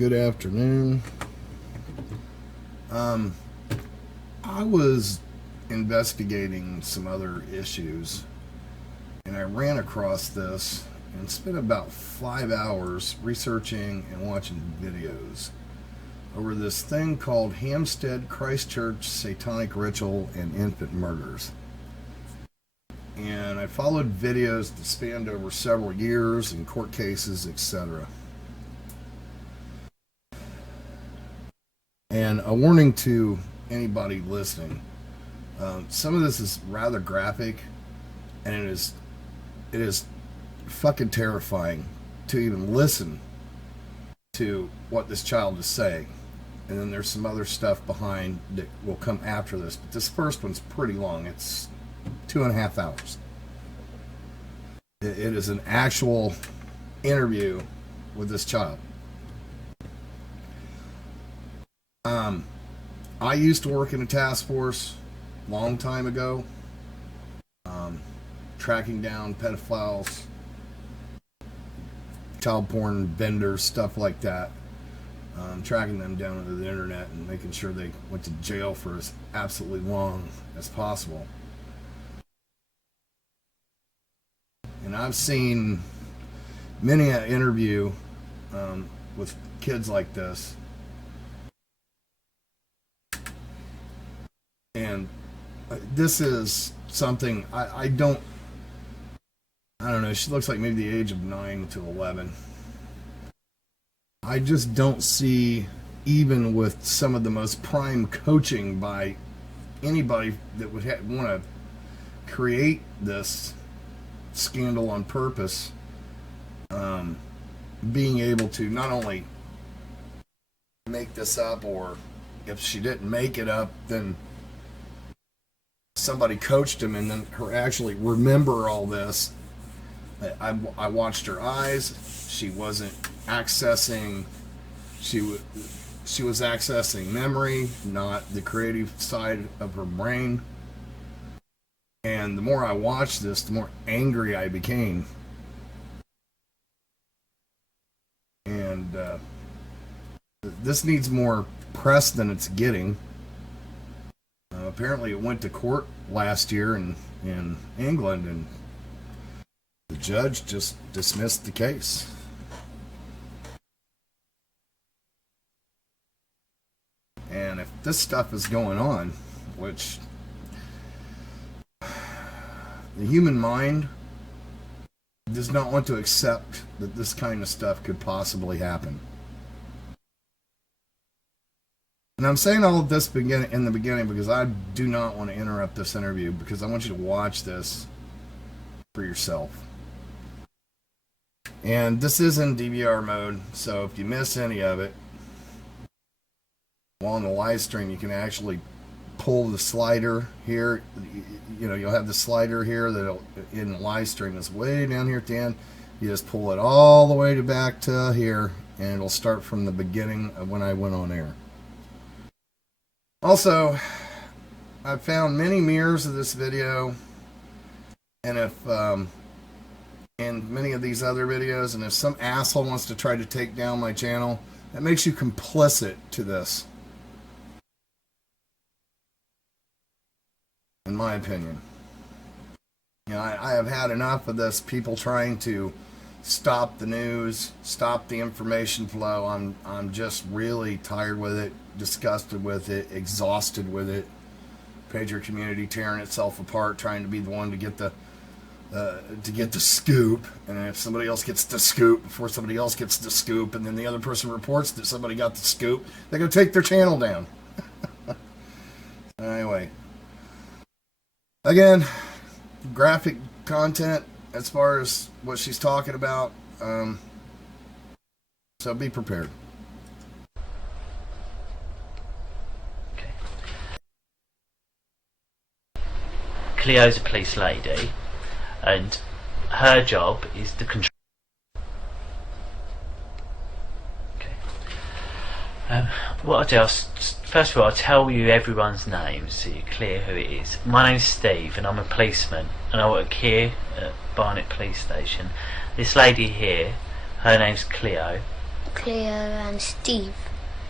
Good afternoon. I was investigating some other issues and I ran across this and spent about 5 hours researching and watching videos over this thing called Hampstead Christchurch Satanic Ritual and Infant Murders. And I followed videos that spanned over several years and court cases, etc. And a warning to anybody listening, some of this is rather graphic, and it is fucking terrifying to even listen to what this child is saying. And then there's some other stuff behind that will come after this, but this first one's pretty long. It's 2.5 hours. It is an actual interview with this child. I used to work in a task force a long time ago, tracking down pedophiles, child porn vendors, stuff like that, tracking them down over the internet and making sure they went to jail for as absolutely long as possible. And I've seen many an interview with kids like this. And this is something I don't know. She looks like maybe the age of 9 to 11. I just don't see, even with some of the most prime coaching by anybody that would want to create this scandal on purpose, being able to not only make this up, or if she didn't make it up, then somebody coached him and then her actually remember all this. I watched her eyes. She wasn't accessing, she was accessing memory, not the creative side of her brain. And the more I watched this, the more angry I became. And this needs more press than it's getting. Apparently it went to court last year in England, and the judge just dismissed the case. And if this stuff is going on, which the human mind does not want to accept that this kind of stuff could possibly happen. And I'm saying all of this in the beginning because I do not want to interrupt this interview, because I want you to watch this for yourself. And this is in DVR mode, so if you miss any of it, while on the live stream, you can actually pull the slider here. You know, you'll have the slider here that in the live stream is way down here at the end. You just pull it all the way back to here, and it'll start from the beginning of when I went on air. Also, I've found many mirrors of this video, and if in many of these other videos, and if some asshole wants to try to take down my channel, that makes you complicit to this, in my opinion. You know, I have had enough of this, people trying to stop the news, stop the information flow. I'm just really tired with it, disgusted with it, exhausted with it. Patriot community tearing itself apart, trying to be the one to get the scoop, and if somebody else gets the scoop before somebody else gets the scoop, and then the other person reports that somebody got the scoop, they're going to take their channel down. Anyway, again, graphic content as far as what she's talking about, so be prepared. Okay. Cleo's a police lady, and her job is to control. Okay. What I'll do, first of all, I'll tell you everyone's names so you're clear who it is. My name's Steve, and I'm a policeman, and I work here at Barnet Police Station. This lady here, her name's Cleo, Cleo and Steve.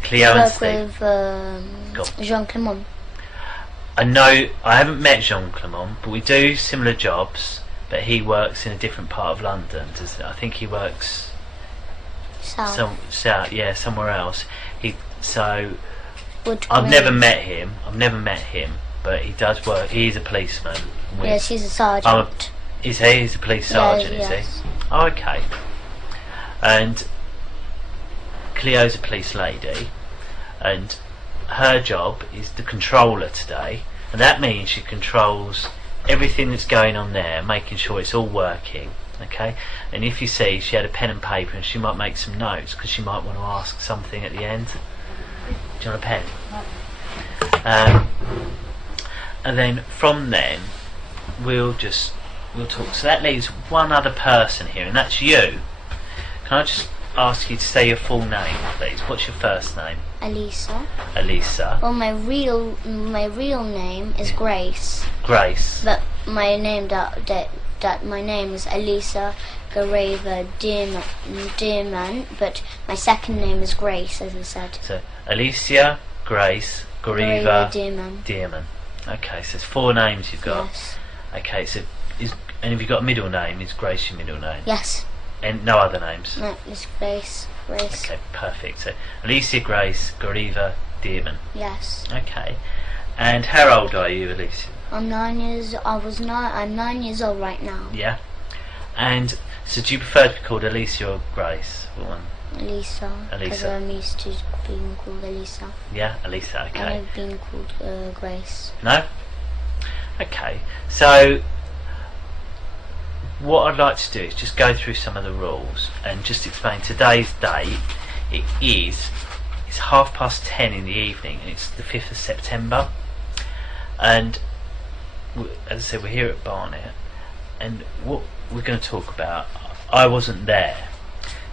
Cleo and Work Steve. with Jean Clement. I know I haven't met Jean Clement, but we do similar jobs. But he works in a different part of London. I think he works South. yeah, somewhere else. So Wood I've Green. never met him, but he does work. He's a policeman. Yes, he's a sergeant. Is he? He's a police sergeant, yes. is he? Oh, okay. And Cleo's a police lady, and her job is the controller today, and that means she controls everything that's going on there, making sure it's all working. Okay, and if you see, she had a pen and paper, and she might make some notes because she might want to ask something at the end. Do you want a pen? And then from then we'll talk. So that leaves one other person here, and that's you. Can I just ask you to say your full name, please? What's your first name? Elisa. Elisa. Well, my real name is Grace. Grace. But my name my name is Elisa Gareva Dearman, but my second name is Grace, as I said. So Alicia, Grace, Gareva Dearman. Okay, so there's 4 names you've got. Yes. Okay, so and have you got a middle name? Is Grace your middle name? Yes. And no other names? No, it's Grace. Okay, perfect. So Alicia, Grace, Gareva, Dearman. Yes. Okay. And how old are you, Alicia? I'm 9 years. I'm 9 years old right now. Yeah. And so, do you prefer to be called Alicia or Grace? One. Elisa. Elisa. Because I'm used to being called Elisa. Yeah, Elisa. Okay. And I've been called Grace. No. Okay. So, what I'd like to do is just go through some of the rules and just explain today's date. It's 10:30 in the evening, and it's the 5th of September. And as I said, we're here at Barnet, and what we're going to talk about, I wasn't there.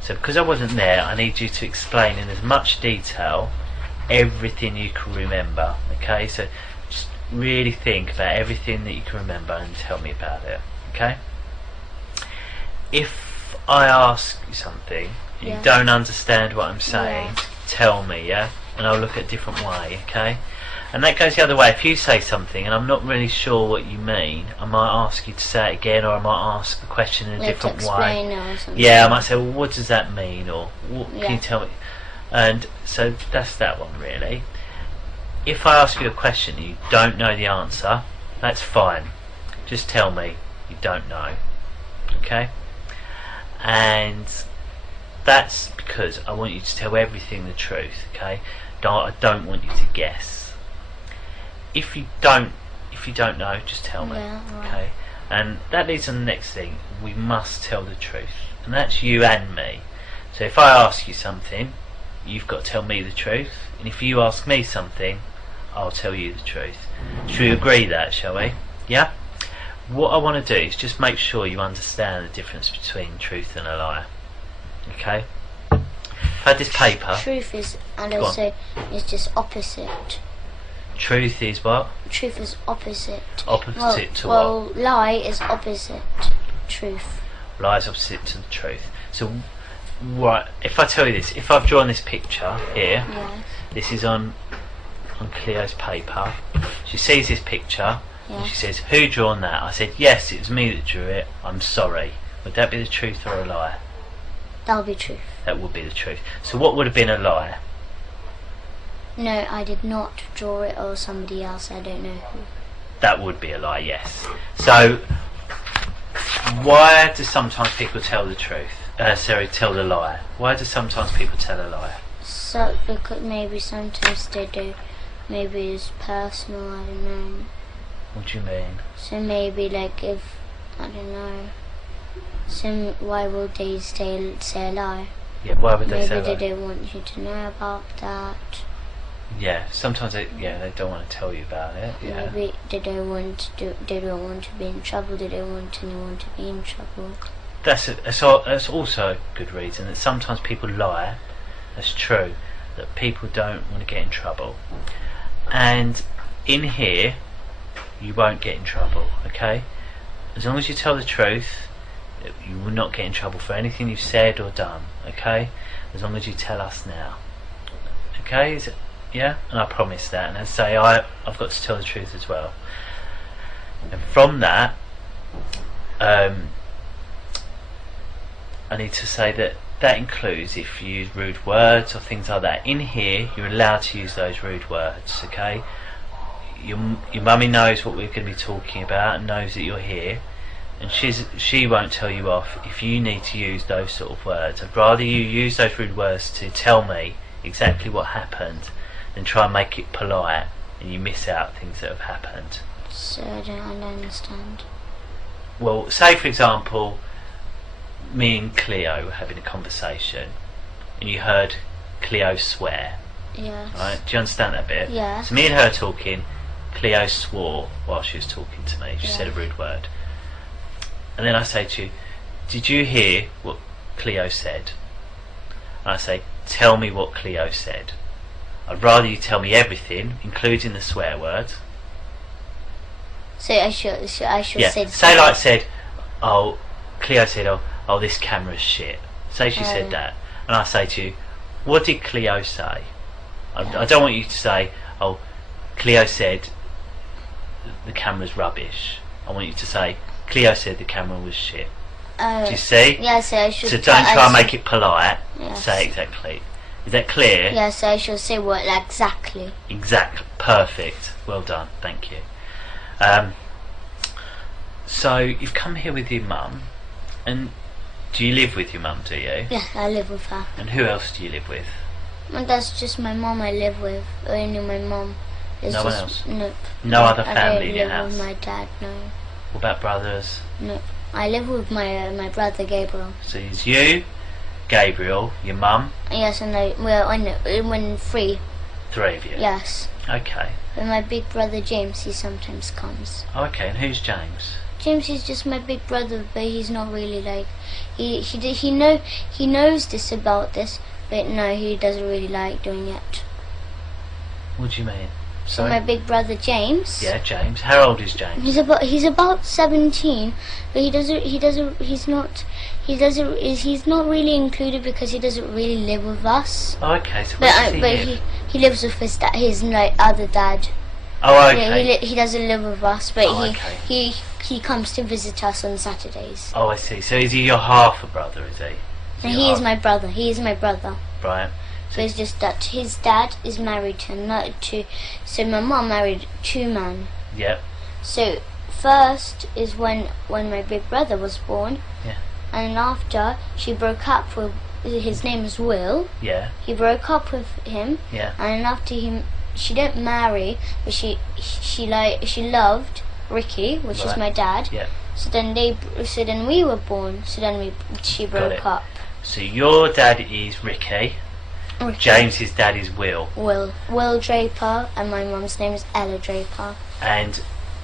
So because I wasn't there, I need you to explain in as much detail everything you can remember. Okay, so just really think about everything that you can remember and tell me about it. Okay. If I ask you something, you don't understand what I'm saying, tell me, yeah? And I'll look at a different way, okay? And that goes the other way. If you say something and I'm not really sure what you mean, I might ask you to say it again, or I might ask the question in a different way. Or something. Yeah, I might say, well, what does that mean? Or what can you tell me? And so that's that one, really. If I ask you a question and you don't know the answer, that's fine. Just tell me you don't know, okay? And that's because I want you to tell everything the truth, okay? I don't want you to guess. If you don't know, just tell me, okay? And that leads to the next thing. We must tell the truth, and that's you and me. So if I ask you something, you've got to tell me the truth, and if you ask me something, I'll tell you the truth. Should we agree that, shall we? Yeah? What I want to do is just make sure you understand the difference between truth and a lie. Okay? I've had this paper. Truth is, and also is just opposite. Truth is what? Truth is opposite. Opposite to well, what? lie is opposite truth. Lie is opposite to the truth. So, right, if I tell you this, if I've drawn this picture here, this is on Cleo's paper. She sees this picture. And she says, who drawn that? I said, yes, it was me that drew it. I'm sorry. Would that be the truth or a lie? That'll be truth. That would be the truth. So what would have been a lie? No, I did not draw it, or somebody else, I don't know who. That would be a lie, yes. So, why do sometimes people tell the truth? Tell the lie. Why do sometimes people tell a lie? So, because maybe sometimes they do. Maybe it's personal, I don't know. What do you mean? So maybe like if, I don't know, so why would they say a lie? Yeah, why would they say a lie? Maybe they don't want you to know about that. Yeah, sometimes they don't want to tell you about it. Yeah. Maybe they don't want to be in trouble. They don't want anyone to be in trouble. That's also a good reason that sometimes people lie. That's true. That people don't want to get in trouble. And in here, you won't get in trouble, okay? As long as you tell the truth, you will not get in trouble for anything you've said or done, okay? as long as you tell us now. Okay? Is it? Yeah? And I promise that. And as I say, I've got to tell the truth as well. And from that, I need to say that includes if you use rude words or things like that. In here, you're allowed to use those rude words, okay? Your mummy knows what we're going to be talking about and knows that you're here, and she won't tell you off if you need to use those sort of words. I'd rather you use those rude words to tell me exactly what happened than try and make it polite and you miss out things that have happened. So I don't understand. Well, say for example, me and Cleo were having a conversation and you heard Cleo swear. Yes. Right? Do you understand that bit? Yes. So me and her talking, Cleo swore while she was talking to me. She said a rude word. And then I say to you, did you hear what Cleo said? And I say, tell me what Cleo said. I'd rather you tell me everything, including the swear words. So I should say. Say like said, oh, Cleo said, oh, this camera's shit. Say she said that, and I say to you, what did Cleo say? I don't want you to say, oh, Cleo said the camera's rubbish. I want you to say, Cleo said the camera was shit. Do you see? Yes, I should. So don't try and make it polite. Yes. Say exactly. Is that clear? Yes, I should say what exactly. Exactly. Perfect. Well done. Thank you. So you've come here with your mum, and do you live with your mum? Do you? Yeah, I live with her. And who else do you live with? And that's just my mom. I live with only my mom. No one else? Nope. No other family in your I don't house? live with my dad. No. What about brothers? Nope. I live with my brother Gabriel. So it's you, Gabriel, your mum. Yes, and when three. Three of you. Yes. Okay. And my big brother James, he sometimes comes. Oh, okay. And who's James? James is just my big brother, but he's not really like he knows this about this, but no, he doesn't really like doing it. What do you mean? So Sorry? my big brother James. Yeah, James. How old is James? He's about 17, but he's not really included because he doesn't really live with us. Oh, okay. So where does he live? He lives with his other dad. Oh, okay. Yeah, he doesn't live with us, but okay. he comes to visit us on Saturdays. Oh, I see. So is he your half a brother? Is he? And he is my brother. He is my brother. Right. So it's just that his dad is married to so my mom married two men. Yep. So first is when my big brother was born. Yeah. And after she broke up with his name is Will. Yeah. He broke up with him. Yeah. And after him, she didn't marry, but she loved Ricky, which is my dad. Yeah. So then we were born. So then she broke up. So your dad is Ricky. James's dad is Will. Will Draper, and my mum's name is Ella Draper.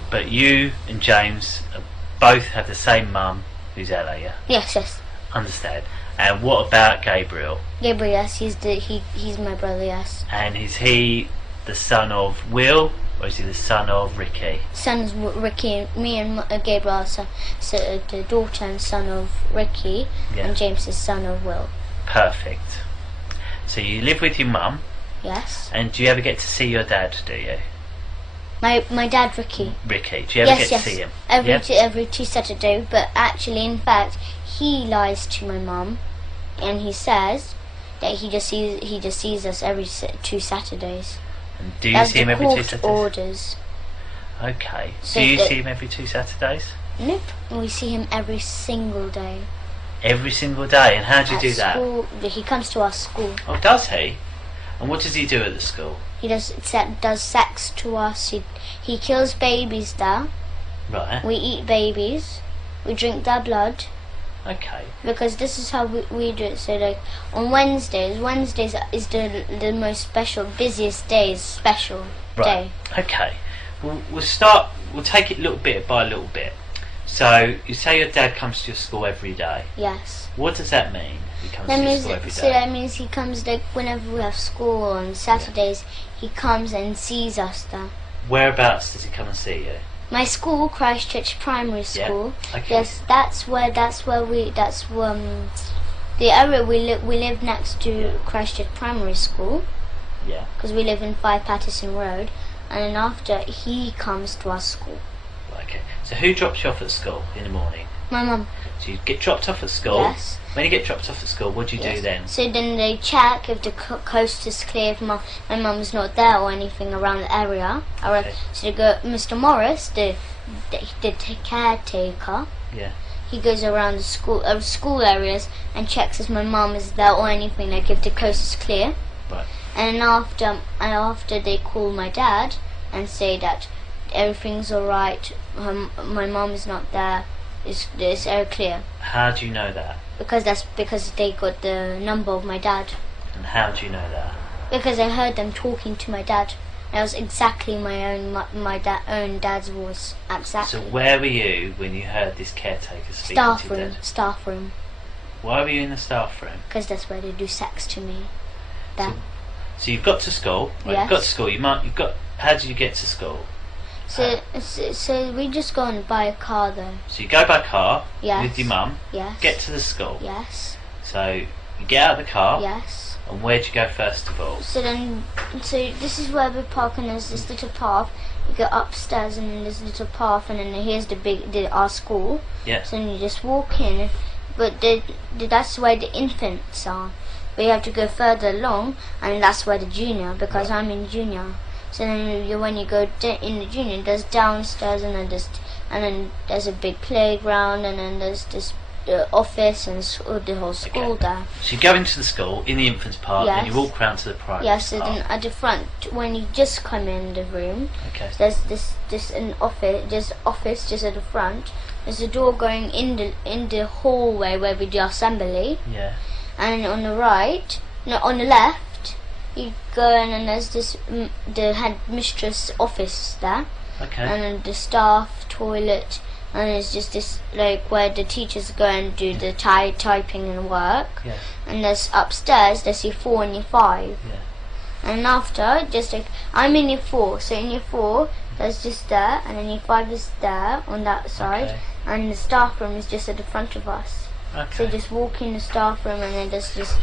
But you and James both have the same mum, who's Ella, yeah? Yes. Understand. And what about Gabriel? Gabriel, yes, he's my brother, yes. And is he the son of Will, or is he the son of Ricky? Son's Ricky, me and Gabriel are so the daughter and son of Ricky, and James is son of Will. Perfect. So you live with your mum? Yes. And do you ever get to see your dad, do you? My dad, Ricky. Ricky, do you ever get to see him? Every two Saturdays, but actually, in fact, he lies to my mum, and he says that he just sees us every two Saturdays. And do you see him every 2 Saturdays? Orders. Okay. So do you see him every 2 Saturdays? Nope. We see him every single day. Every single day? And how do you do school, that? He comes to our school. Oh, does he? And what does he do at the school? He does sex to us. He kills babies there. Right. We eat babies. We drink their blood. Okay. Because this is how we do it. So like on Wednesdays is the most special, busiest day, special day. Okay. We'll take it little bit by little bit. So you say your dad comes to your school every day. Yes. What does that mean? He comes to your school every day. So that means he comes like whenever we have school on Saturdays. He comes and sees us there. Whereabouts does he come and see you? My school, Christchurch Primary School. Yeah. Okay. Yes, that's where the area we live next to Christchurch Primary School. Yeah. Because we live in 5 Patterson Road, and then after he comes to our school. Okay. So who drops you off at school in the morning? My mum. So you get dropped off at school. Yes. When you get dropped off at school, what do you do then? So then they check if the coast is clear, if my mum's not there or anything around the area. Okay. So they go, Mr. Morris, the caretaker. Yeah. He goes around the school areas and checks if my mum is there or anything, like if the coast is clear. Right. And after they call my dad and say that everything's alright, my mum is not there, it's all clear. How do you know that? Because they got the number of my dad. And how do you know that? Because I heard them talking to my dad. It was exactly my own dad's voice. Exactly. So where were you when you heard this caretaker speaking to your dad? Staff room. Why were you in the staff room? Because that's where they do sex to me. There. So you've got to school. Right, Yes. You've got to school. How did you get to school? So we just go and buy a car though. So you go by car Yes. with your mum. Yes. Get to the school. Yes. So you get out of the car. Yes. And where'd you go first of all? So this is where we park, and there's this little path. You go upstairs, and then there's a little path, and then here's our school. Yeah. So then you just walk in, but that's where the infants are. But you have to go further along, and that's where the junior, because I'm in junior. So then when you go in the junior, there's downstairs, and then there's a big playground, and then there's this office and the whole school there. So you go into the school in the infants part, Yes. and you walk round to the primary Yes, so part. then at the front, when you just come in the room, Okay. there's this an office just at the front. There's a door going in the hallway where we do assembly, Yeah. and on the left, you go in, and there's the head mistress office there, Okay. and then the staff toilet, and it's just this like where the teachers go and do the typing and work. Yeah. And there's upstairs there's year 4 and year 5. Yeah. And after, just like I'm in year 4, so in year 4 there's just there, and then year 5 is there on that side, Okay. and the staff room is just at the front of us. So Okay. just walk in the staff room, and then there's this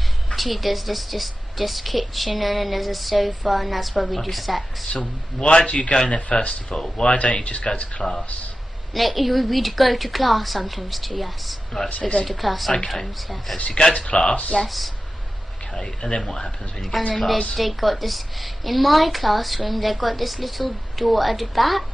kitchen, and then there's a sofa, and that's where we do Okay. sex. So why do you go in there first of all? Why don't you just go to class? Like, we'd go to class sometimes too, yes. Right. So We go to class sometimes, okay. yes. Okay. So you go to class. Yes. Okay. And then what happens when you get And to then class? they got this, in my classroom, they got this little door at the back,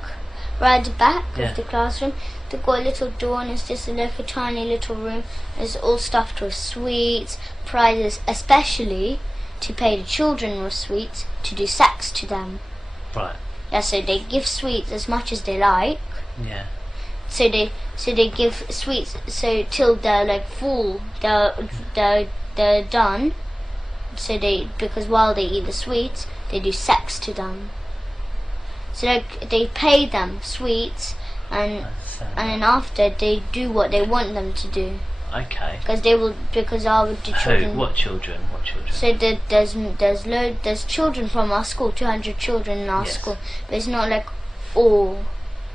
right at the back Yeah. of the classroom. They got a little door, and it's just like a tiny little room. It's all stuffed with sweets, prizes, especially to pay the children with sweets to do sex to them. Right. Yeah, so they give sweets as much as they like. Yeah. So they give sweets so till they're like full, they're done. So because while they eat the sweets, they do sex to them. So they pay them sweets, and then after they do what they want them to do. Okay. Because our the children. Who? What children? What children? So there's children from our school, 200 children in our Yes. school, but it's not like all.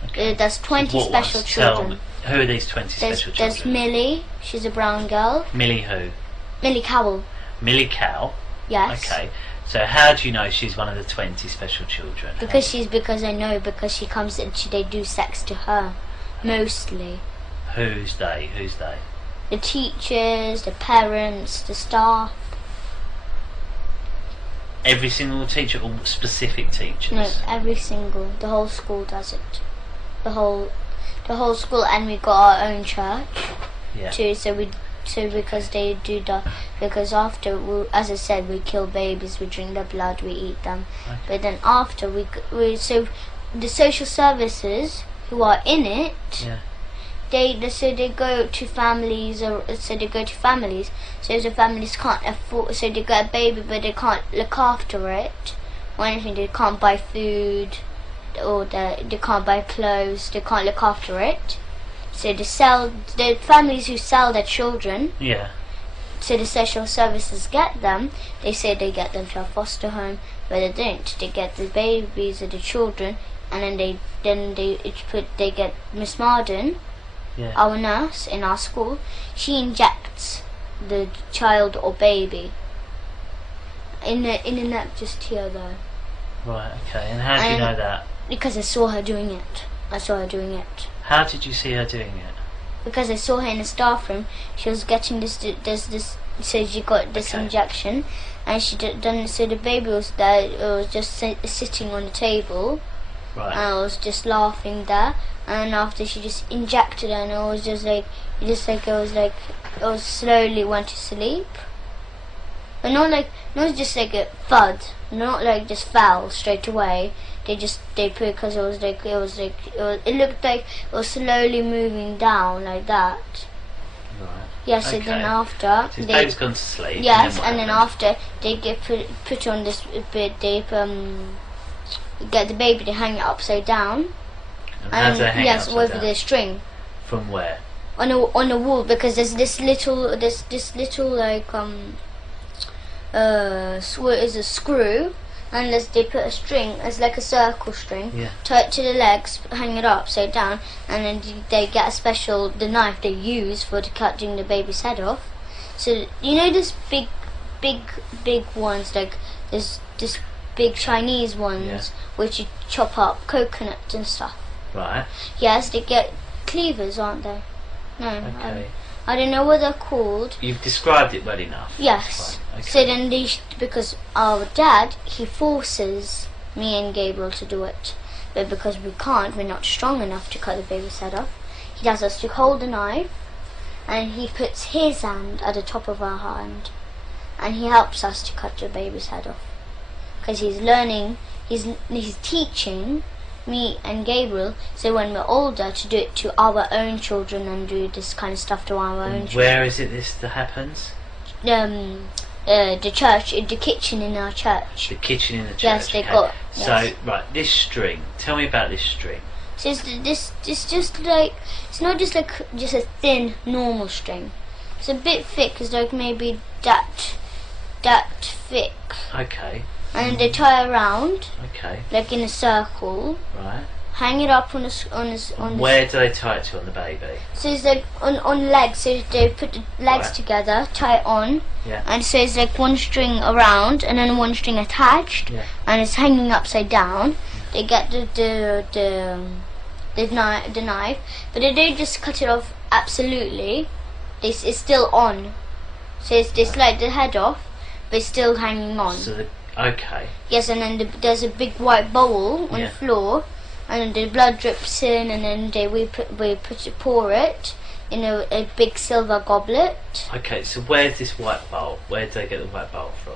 Okay. There's 20 What special ones? Tell children. me, who are these 20 special There's children? Millie, she's a brown girl. Millie who? Millie Cowell, Millie Cow. yes. Okay. So how do you know she's one of the 20 special children? Because I know, because she comes and they do sex to her, mostly. Who's they? Who's they? The teachers, the parents, the staff. Every single teacher or specific teachers? No, the whole school does it. The whole school, and we got our own church Yeah. too. So because they do that, because after as I said, we kill babies, we drink their blood, we eat them. Okay. But then after so the social services who are in it, Yeah. they go to families, So if the families can't afford, so they get a baby, but they can't look after it or anything. They can't buy food, or they can't buy clothes. They can't look after it. So the families who sell their children. Yeah. So the social services get them. They say they get them to a foster home, but they don't. They get the babies or the children, and then they get Miss Marden, Yeah. our nurse in our school. She injects the child or baby. In the neck, just here though. Right. Okay. And how do you know that? Because I saw her doing it. How did you see her doing it? Because I saw her in the staff room. She was getting this. So she got this injection, and she done it. So the baby was there. It was just sitting on the table. Right. And I was just laughing there. And after she just injected her, and I was just like, it was slowly went to sleep. But not just like a thud, not like just fell straight away. They put, because it looked like it was slowly moving down like that. Right. Yes, Okay. and then after So his baby's gone to sleep. yes, and and then what after they get put on this bit, they get the baby to hang it upside down. happened? And how do they hang it yes, upside with down? the string From where? on the wall, because there's this little like is a screw, and they put a string as like a circle string, Yeah. tie it to the legs, hang it upside down, and then they get the knife they use for cutting the baby's head off. So you know this big ones, like this big Chinese ones, which you chop up coconuts and stuff. Right. Yes, they get cleavers, aren't they? No. Okay. I don't know what they're called. You've described it well enough. Yes. Fine. Okay. So then because our dad, he forces me and Gabriel to do it. But because we can't, we're not strong enough to cut the baby's head off, he does us to hold the knife, and he puts his hand at the top of our hand, and he helps us to cut the baby's head off. Because he's learning, he's teaching me and Gabriel, so when we're older, to do it to our own children and do this kind of stuff to our own children. Where is it this that happens? The church, in the kitchen in our church. The kitchen in the church. Yes, they okay. got. So Yes. right, this string. Tell me about this string. So it's just like, it's not just like just a thin normal string. It's a bit thick. It's like maybe that thick. Okay. And they tie around Okay. like in a circle. Right. Hang it up on Where do they tie it to on the baby? So it's like on legs. So they put the legs Right. together, tie it on, Yeah. and so it's like one string around and then one string attached, Yeah. and it's hanging upside down. They get the knife, but they don't just cut it off absolutely. It's still on. So they slide the head off, but it's still hanging on. So okay. Yes, and then there's a big white bowl on Yeah. the floor, and the blood drips in, and then we pour it in a big silver goblet. Okay. So where's this white bowl? Where did they get the white bowl from?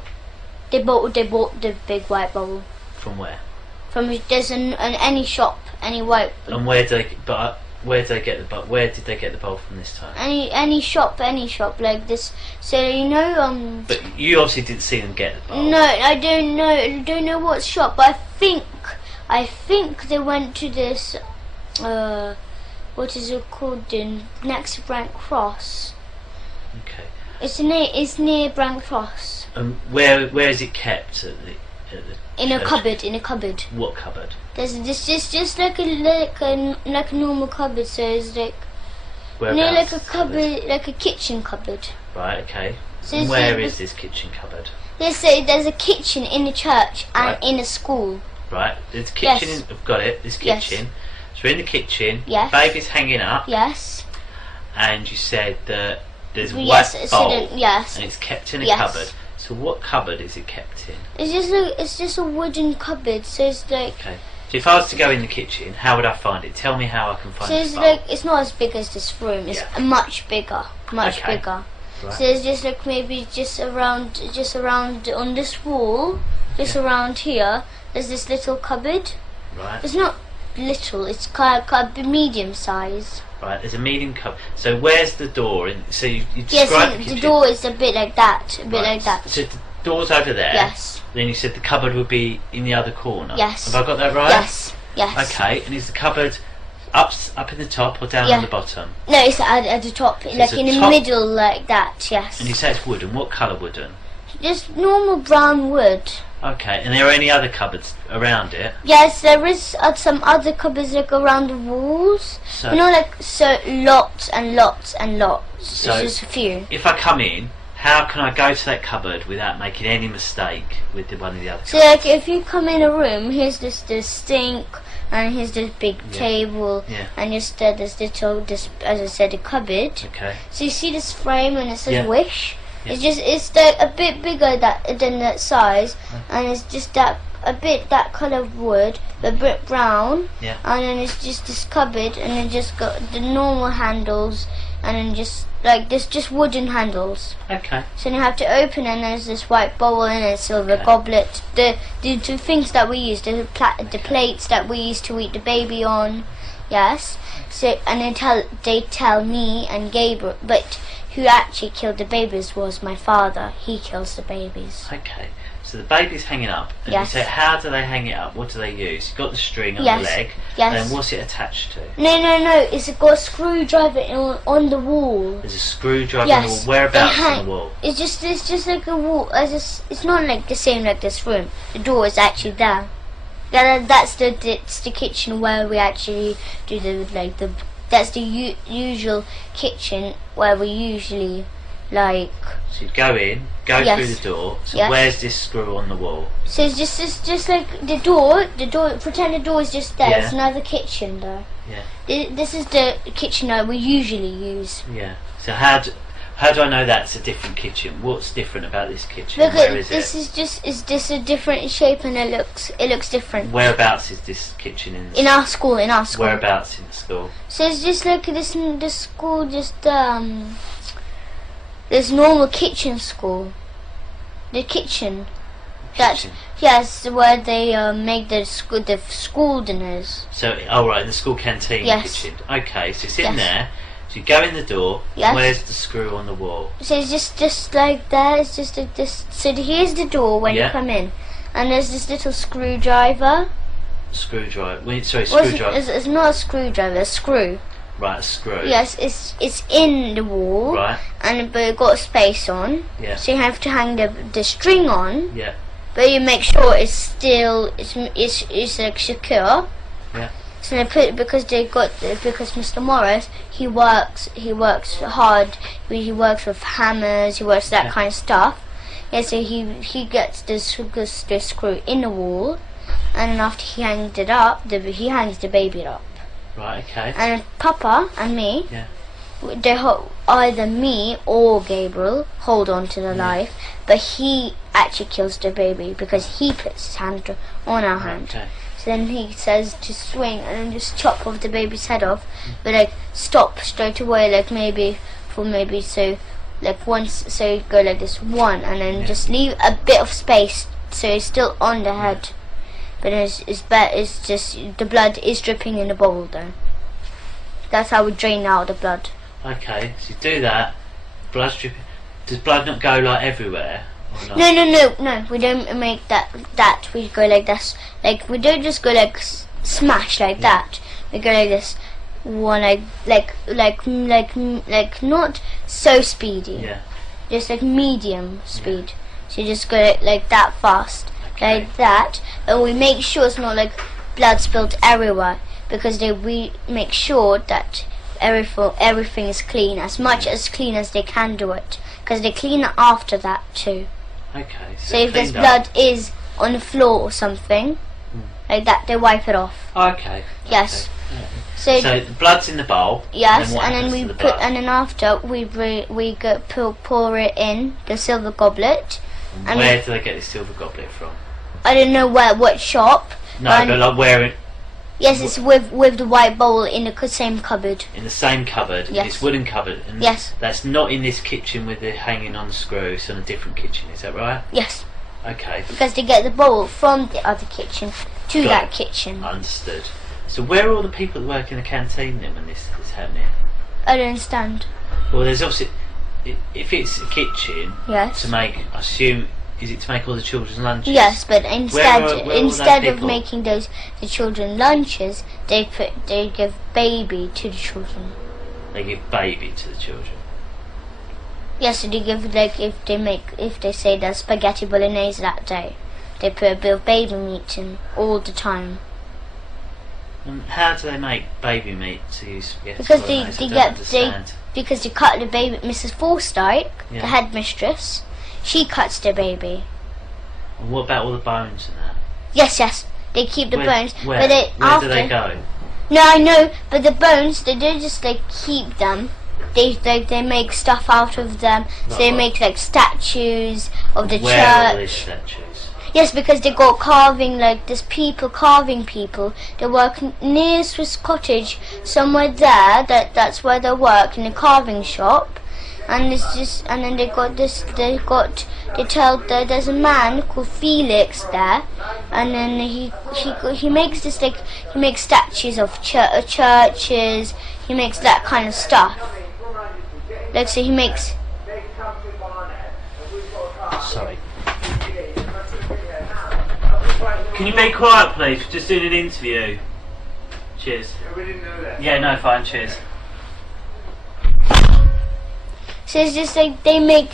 They bought the big white bowl From where? from any shop, any white. And where did they get the bowl? Where did they get the bowl from this time? Any shop like this. So But you obviously didn't see them get the bowl. No, I don't know what shop, but I think they went to this what is it called, next to Brent Cross. Okay. It's near Brent Cross. And where is it kept at the In a church? cupboard. What cupboard? There's just like a normal cupboard, so it's like Whereabouts? like a cupboard, like a kitchen cupboard. Right. Okay. So And it's where like- is this kitchen cupboard? There's a kitchen in the church and Right. in a school. Right. There's kitchen. Yes. I've got it. This Yes. kitchen. So we're in the kitchen. Yes. Baby's hanging up. Yes. And you said that there's a Yes. white So bowl. then, yes. And it's kept in a Yes. cupboard. So what cupboard is it kept in? It's just a wooden cupboard. So it's like. Okay. So if I was to go in the kitchen, how would I find it? Tell me how I can find So this it's bowl. like, it's not as big as this room. It's Yeah. much bigger. Much Okay. bigger. Right. So it's just like maybe just around on this wall, just Yeah. around here. There's this little cupboard. Right. It's not little. It's kind of medium size. Right. There's a medium cupboard. So where's the door? So you Yes, described and the the kitchen. door is a bit like that. A bit Right. like that. So the door's over there. Yes. Then you said the cupboard would be in the other corner. Yes. Have I got that right? Yes. Yes. Okay. And is the cupboard up in the top or down Yeah. on the bottom? No, it's at the top, So like it's in a the top- middle, like that. Yes. And you say it's wooden. What colour wooden? Just normal brown wood. Okay, and there are any other cupboards around it? Yes, there is some other cupboards like around the walls. So, Lots and lots and lots. So it's just a few. if I come in, how can I go to that cupboard without making any mistake with one of the other So like if you come in a room, here's this sink, and here's this big table, and just this little, as I said, a cupboard. Okay. So you see this frame and it says wish. Yeah. It's like a bit bigger than that size, and it's just that that colour of wood, a bit brown, and then it's just this cupboard, and then just got the normal handles, and then just like this, just wooden handles. Okay. So you have to open, and there's this white bowl and a silver goblet. The two things that we use, the plates that we used to eat the baby on. Yes. So and they tell me and Gabriel, but who actually killed the babies was my father. He kills the babies. Okay. So the baby's hanging up, and you say, how do they hang it up? What do they use? You've got the string on the leg, and then what's it attached to? No. It's got a screwdriver on the wall. There's a screwdriver on the wall. Whereabouts on the wall? It's just like a wall. It's not like the same like this room. The door is actually there. That's the kitchen where we actually do that's the usual kitchen where we usually like. So you go in, through the door. So where's this screw on the wall? So it's just like the door. Pretend the door is just there. It's another kitchen though. Yeah. This is the kitchen that we usually use. Yeah. So how do I know that's a different kitchen? What's different about this kitchen? Because where is this it? is just a different shape, and it looks different. Whereabouts is this kitchen in our school? Whereabouts in the school? So it's just like this school, just this normal kitchen school. The kitchen. Yes, where they make the school dinners. So, right, the school canteen kitchen. Okay, so it's in there. So you go in the door. Yes. Where's the screw on the wall? So it's just like that. It's just like this. So here's the door when you come in, and there's this little screwdriver. Screwdriver. Screwdriver. It's not a screwdriver. A screw. Right, a screw. Yes, it's in the wall. Right. But it got a space on. Yeah. So you have to hang the string on. Yeah. But you make sure it's still it's like secure. Yeah. So they put because Mr. Morris he works hard. He works with hammers. He works that kind of stuff. Yeah. So he gets this screw in the wall, and then after he hangs it up, he hangs the baby up. Right. Okay. And Papa and me. Yeah. Either me or Gabriel hold on to the knife, but he actually kills the baby because he puts his hand on our hand. Okay. So then he says to swing and then just chop off the baby's head off, but like stop straight away, like so once, so you go like this one, and then just leave a bit of space so it's still on the head, but it's just the blood is dripping in the bowl though. That's how we drain out the blood. Okay, so you do that. Blood's dripping. Does blood not go like everywhere? No. We don't make that. We go like this. Like we don't just go like smash like that. We go like this. One like not so speedy. Yeah. Just like medium speed. So you just go like that fast, like that, and we make sure it's not like blood spilled everywhere because we make sure that everything is clean, as much as clean as they can do it, because they clean it after that too. Okay. So if there's blood is on the floor or something like that, they wipe it off. Okay. Yes. Okay. So the blood's in the bowl. Yes, and then we put, and then after we pour it in the silver goblet. And where do they get this silver goblet from? I don't know what shop. No, but like where it. Yes, it's with the white bowl in the same cupboard. In the same cupboard? Yes. This wooden cupboard? And yes. That's not in this kitchen with the hanging on the screw, it's in a different kitchen, is that right? Yes. Okay. Because they get the bowl from the other kitchen to that kitchen. Understood. So where are all the people that work in the canteen then when this is happening? I don't understand. Well, there's obviously... If it's a kitchen... Yes. To make, I assume... Is it to make all the children's lunches? Yes, but instead of people? making the children lunches, they give baby to the children. They give baby to the children. Yes, so they give if they say there's spaghetti bolognese that day, They put a bit of baby meat in all the time. And how do they make baby meat to use spaghetti? Because because they cut the baby. Mrs. Forsyth, the headmistress, she cuts the baby. And what about all the bones and that? Yes, they keep the bones. Where? But Where do they go? No, I know, but the bones, they don't just keep them. They make stuff out of them. So they make statues of the church. Where are these statues? Yes, because they got carving, there's people carving people. They work near Swiss Cottage, somewhere there. That's where they work, in a carving shop. And then they tell that there's a man called Felix there, and then he makes he makes statues of churches. He makes that kind of stuff. So he makes. Sorry. Can you be quiet, please? We're just doing an interview. Cheers. Yeah, no, fine. Cheers. So it's just they make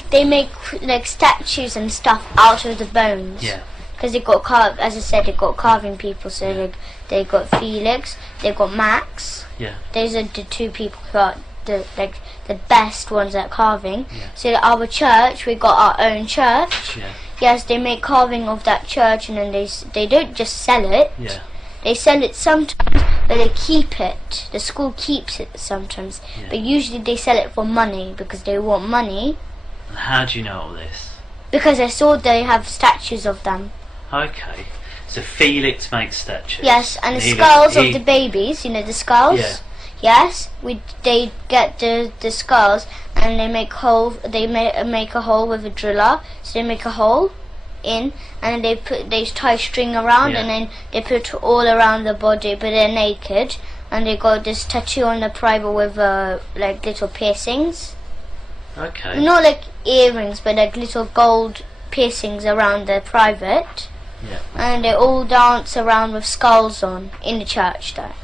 statues and stuff out of the bones. Yeah. Because they got as I said, they got carving people. So they got Felix, they got Max. Yeah. Those are the two people who are the best ones at carving. Yeah. So our church, we got our own church. Yeah. Yes, they make carving of that church, and then they don't just sell it. Yeah. They sell it sometimes, but they keep it. The school keeps it sometimes, but usually they sell it for money because they want money. And how do you know all this? Because I saw they have statues of them. Okay. So Felix makes statues. Yes, and the skulls of the babies. You know the skulls. Yeah. Yes, they get the skulls and they make hole. They make a hole with a driller. So they make a hole in, and they tie string around, and then they put all around the body, but they're naked, and they got this tattoo on the private with little piercings. Okay. Not like earrings, but little gold piercings around the private. Yeah. And they all dance around with skulls on in the church there.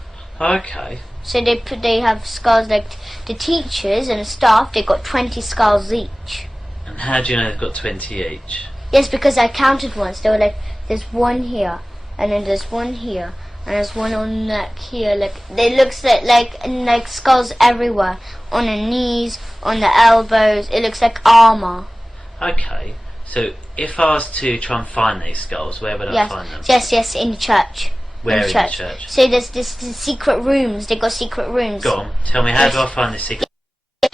Okay. So they have skulls, the teachers and the staff, they got 20 skulls each. And how do you know they've got 20 each? Yes, because I counted once. They were there's one here, and then there's one here, and there's one on the neck here. They looks like skulls everywhere, on the knees, on the elbows. It looks like armor. Okay. So if I was to try and find these skulls, where would I find them? Yes, in the church. Where in the church? So there's this secret rooms. They got secret rooms. Go on. Tell me, how do I find the secret?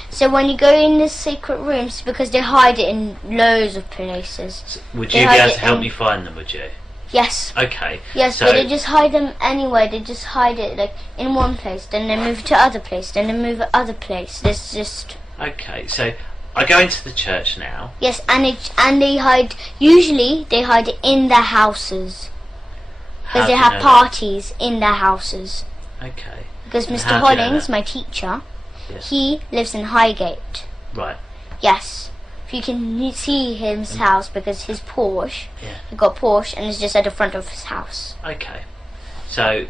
So when you go in the secret rooms, because they hide it in loads of places. So would you be able to help me find them, would you? Yes. Okay. Yes, so but they just hide them anywhere. They just hide it in one place, then they move to other place, then they move to other place. There's just. Okay, so I go into the church now. Yes, and they hide. Usually they hide it in their houses, because they have parties in their houses. Okay. Because Mr. Hollings, my teacher, he lives in Highgate. Right. Yes. You can see his house because his Porsche, he got Porsche, and it's just at the front of his house. Okay. So,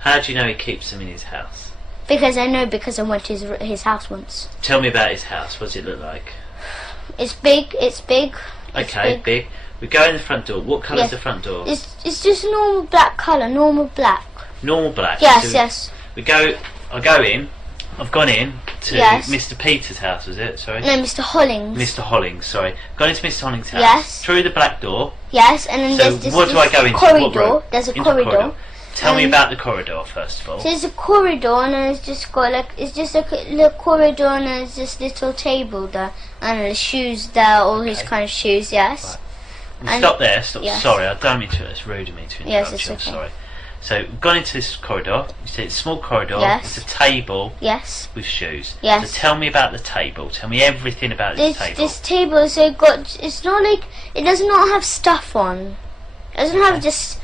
how do you know he keeps them in his house? Because I know, because I went to his house once. Tell me about his house. What does it look like? It's big. Okay, big. We go in the front door. What colour is the front door? It's just a normal black colour, normal black. Normal black? Yes, so yes. I go in. I've gone in to Mr. Peter's house, was it? Sorry? No, Mr. Hollings. Mr. Hollings, sorry. Gone into Mr. Hollings' house. Yes. Through the black door. Yes, and then there's this what do I go into? Corridor. There's a corridor. Tell me about the corridor first of all. So there's a corridor, and it's just got a little corridor, and there's this little table there, and the shoes there, all his kind of shoes. Yes. Right. Stop there. Stop. Yes. Sorry, I don't mean to. It's rude of me to interrupt yes, it's you. okay. I'm sorry. So we've gone into this corridor. You see it's a small corridor. Yes. It's a table. Yes. With shoes. Yes. So tell me about the table. Tell me everything about this table. This table is it's not it does not have stuff on. It doesn't have just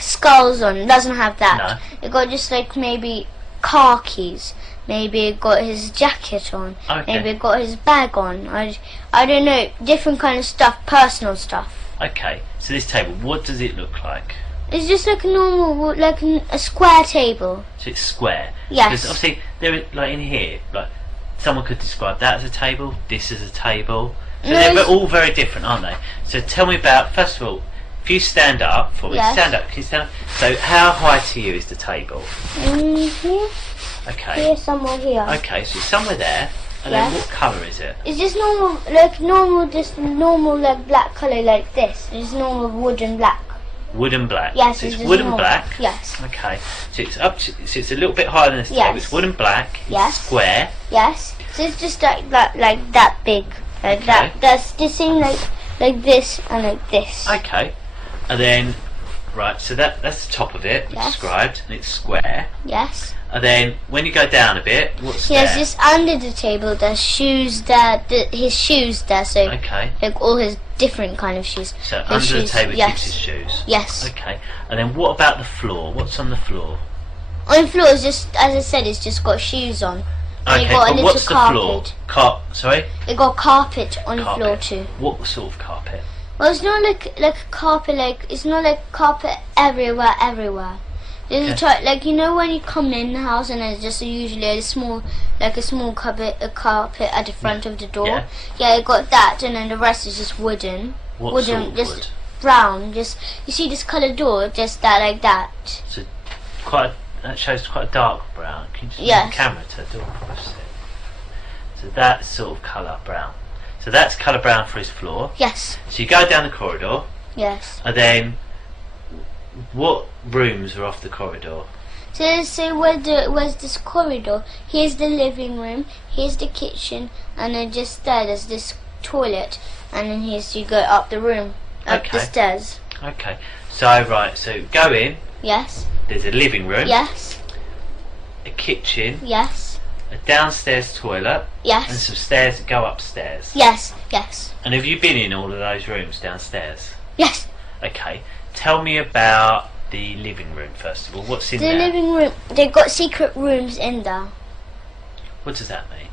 skulls on. It doesn't have that. No. It got just maybe car keys. Maybe it got his jacket on. Okay. Maybe it got his bag on. I don't know. Different kind of stuff. Personal stuff. Okay. So this table, what does it look like? It's just a normal, a square table. So it's square. Yes. Because obviously, there, in here, someone could describe that as a table. This as a table. So they're all very different, aren't they? So tell me about, first of all, if you stand up for me, Yes. stand up. Can you stand up? So how high to you is the table? Here, Okay. here, somewhere here. Okay, so it's somewhere there. And Yes. then what colour is it? It's just normal, like black colour like this. It's normal wood and black. Wood and black. Yes, So it's just wood and normal. black. Yes. Okay. So it's up. So it's a little bit higher than this table. Yes. It's wood and black. It's Yes. square. Yes. So it's just like that big, like Okay. that. That's the same like this and like this. Okay. And then, right. So that's the top of it. Yes. Described, and it's square. Yes. And then when you go down a bit, what's Yes, there? just under the table there's shoes there, his shoes there, so Okay. like all his different kind of shoes. So His under the shoes, table yes. keeps his shoes. Yes. Okay. And then what about the floor? What's on the floor? On the floor is just, as I said, it's just got shoes on. And Okay, you got a but little what's the carpet. floor? Sorry? It got carpet on the Carpet. floor too. What sort of carpet? Well, it's not like carpet, like it's not like carpet everywhere. There's a Okay. like, you know when you come in the house and there's just usually a small carpet at the front of the door. Yeah. It got that, and then the rest is just wooden. What Wooden, sort of just wood? brown. Just you see this coloured door, just that like that. So that shows quite a dark brown. Can you just move Yes. the camera to the door opposite? So that's sort of colour brown. So that's colour brown for his floor. Yes, So you go down the corridor, yes. and then what rooms are off the corridor? So where's this corridor? Here's the living room. Here's the kitchen, and then just there's this toilet, and then here's you go up the room, up the Okay. stairs. Okay. So right. So go in. Yes, There's a living room. yes, A kitchen. yes, A downstairs toilet. And yes, some stairs that go upstairs. yes, yes, And have you been in all of those rooms downstairs? yes. Okay. Tell me about the living room first of all. What's in The there? living room. They got secret rooms in there. What does that mean?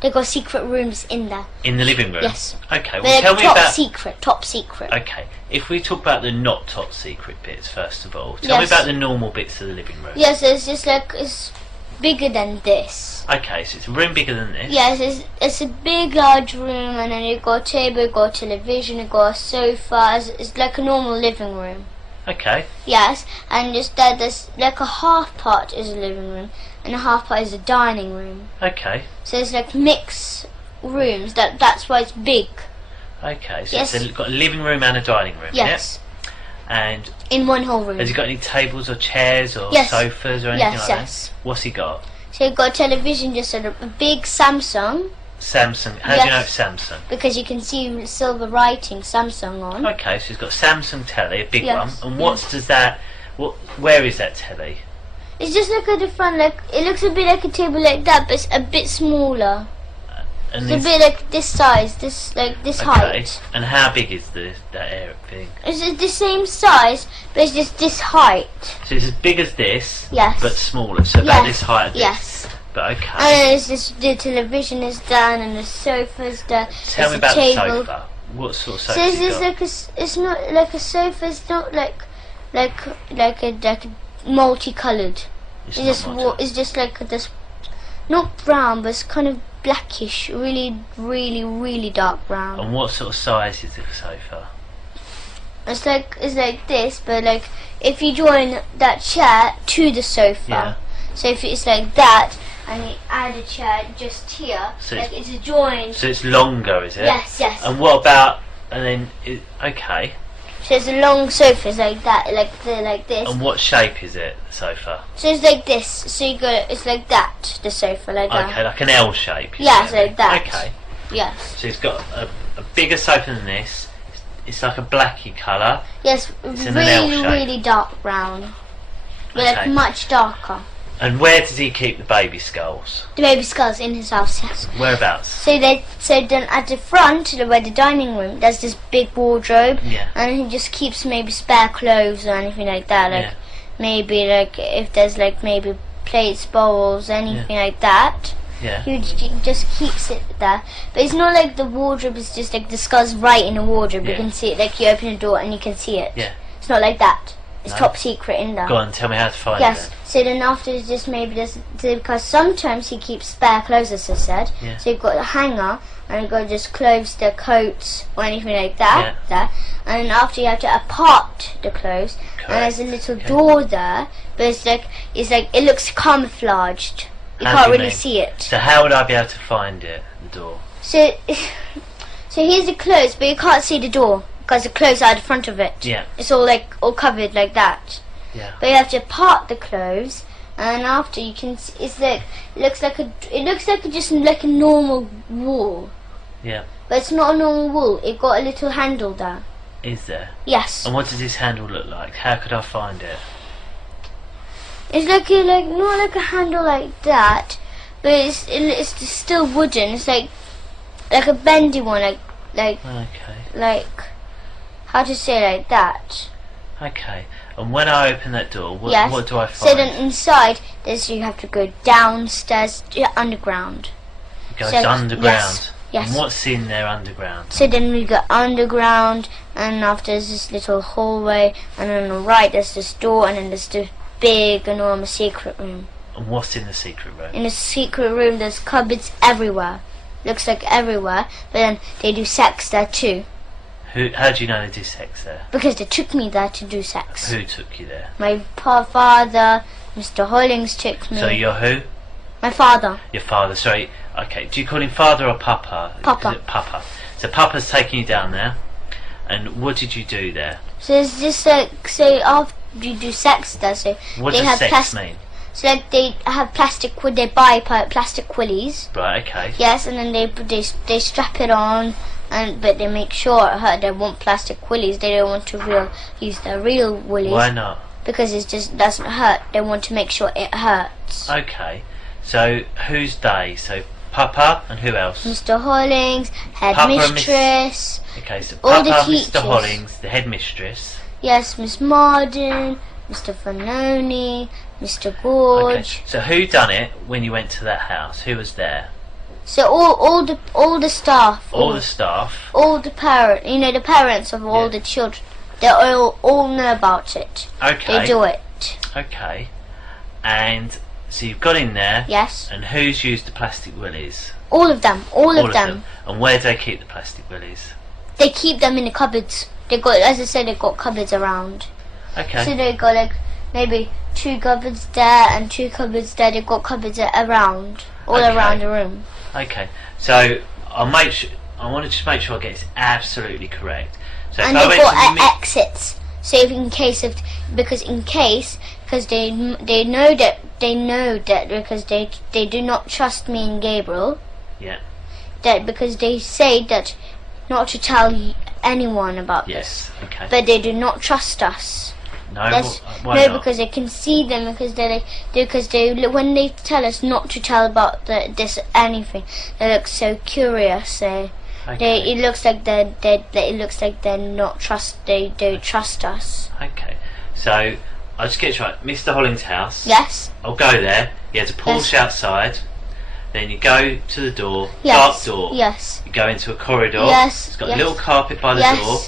They got secret rooms in there. In the living room? Yes. Okay, well They're tell me top about... secret. Top secret. Okay, if we talk about the not top secret bits first of all, tell me Yes. about the normal bits of the living room. Yes, it's just like it's bigger than this. Okay, so it's a room bigger than this. Yes, it's a big large room, and then you got a table, you got a television, you got a sofa. It's like a normal living room. Okay, Yes, and just there's like a half part is a living room, and a half part is a dining room. okay, So it's like mixed rooms. That's why it's big. okay. So Yes. it's got a living room and a dining room. Yes, Yeah? And in one whole room. has he got any tables or chairs or Yes. sofas or anything Yes, like yes. that? What's he got? So you've got a television, just a big Samsung, Samsung. How do you know Yes. it's Samsung? because you can see silver writing Samsung on. Okay, so he's got a Samsung telly, a big Yes, one. And where is that telly? It's just like at the front, like it looks a bit like a table like that, but it's a bit smaller. And It's a bit like this size, this height. And how big is that area thing? It's just the same size, but it's just this height. So it's as big as this, Yes. but smaller. So about this height of this. Yes. But okay. And then it's just the television is down and the sofa's there. Tell me There's a about the table. sofa. What sort of sofa So it's you just got? like it's not like a sofa. It's not like a multicolored. It's It's not just modern. it's just like this, not brown, but it's kind of blackish, really dark brown. And what sort of size is the sofa? It's like this, but like if you join that chair to the sofa, Yeah. so if it's like that, and you add a chair just here, So like it's a join. So it's longer, is it? Yes, yes. And what about? And then okay. So it's a long sofa, it's like that, like this. And what shape is it? The sofa? So it's like this. So you go, it's like that, the sofa, like that. Okay, like an L shape. you Yes, say. like that. Okay. Yes. So it's got a bigger sofa than this. It's like a blacky colour. Yes, It's in an L shape. really dark brown, but Okay. like much darker. And where does he keep the baby skulls? The baby skull's in his house, yes. Whereabouts? So then at the front, where the dining room, there's this big wardrobe, Yeah. and he just keeps maybe spare clothes or anything like that. Like Yeah. maybe like if there's like maybe plates, bowls, anything like that. Yeah. He just keeps it there. But it's not like the wardrobe is just like the skull's right in the wardrobe. You Yeah. can see it, like you open the door and you can see it. Yeah. It's not like that. It's No. top secret in there. Go on, tell me how to find Yes. it. So then after it's just maybe just because sometimes he keeps spare clothes, as I said. Yeah. So you've got a hanger and you've got just clothes, the coats or anything like that. Yeah. There. and after you have to apart the clothes, and there's a little door there, but it's like it looks camouflaged. You can't really see it. So how would I be able to find it? The door. So here's the clothes, but you can't see the door because the clothes are at the front of it. Yeah. It's all covered like that. Yeah. But you have to part the clothes, and after you can see, it looks like just like a normal wall. Yeah. But it's not a normal wall. It got a little handle there. Is there? Yes. And what does this handle look like? How could I find it? It's not like a handle like that, but it's still wooden. It's like a bendy one, Okay. like how to say like that. Okay. And when I open that door, what do I find? So then inside, you have to go downstairs underground. It goes underground. Yes. And what's in there underground? So then we go underground, and after there's this little hallway, and on the right there's this door, and then there's this big, enormous secret room. And what's in the secret room? In the secret room there's cupboards everywhere. Looks like everywhere, but then they do sex there too. How do you know they do sex there? Because they took me there to do sex. Who took you there? My father, Mr. Hollings took me. So you're who? My father. Your father, sorry. Okay, do you call him father or papa? Papa. Is it papa? So papa's taking you down there, and what did you do there? So it's just like, so after you do sex there, so What they does have sex mean? So like they have they buy plastic willies. Right, okay. Yes, and then they strap it on, but they make sure it hurt. They want plastic willies. They don't want to use their real willies. Why not? Because it just doesn't hurt. They want to make sure it hurts. Okay. So who's they? So Papa and who else? Mr. Hollings, headmistress. Okay, so all Papa, the teachers. Mr. Hollings, the headmistress. Yes, Miss Marden, Mr. Fanoni, Mr. Gorge. Okay. So who done it when you went to that house? Who was there? So all the staff. All the staff. All the the parents of all the children. They all know about it. Okay. They do it. Okay. And so you've got in there. Yes. And who's used the plastic willies? All of them. All of them. And where do they keep the plastic willies? They keep them in the cupboards. They got, as I said, they got cupboards around. Okay. So they got like maybe 2 cupboards there and 2 cupboards there. They got cupboards around, all around the room. Okay. So I want to just make sure I get this absolutely correct. So and they've got exits. So if because they know that because they do not trust me and Gabriel. Yeah. That because they say that not to tell anyone about this. Yes. Okay. But they do not trust us. No. Why not? Because they can see them because they when they tell us not to tell about this anything, they look so curious. Okay. It looks like they're not trust. They don't trust us. Okay. So I'll just get it right. Mr. Hollings' house. Yes. I'll go there. You have to Porsche outside. Then you go to the door. Yes. Dark door. Yes. You go into a corridor. Yes. It's got a little carpet by the door.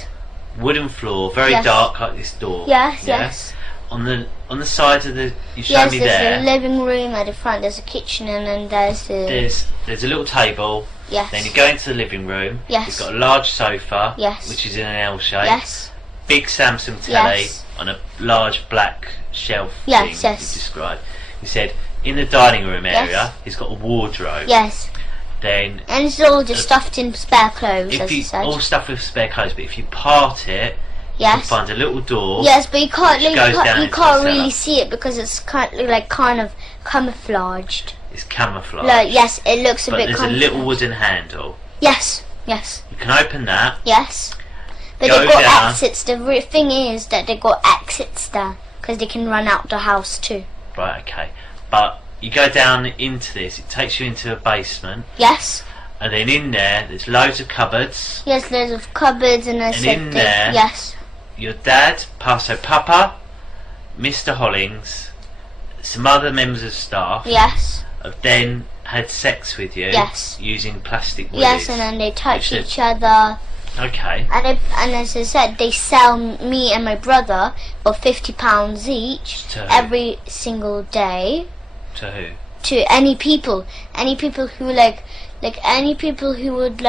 Wooden floor, very dark like this door. Yes. Yes. On the side of you show me there. Yes, there's a living room at the front. There's a kitchen, and then there's a little table. Yes. Then you go into the living room. Yes. It's got a large sofa. Yes. Which is in an L shape. Yes. Big Samsung telly on a large black shelf thing you described. You said in the dining room area, it's got a wardrobe. Yes. Then and it's all just stuffed in spare clothes, as you said. All stuffed with spare clothes, but if you part it, you can find a little door. Yes, but you can't really cellar. see it because it's kind of camouflaged. It's camouflaged. Like, yes, it looks a bit. But there's a little wooden handle. Yes, yes. You can open that. Yes, but they've got exits. The thing is that they've got exits there because they can run out the house too. Right. Okay. But you go down into this. It takes you into a basement. Yes. And then in there's loads of cupboards. Yes, loads of cupboards and in there. Yes. Your dad, Papa, Mr. Hollings, some other members of staff. Yes. Have then had sex with you. Yes. Using plastic willies. Yes, and then they touch each other. Okay. And as I said, they sell me and my brother for £50 each every single day. To who? To any people who any people who would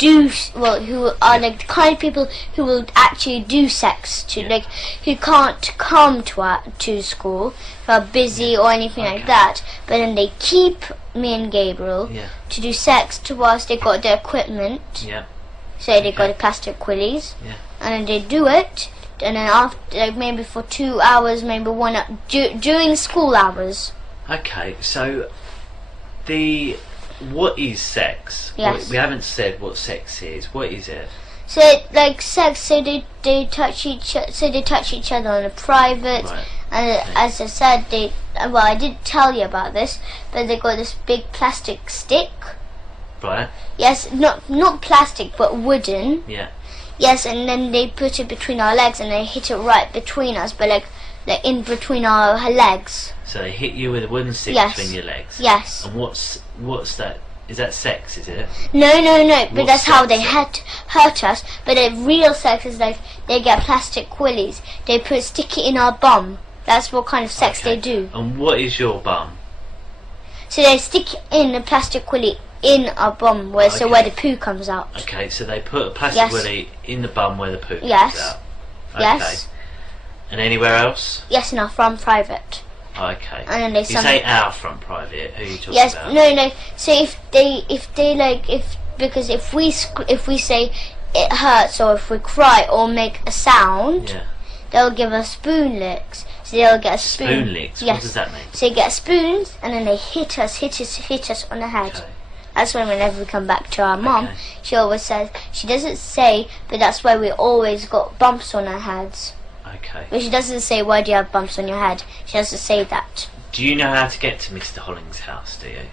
who are like the kind of people who will actually do sex to like who can't come to school, who are busy or anything like that, but then they keep me and Gabriel to do sex to us. They got the equipment, so they got the plastic willies, and then they do it, and then after like maybe for 2 hours, maybe 1 hour during school hours. Okay, so what is sex? Yes. We haven't said what sex is. What is it? So like sex, so they touch each other on a private, and as I said, I didn't tell you about this, but they got this big plastic stick. Right. Yes, not plastic, but wooden. Yeah. Yes, and then they put it between our legs, and they hit it right between us, but like in between our legs. So they hit you with a wooden stick between your legs. Yes. And what's that? Is that sex? Is it? No. But that's how they hurt us. But the real sex is like they get plastic willies. They stick it in our bum. That's what kind of sex they do. And what is your bum? So they stick in a plastic willy in our bum, where the poo comes out. Okay, so they put a plastic willy in the bum where the poo comes out. Okay. Yes. And anywhere else? Yes, in our front private. Okay. And then they say our front private. Who are you talking about? No. So because if we say it hurts, or if we cry or make a sound, they'll give us spoon licks. So they'll get a spoon. Spoon licks. Yes. What does that mean? So you get spoons, and then they hit us on the head. Okay. That's why whenever we come back to our mum, she always says, she doesn't say, but that's why we always got bumps on our heads. Okay. But she doesn't say, why do you have bumps on your head? She doesn't say that. Do you know how to get to Mr. Holling's house, do you?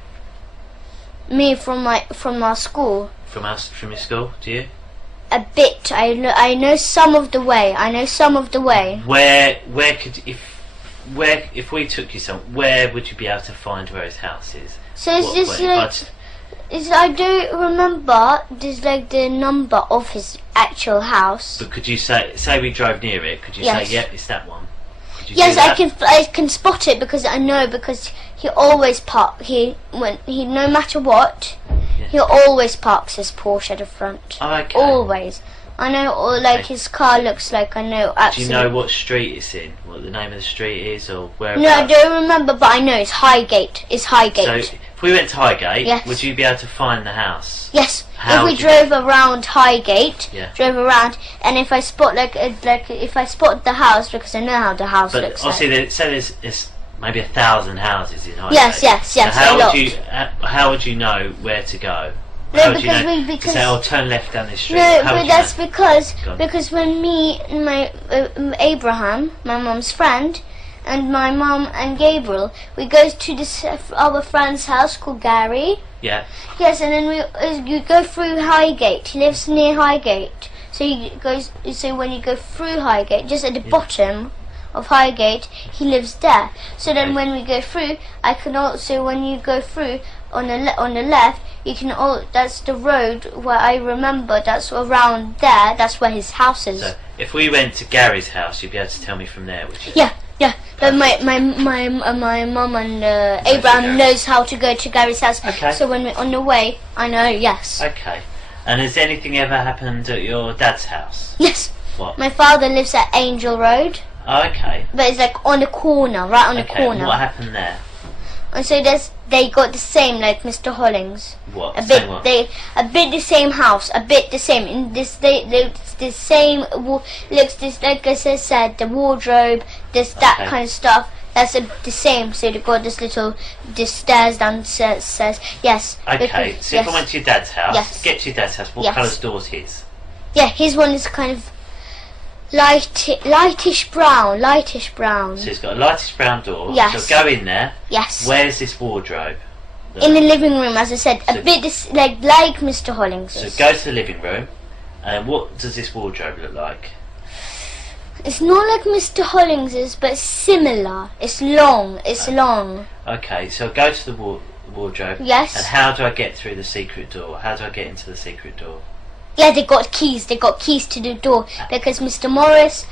Me from our school. From your school, do you? A bit. I know some of the way. Where if we took you where would you be able to find where his house is? So I don't remember there's like the number of his actual house. But could you say we drove near it, could you say, yep, it's that one? Yes, I can spot it because he always no matter what, he always parks his Porsche at the front. Oh, okay. Always. I know, his car looks like, I know absolutely. Do you know what street it's in? What the name of the street is, or where? No, I don't remember, but I know it's Highgate. It's Highgate. So, if we went to Highgate, would you be able to find the house? Yes. If we drove around Highgate, and if I spot if I spot the house, because I know how the house looks like. But obviously, there's maybe 1,000 houses in Highgate. Yes. So how would you know where to go? No, because say, turn left down this street. No, but that's because when me and my Abraham, my mum's friend, and my mum and Gabriel, we go to our friend's house called Gary. Yeah. Yes, and then you go through Highgate. He lives near Highgate, so when you go through Highgate, just at the bottom of Highgate, he lives there. So then when we go through, when you go through on the left, you can that's the road where I remember. That's around there. That's where his house is. So if we went to Gary's house, you'd be able to tell me from there, would you? Yeah. But my mum and Abraham knows how to go to Gary's house. Okay. So when we're on the way, I know. Yes. Okay. And has anything ever happened at your dad's house? Yes. What? My father lives at Angel Road. Oh, okay. But it's like on the corner, right on the corner. And what happened there? And so they got the same like Mr. Hollings. What? A bit the same house, a bit the same. In this the same looks this like I said, the wardrobe, that kind of stuff. That's the same. So they got this stairs downstairs. Yes. Okay. So if I went to your dad's house, get to your dad's house. What colour door's his? Yeah, his one is kind of lightish brown. So it's got a lightish brown door. Yes. So go in there. Yes. Where's this wardrobe? In the living room, as I said, a bit like Mr. Hollings. So go to the living room, and what does this wardrobe look like? It's not like Mr. Hollings's, but similar. It's long. Okay, so go to the wardrobe. Yes. And how do I get through the secret door? How do I get into the secret door? Yeah, they got keys. They got keys to the door because Mr. Morris,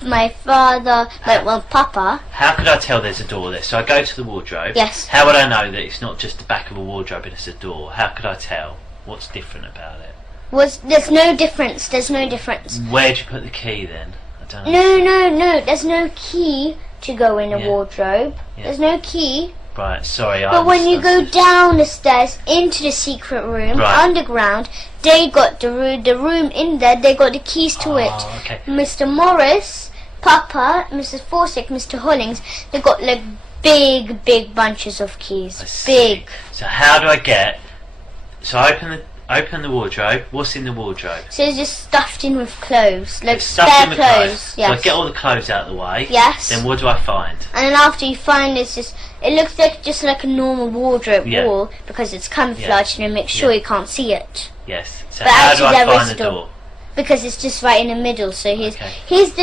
my father, Papa. How could I tell there's a door there? So I go to the wardrobe. Yes. How would I know that it's not just the back of a wardrobe and it's a door? How could I tell? What's different about it? There's no difference. There's no difference. Where'd you put the key then? I don't know. No. There's no key to go in a wardrobe. Yeah. There's no key. Right, sorry. But when you go down the stairs into the secret room, underground, they got the room in there. They got the keys to it. Okay. Mr. Morris, Papa, Mrs. Forsyth, Mr. Hollings, they got like big bunches of keys. Big. So how do I get? So open the wardrobe. What's in the wardrobe? So it's just stuffed in with clothes, like stuffed spare in with clothes. Yes. So I get all the clothes out of the way. Yes. Then what do I find? And then after you find it looks like just like a normal wardrobe wall because it's camouflaged and it makes sure you can't see it. Yes. So but how do I there find the door? Because it's just right in the middle. So this is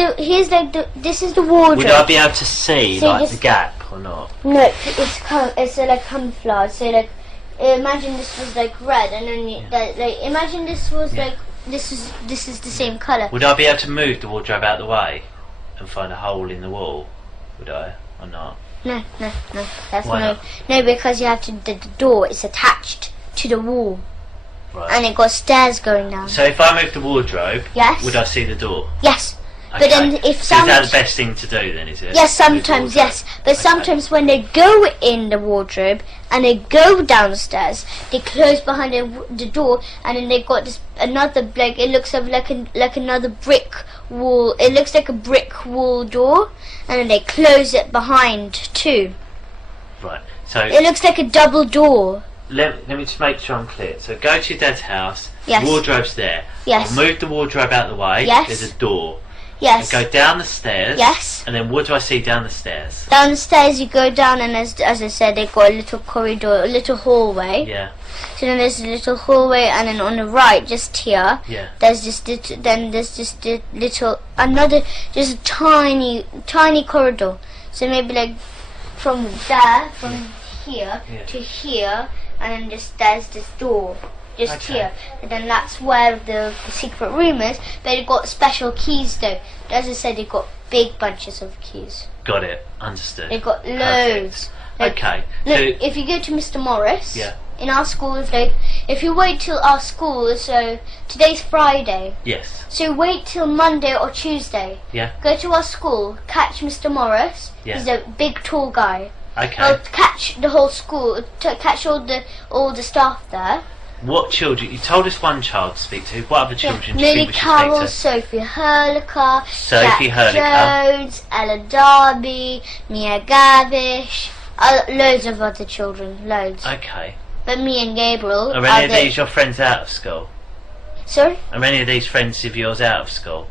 the wardrobe. Would I be able to see like the gap or not? No, it's like camouflage. So like imagine this was like red, and then imagine this was like this is the same colour. Would I be able to move the wardrobe out of the way and find a hole in the wall? Would I or not? No. That's Why not? No, because you have to. The door is attached to the wall, and it got stairs going down. So if I move the wardrobe, would I see the door? Yes. Okay. But then if so is that the best thing to do then, is it? Yes, sometimes, yes. But sometimes when they go in the wardrobe and they go downstairs, they close behind the door, and then they got this another it looks like another brick wall. It looks like a brick wall door, and then they close it behind too. Right. So it looks like a double door. Let me just make sure I'm clear. So go to your dad's house. Yes. Wardrobe's there. Yes. I'll move the wardrobe out of the way. Yes. There's a door. Yes. I go down the stairs. Yes. And then what do I see down the stairs? Down the stairs you go down, and as I said, they got a little corridor, a little hallway. Yeah. So then there's a little hallway, and then on the right, just here, there's just just a tiny corridor. So maybe like from here to here, and then there's this door. Just here, and then that's where the secret room is. But it got special keys though. As I said, it got big bunches of keys. Got it. Understood. It got loads. Like, okay. Look, So if you go to Mr. Morris, in our school, if you wait till our school, so today's Friday. Yes. So wait till Monday or Tuesday. Yeah. Go to our school, catch Mr. Morris. Yeah. He's a big, tall guy. Okay. I'll catch the whole school, catch all the staff there. What children? You told us one child to speak to. What other children do you Millie think we should Carroll, speak Sophie Hurliker, Sophie Jack Hurliker. Jones, Ella Darby, Mia Gavish, loads of other children, loads. to? Okay. But me and Gabriel Are any of these your friends out of school? Sorry? Are any of these friends of yours out of school?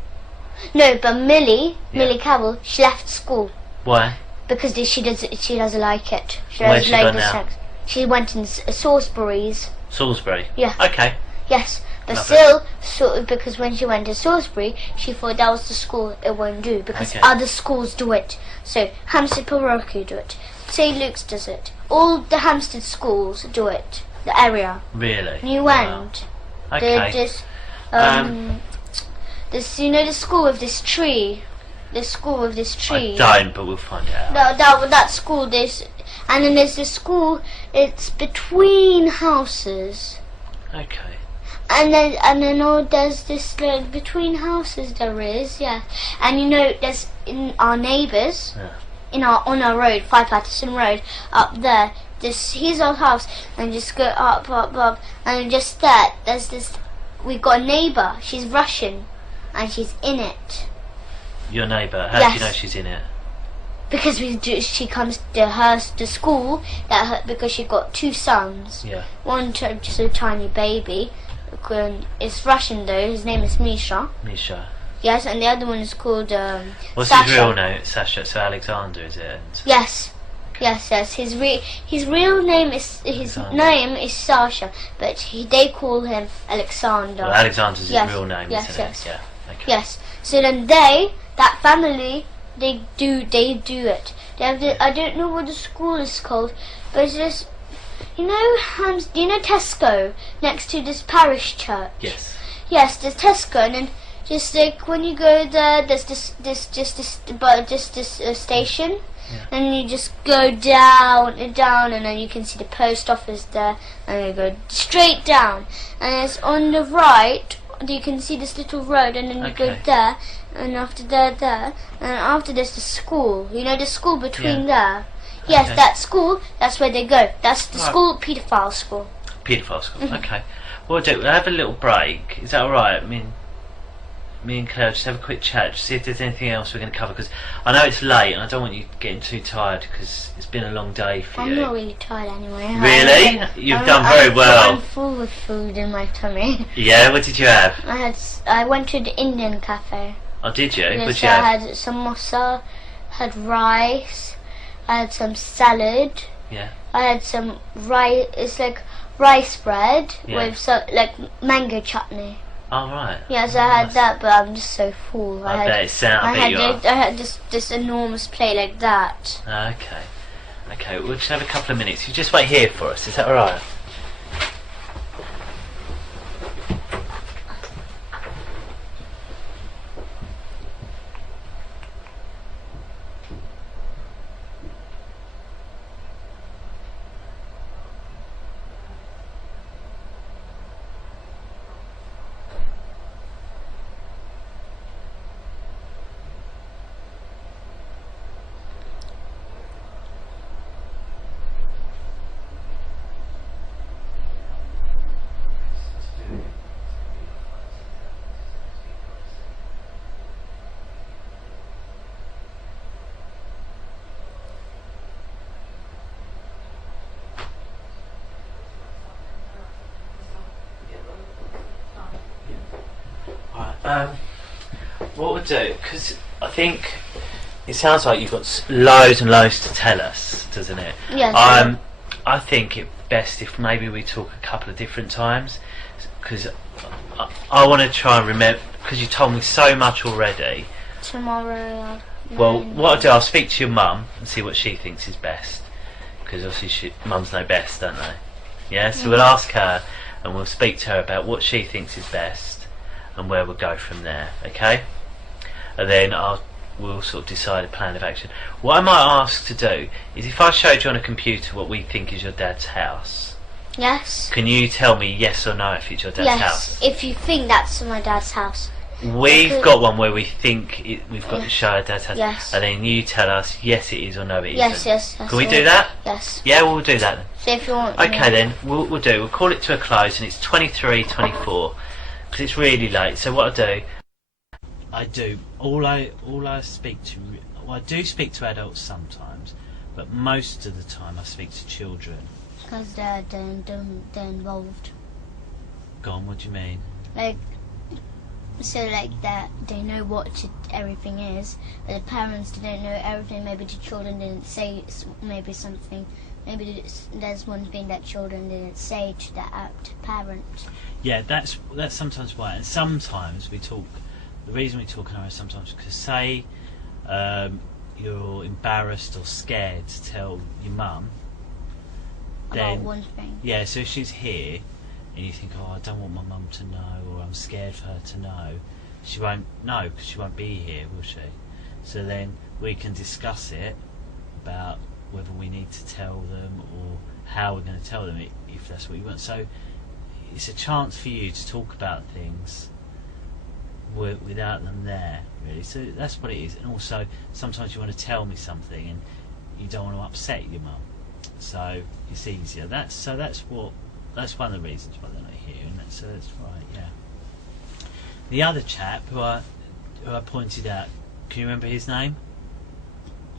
No, but Millie Carroll, she left school Why? because she doesn't like it. Where's she like gone the now? sex. She went in Salisbury's. Salisbury? Yeah. Okay. Yes, but Lovely. still, because when she went to Salisbury, she thought that was the school it won't do, because other schools do it. So, Hampstead Parochial do it, St. Luke's does it, all the Hampstead schools do it, the area. Really? New End. Okay. This, you know the school with this tree? The school with this tree. I don't, but we'll find out. That school, and then there's the school, it's between houses. Okay. And then there's this like between houses there is, and you know there's in our neighbours, on our road, 5 Patterson Road, up there. Here's our house, and just go up, and just there's this. We've got a neighbour. She's Russian, and she's in it. Your neighbour? How do you know she's in it? Because she comes to school because she got 2 sons. Yeah. One just a tiny baby. It's Russian though. His name is Misha. Misha. Yes, and the other one is called What's Sasha. his real name? Sasha. So Alexander, is it? And Yes. His real name is Sasha, but they call him Alexander. Well, Alexander's his real name, isn't it? Yeah. Okay. Yes. So then that family, they do it. They have I don't know what the school is called, but it's just, do you know Tesco next to this parish church? Yes. Yes, there's Tesco, and then just like when you go there, there's this station, Yeah. And you just go down and down, and then you can see the post office there, and you go straight down, and it's on the right. You can see this little road, and then you go there, and after there, and after there's the school. You know the school between there. Yes, that school. That's where they go. That's the school, paedophile school. Paedophile school. Okay. We'll have a little break. Is that all right? I mean, me and Claire just have a quick chat, just see if there's anything else we're going to cover, because I know it's late and I don't want you getting too tired because it's been a long day for you. I'm not really tired anyway. Really? You've done very well. I'm full with food in my tummy. Yeah, what did you have? I went to the Indian cafe. Oh, did you? Yes, What'd you I have? had samosa, had rice, I had some salad. Yeah. I had some rice. It's like rice bread with like mango chutney. Oh, right. Yes, I had that, but I'm just so full. I bet you are. I had this enormous plate like that. Okay. Okay, we'll just have a couple of minutes. You just wait here for us, is that alright? What we'll do, because I think it sounds like you've got loads and loads to tell us, doesn't it? Yes. I think it's best if maybe we talk a couple of different times, because I want to try and remember, because you told me so much already. Tomorrow. Well, what I'll do, I'll speak to your mum and see what she thinks is best, because obviously mums know best, don't they? Yeah, so we'll ask her and we'll speak to her about what she thinks is best and where we'll go from there, okay? And then we'll sort of decide a plan of action. What I might ask to do is, if I showed you on a computer what we think is your dad's house, Yes. can you tell me yes or no if it's your dad's house? Yes, if you think that's my dad's house. We've got one where we think we've got to show our dad's house, Yes. and then you tell us yes it is or no it isn't. Yes. Can we do that? Yes. Yeah, we'll do that then. So if you want. Okay then, we'll call it to a close, and it's 23:24 because it's really late. So what I do, all I speak to, well, I do speak to adults sometimes, but most of the time I speak to children. Because they're involved. Go on, what do you mean? Like, so like that they know what everything is, but the parents didn't know everything. Maybe the children didn't say maybe something. Maybe there's one thing that children didn't say to the parent. Yeah, that's sometimes why. And sometimes we talk. The reason we talk is sometimes because say you're embarrassed or scared to tell your mum. About one thing. Yeah, so if she's here and you think, oh, I don't want my mum to know, or I'm scared for her to know, she won't know because she won't be here, will she? So then we can discuss it about whether we need to tell them or how we're going to tell them if that's what you want. So it's a chance for you to talk about things without them there, really. So that's what it is. And also sometimes you want to tell me something and you don't want to upset your mum, so it's easier. That's one of the reasons why they're not here, and that's right. Yeah. The other chap who I pointed out, can you remember his name?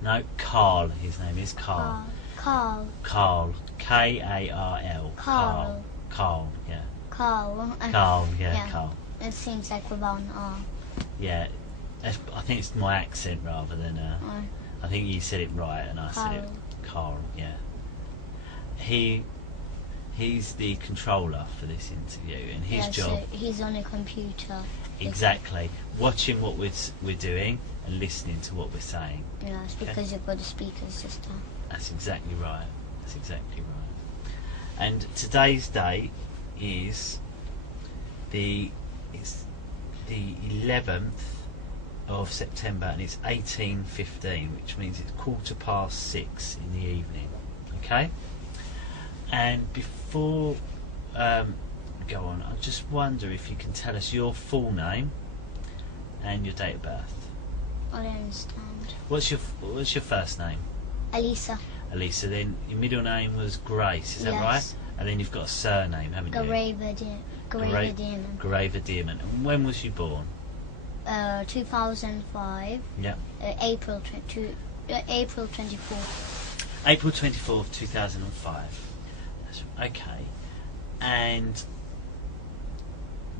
No, Carl. His name is Carl. Carl. K-A-R-L. Carl. Carl. Yeah. Carl. Carl. Yeah. Carl. It seems like without an R. Yeah, I think it's my accent rather than. I think you said it right and I said it. Carl. Yeah. He's the controller for this interview, and his job. So he's on a computer. Exactly, watching what we're doing and listening to what we're saying. Yeah, it's because you've got a speaker system. That's exactly right. And today's date is the 11th of September, and it's 18:15, which means it's 6:15 in the evening. Okay. And before go on, I just wonder if you can tell us your full name and your date of birth. I don't understand. What's your first name? Elisa. Elisa. Then your middle name was Grace. Is that Yes. right? And then you've got a surname, haven't you? Graver Demon. Graver Demon. And when was you born? 2005. Yeah. April 24th. April 24th, 2005. That's okay. And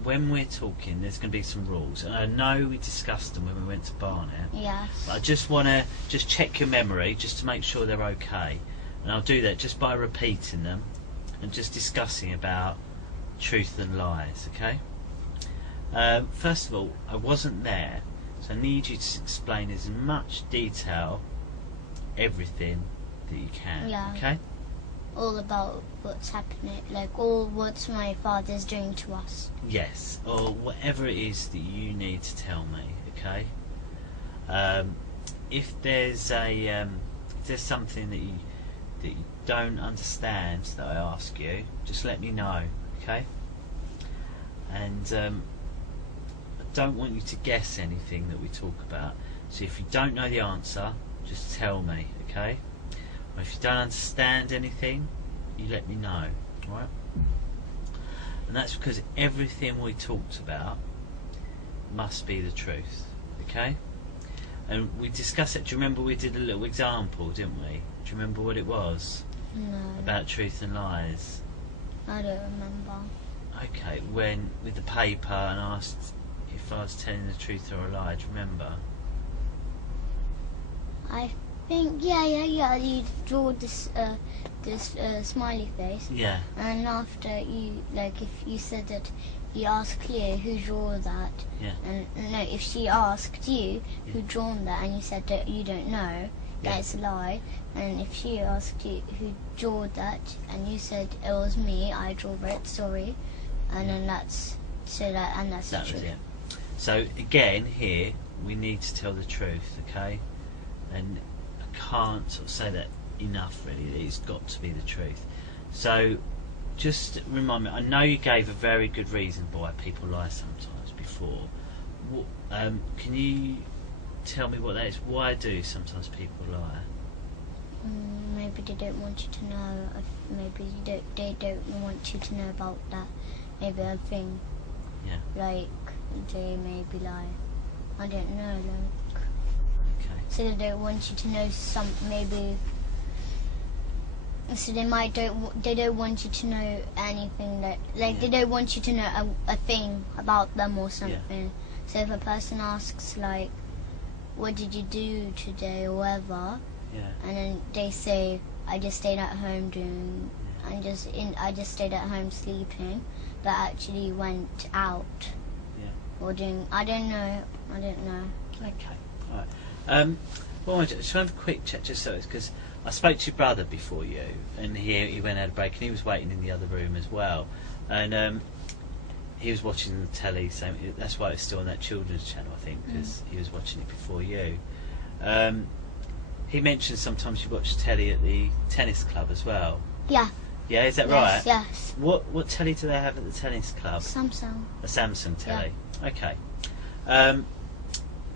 when we're talking, there's going to be some rules, and I know we discussed them when we went to Barnet. Yes. But I just want to check your memory, just to make sure they're okay, and I'll do that just by repeating them and just discussing about truth and lies. Okay. First of all, I wasn't there, so I need you to explain as much detail everything that you can. Yeah. Okay. All about what's happening, like all what my father's doing to us. Yes, or whatever it is that you need to tell me. Okay. If there's something that you don't understand that I ask you, just let me know. Okay. And I don't want you to guess anything that we talk about. So if you don't know the answer, just tell me. Okay. Or if you don't understand anything, you let me know, right? And that's because everything we talked about must be the truth, okay? And we discussed it. Do you remember we did a little example, didn't we? Do you remember what it was? No. About truth and lies? I don't remember. Okay, when with the paper and asked if I was telling the truth or a lie, do you remember? I think yeah. You draw this smiley face. Yeah. And after you, like, if you said that you asked Cleo who drew that, Yeah. and no, if she asked you who drawn that, and you said that you don't know, that's a lie. And if she asked you who drew that, and you said it was me, I drew it, sorry, and then that's the That was truth. it. So again, here we need to tell the truth, okay? And I can't sort of say that enough, really. It's got to be the truth. So just remind me, I know you gave a very good reason why people lie sometimes before. Can you tell me what that is? Why do sometimes people lie? Maybe they don't want you to know. Maybe they don't want you to know about that. Maybe a thing. Yeah. Like they maybe lie. I don't know. Like, Okay. so they don't want you to know some. Maybe. So they don't want you to know anything that, like, they don't want you to know a thing about them or something. So if a person asks, like, what did you do today or whatever, and then they say, I just stayed at home I just stayed at home sleeping, but actually went out or doing, I don't know. Okay. All right. Well, I just have a quick chat just so it's because I spoke to your brother before you, and he went out a break, and he was waiting in the other room as well, and he was watching the telly. So that's why it's still on that children's channel, I think, because he was watching it before you. He mentioned sometimes you watch telly at the tennis club as well. Yeah. Yeah, is that right? Yes. What telly do they have at the tennis club? Samsung. A Samsung telly. Yeah. Okay.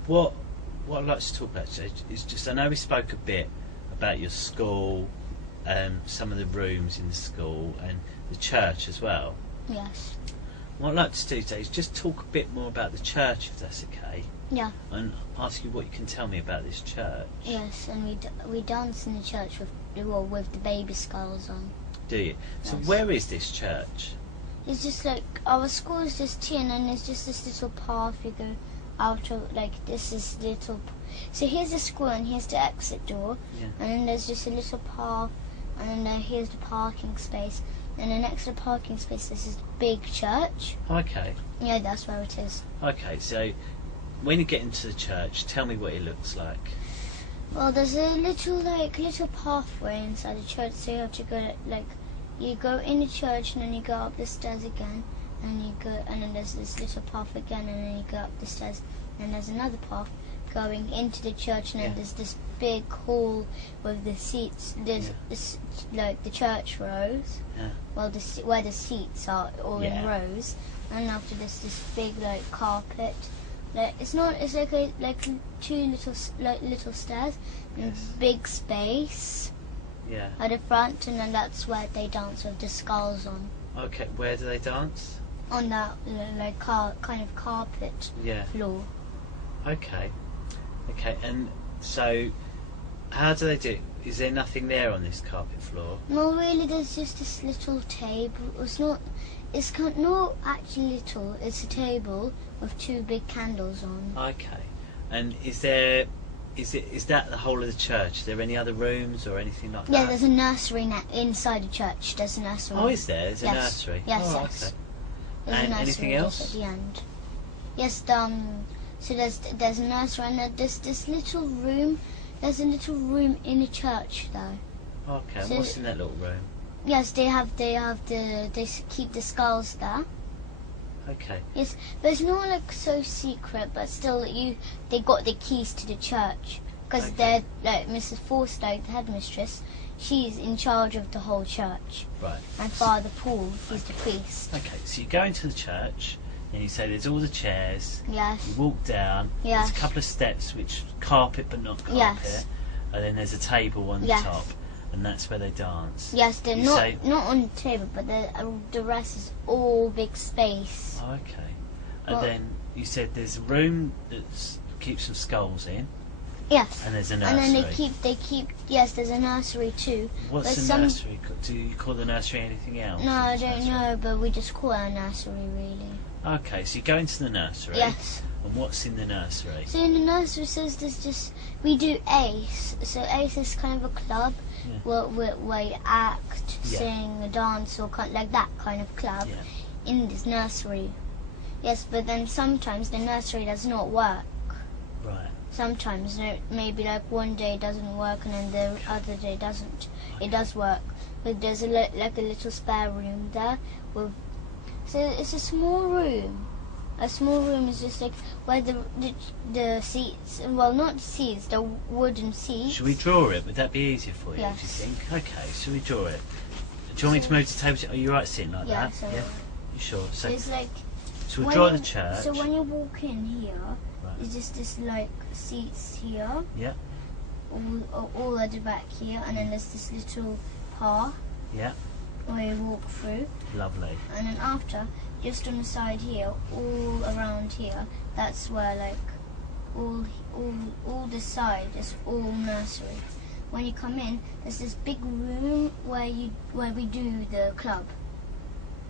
What I'd like to talk about is just, I know we spoke a bit about your school, some of the rooms in the school, and the church as well. Yes. What I'd like to do today is just talk a bit more about the church, if that's okay. Yeah. And ask you what you can tell me about this church. Yes, and we dance in the church with the baby skulls on. Do you? So Yes. where is this church? It's just like, our school is just here, and then there's just this little path you go out of, like, this is little. So here's the school, and here's the exit door, and then there's just a little path, and then here's the parking space, and then next to the parking space there's this big church. Okay. Yeah, that's where it is. Okay, so when you get into the church, tell me what it looks like. Well, there's a little pathway inside the church, so you have to go, like, you go in the church and then you go up the stairs again, and you go, and then there's this little path again, and then you go up the stairs, and there's another path going into the church, and then there's this big hall with the seats. There's like the church rows, well, where the seats are all in rows, and after this big like carpet. Like it's like two little stairs and big space. Yeah. At the front, and then that's where they dance with the skulls on. Okay, where do they dance? On that like kind of carpet floor. Okay, and so how do they do it? Is there nothing there on this carpet floor? No, really, there's just this little table. It's not actually little. It's a table with two big candles on. Okay, and is that the whole of the church? Is there any other rooms or anything like that? Yeah, there's a nursery inside the church. There's a nursery. Oh, is there? There's a nursery. Yes, oh, yes. Okay. There's And a nursery anything else? at the end. Yes, so there's a nursery, and there's this little room. There's a little room in the church, though. Okay, So- what's in that little room? Yes, they keep the skulls there. Okay. Yes, but it's not like so secret, but still they got the keys to the church because Okay. they're like Mrs. Forster, the headmistress. She's in charge of the whole church, Right. and Father Paul, he's the priest. Okay, so you go into the church and you say there's all the chairs. Yes, You walk down. Yes. There's a couple of steps which carpet but not carpet. Yes. And then there's a table on the Yes. top, and that's where they dance. yes, they're You not say- not on the table, but the rest is all big space. Okay. And Well- then you said there's a room that keeps some skulls in, Yes, and there's a and nursery. then they keep. Yes, there's a nursery too. What's but the some- nursery? Do you call the nursery anything else? No, I in this don't nursery? know, but we just call it a nursery, really. Okay, so you go into the nursery. Yes. And what's in the nursery? So in the nursery says there's just we do ACE. So ACE is kind of a club where you act, Yeah. sing, dance, or like that kind of club Yeah. in this nursery. Yes, but then sometimes the nursery does not work. Right. Sometimes maybe like one day it doesn't work and then the other day doesn't. It does work, but there's like a little spare room there with. So it's a small room. A small room is just like where the seats, well, not seats, the wooden seats. Should we draw it? Would that be easier for you, Yes. do you think? Okay, should we draw it? Do you want me to move the table? Are you right sitting like Yeah, that? so- Yeah? You sure? So It's like we'll when draw you- the church. So when you walk in here, Right. it's just this like seats here, Yeah, all at the back here, and then there's this little path yeah, where you walk through, lovely. and then after, just on the side here, all around here, that's where like all the side is all nursery. When you come in, there's this big room where we do the club.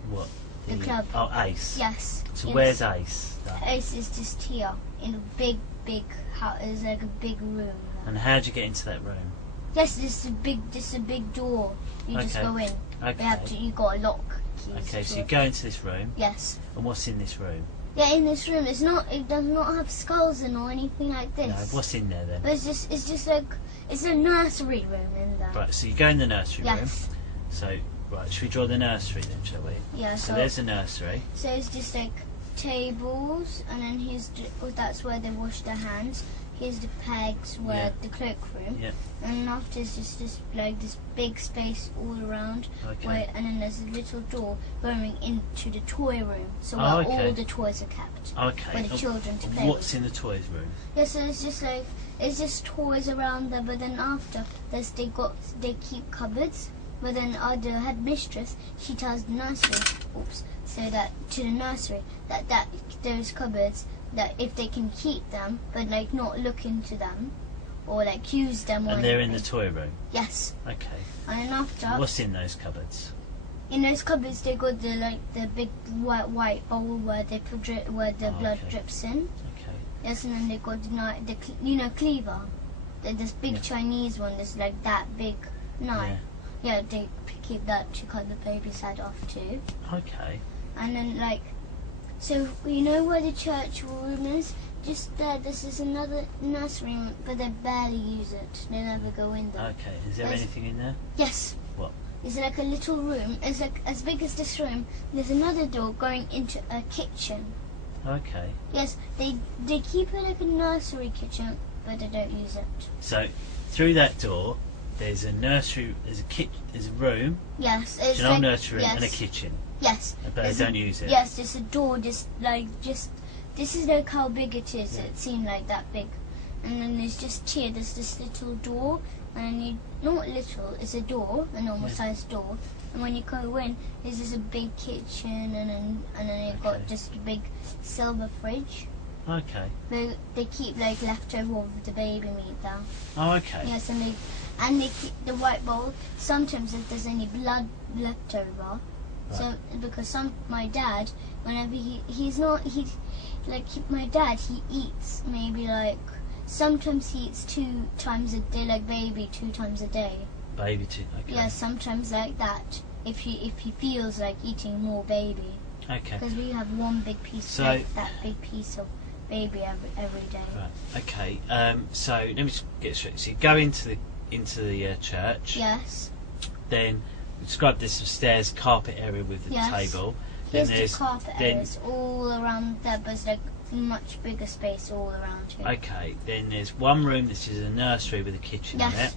What? The club. Oh, Ace. Yes. So it's- where's Ace? Ace is just here in a big house. It's like a big room. there. And how'd you get into that room? Yes, this is a big door. You just Okay. go in. Okay. You got a lock. Keys Okay, to so you it. go into this room, Yes. and what's in this room? Yeah, in this room, it does not have skulls in or anything like this. No, what's in there then? But it's just like it's a nursery room in there. Right, so you go in the nursery room. Yes. So, right, should we draw the nursery then, shall we? Yeah. So there's the nursery. So it's just like tables, and then that's where they wash their hands. Here's the pegs where Yeah. the cloakroom, Yeah. and after it's just this big space all around. Okay. And then there's a little door going into the toy room, so Oh, where okay. all the toys are kept. Okay. For the and children to and play what's in the toys room? Yeah, so it's just toys around there, but then after they keep cupboards. But then the headmistress, she tells the nursery, so that to the nursery that those cupboards, that if they can keep them, but like not look into them, or like use them. Or And they're in the anything. toy room. Yes, Okay. and then after What's in those cupboards? in those cupboards they got the big white bowl where they put where the Oh, blood okay. drips in. Okay. Yes, and then they got the cleaver, this big Yeah. Chinese one that's like that big knife. Yeah. Yeah, they keep that to cut the baby's head off too. Okay. And then so you know where the church room is? Just there. This is another nursery room, but they barely use it. They never go in there. Okay. Is there There's- anything in there? Yes. What? It's like a little room. It's like as big as this room. There's another door going into a kitchen. Okay. Yes, they keep it like a nursery kitchen, but they don't use it. So through that door, there's a nursery. There's a room. Yes, It's an like, old nursery yes, and a kitchen. Yes, But they don't use it. Yes, there's a door. This is like how big it is. Yeah. It seemed like that big, and then there's just here. There's this little door, and not little. It's a door, a normal sized door. And when you go in, there's just a big kitchen, and then you've got just a big silver fridge. Okay. They keep like leftover of the baby meat there. Oh, okay. Yes, and they keep the white bowl. Sometimes if there's any blood left over, so because my dad, whenever he eats maybe like sometimes he eats 2 times a day, like baby 2 times a day. Baby too. Okay. Yeah, sometimes like that. If he feels like eating more baby. Okay. Because we have one big piece, like that big piece of baby every day. Right. Okay. So let me just get straight. So you go into the church. Yes. Then describe this stairs, carpet area with the table. Here's then the carpet areas all around there, but it's like much bigger space all around here. Okay. Then there's one room that is a nursery with a kitchen in it,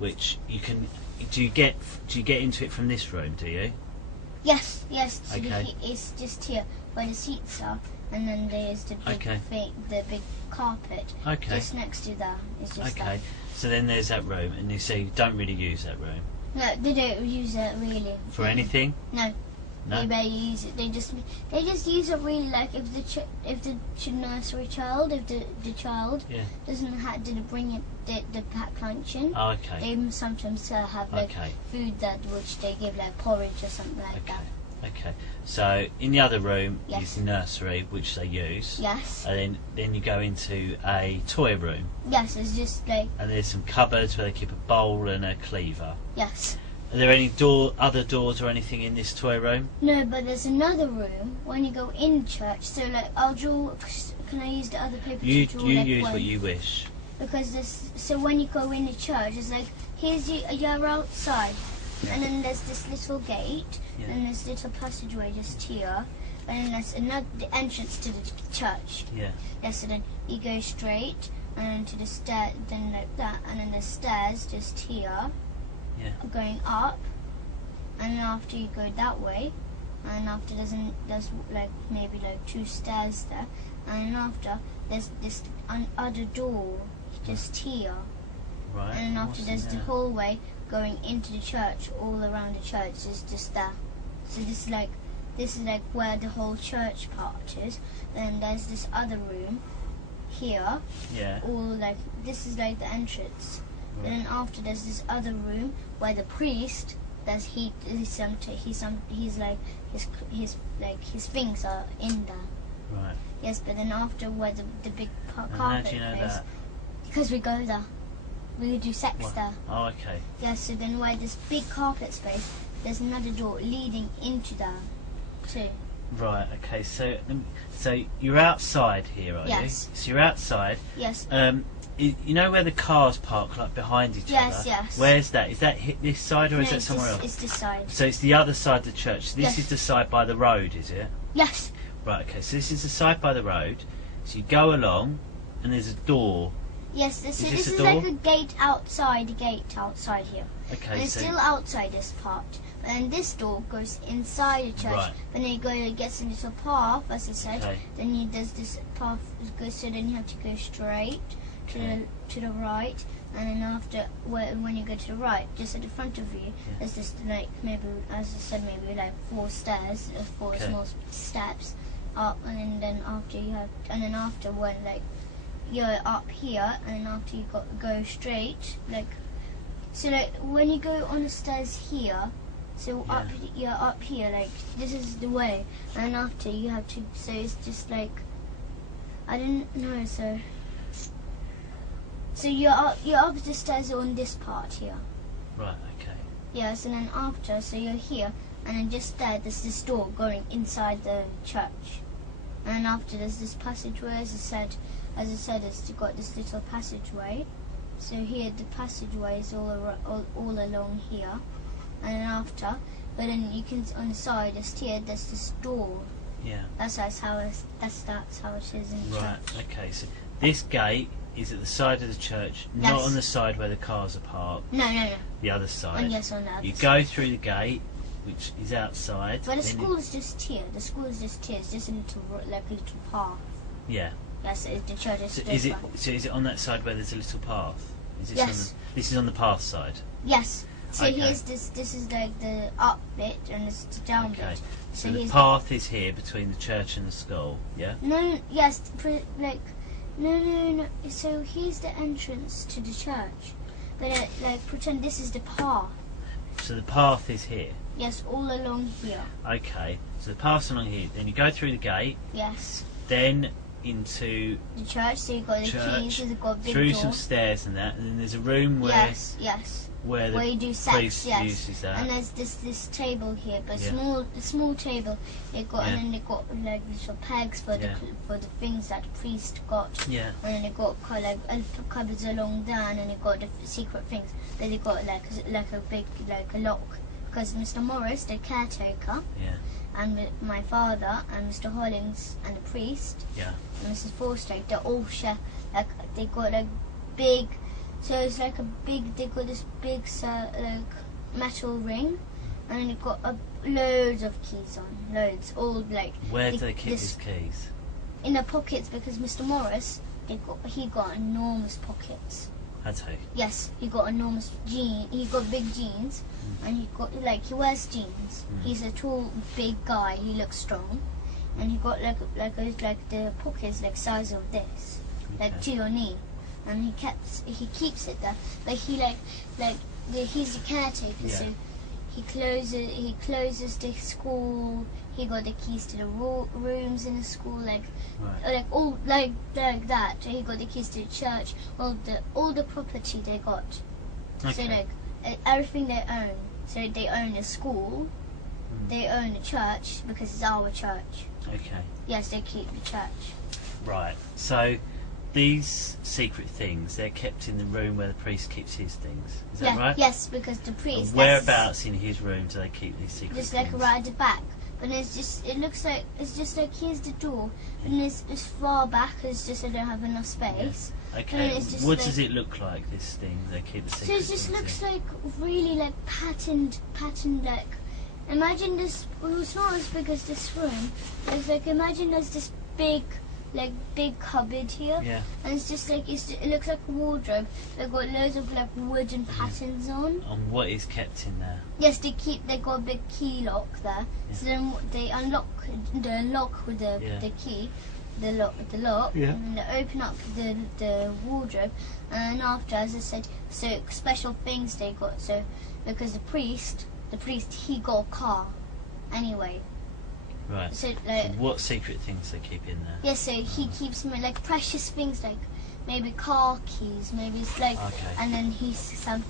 which you can. Do you get into it from this room? Do you? Yes. So Okay. it's just here where the seats are, and then there's the big the big carpet. Okay. Just next to that. It's just Okay. So then there's that room, and you say you don't really use that room No, they don't use it really. for anything. No. No. They barely use it. They just use it really like if the nursery child, if the child didn't bring it the packed lunch in. Oh, okay. They sometimes have like food that which they give like porridge or something like that. Okay. So in the other room Yes. is the nursery, which they use. Yes. And then you go into a toy room, Yes, it's just like and there's some cupboards where they keep a bowl and a cleaver. yes. Are there any other doors or anything in this toy room? No, but there's another room when you go in church. So like I'll draw. Can I use the other paper You to draw? you like use one? what you wish. Because so when you go in the church, it's like you're outside, and then there's this little gate, and there's little passageway just here, and then there's the entrance to the church. Yeah. Yes, so then you go straight, and then to the stair, then like that, and then the stairs just here, going up, and then after you go that way, and after there's like maybe like 2 stairs there, and then after there's this other door just here. Right. And then after there's the hallway going into the church, all around the church is just that. So this is like where the whole church part is. Then there's this other room here. Yeah. All like this is like the entrance. Right. And then after there's this other room where the priest his things are in there. Right. Yes, but then after where the big carpet How do you know is, that? because we go there. We do sex there. Oh, okay. Yeah, so then where this big carpet space, there's another door leading into there too. Right. Okay. So you're outside here, are Yes. you? So you're outside. Yes. You know where the cars park, like behind each Yes, other? yes. Where's that? Is that this side or is No, that somewhere else? It's this side. So it's the other side of the church. So this Yes. is the side by the road, is it? Yes. Right. Okay. So this is the side by the road. So you go along, and there's a door. Yes. This this is a door? like a gate outside. The gate outside here. Okay. And it's so still outside this part. And this door goes inside the church. Right. When you go, it gets a little path, as I said. Okay. Then there's this path goes. So then you have to go straight to the right, and then after when you go to the right, just at the front of you, there's this like maybe, as I said, maybe like 4 stairs, 4 small steps up, and then after when like you're up here, and then after you go straight, like so like when you go on the stairs here. So you're up here, like this is the way, and after you have to. So it's just like I didn't know. So you're up the stairs on this part here. Right. Okay. Yes, and then after, so you're here, and then just there's this door going inside the church, and then after there's this passageway. As I said, it's got this little passageway. So here the passageway is all along here. and then after, but then you can on the side, just here, there's this door. Yeah. That's how it is in Right. church. Okay. So this gate is at the side of the church, not Yes. on the side where the cars are parked. No. The other side. Yes, on the other You side. go through the gate, which is outside. But the then school is just here. The school is just here. It's just a little, like a little path. Yeah. Yes, the church is So this is it? one. So is it on that side where there's a little path? Is this Yes. This is on the path side. Yes. So Okay. here's this. This is like the up bit, and this is the down Okay. bit. So So the here's path is here between the church and the school. Yeah. No. Yes. No. So here's the entrance to the church. But like pretend this is the path. So the path is here. Yes, all along here. Okay. So the path's along here. Then you go through the gate. Yes. Then into The church. So you've got the church. keys. You've got a big Through door. some stairs and that. And then there's a room where Yes. where the Where you do sex, priest yes. uses that. And there's this table here, but Yeah. small table. They got, Yeah. and then they got like little pegs for Yeah. the things that the priest got. Yeah. And then they got like cupboards along there, and then they got the secret things. Then they got like a big like a lock, because Mr. Morris, the caretaker, Yeah. and my father and Mr. Hollings and the priest Yeah. and Mrs. Forster, they all share, like they got like big, so it's like a big, they got this big like metal ring, and then you've got loads of keys on, loads, all like Where do they keep this- these keys? in the pockets, because Mr. Morris, he got enormous pockets. I'd say. Yes, he got enormous he got big jeans, and he got like he wears jeans. He's a tall, big guy. He looks strong, and he got like the pockets like size of this, like to Okay. your knee, and he keeps it there. But he's the caretaker, Yeah. so he closes the school. He got the keys to the rooms in the school, like all like that. He got the keys to the church, all the property they got. Okay. So like everything they own. So they own the school, they own the church because it's our church. Okay. Yes, they keep the church. Right. So these secret things, they're kept in the room where the priest keeps his things. Is that right? Yes, because the And priest. whereabouts in his room do they keep these secret Just things? like right at the back. But it's just like here's the door, and it's far back. It's just I don't have enough space. Okay. And it's just What like- does it look like? This thing they keep the So secret it just things looks in? like really like patterned like. Imagine this. Well, it's not as big as this room. It's like imagine there's this big cupboard here, Yeah. and it's just like it looks like a wardrobe. They've got loads of like wooden patterns on. And what is kept in there? Yes, they got a big key lock there. Yeah. So then they unlock with Yeah. the key, the lock, Yeah. and then they open up the wardrobe, and after, as I said, so special things they got. So because the priest he got a car, anyway. Right. So So like what secret things they keep in there? yeah, so he keeps like precious things like maybe car keys, maybe it's like, Okay. and then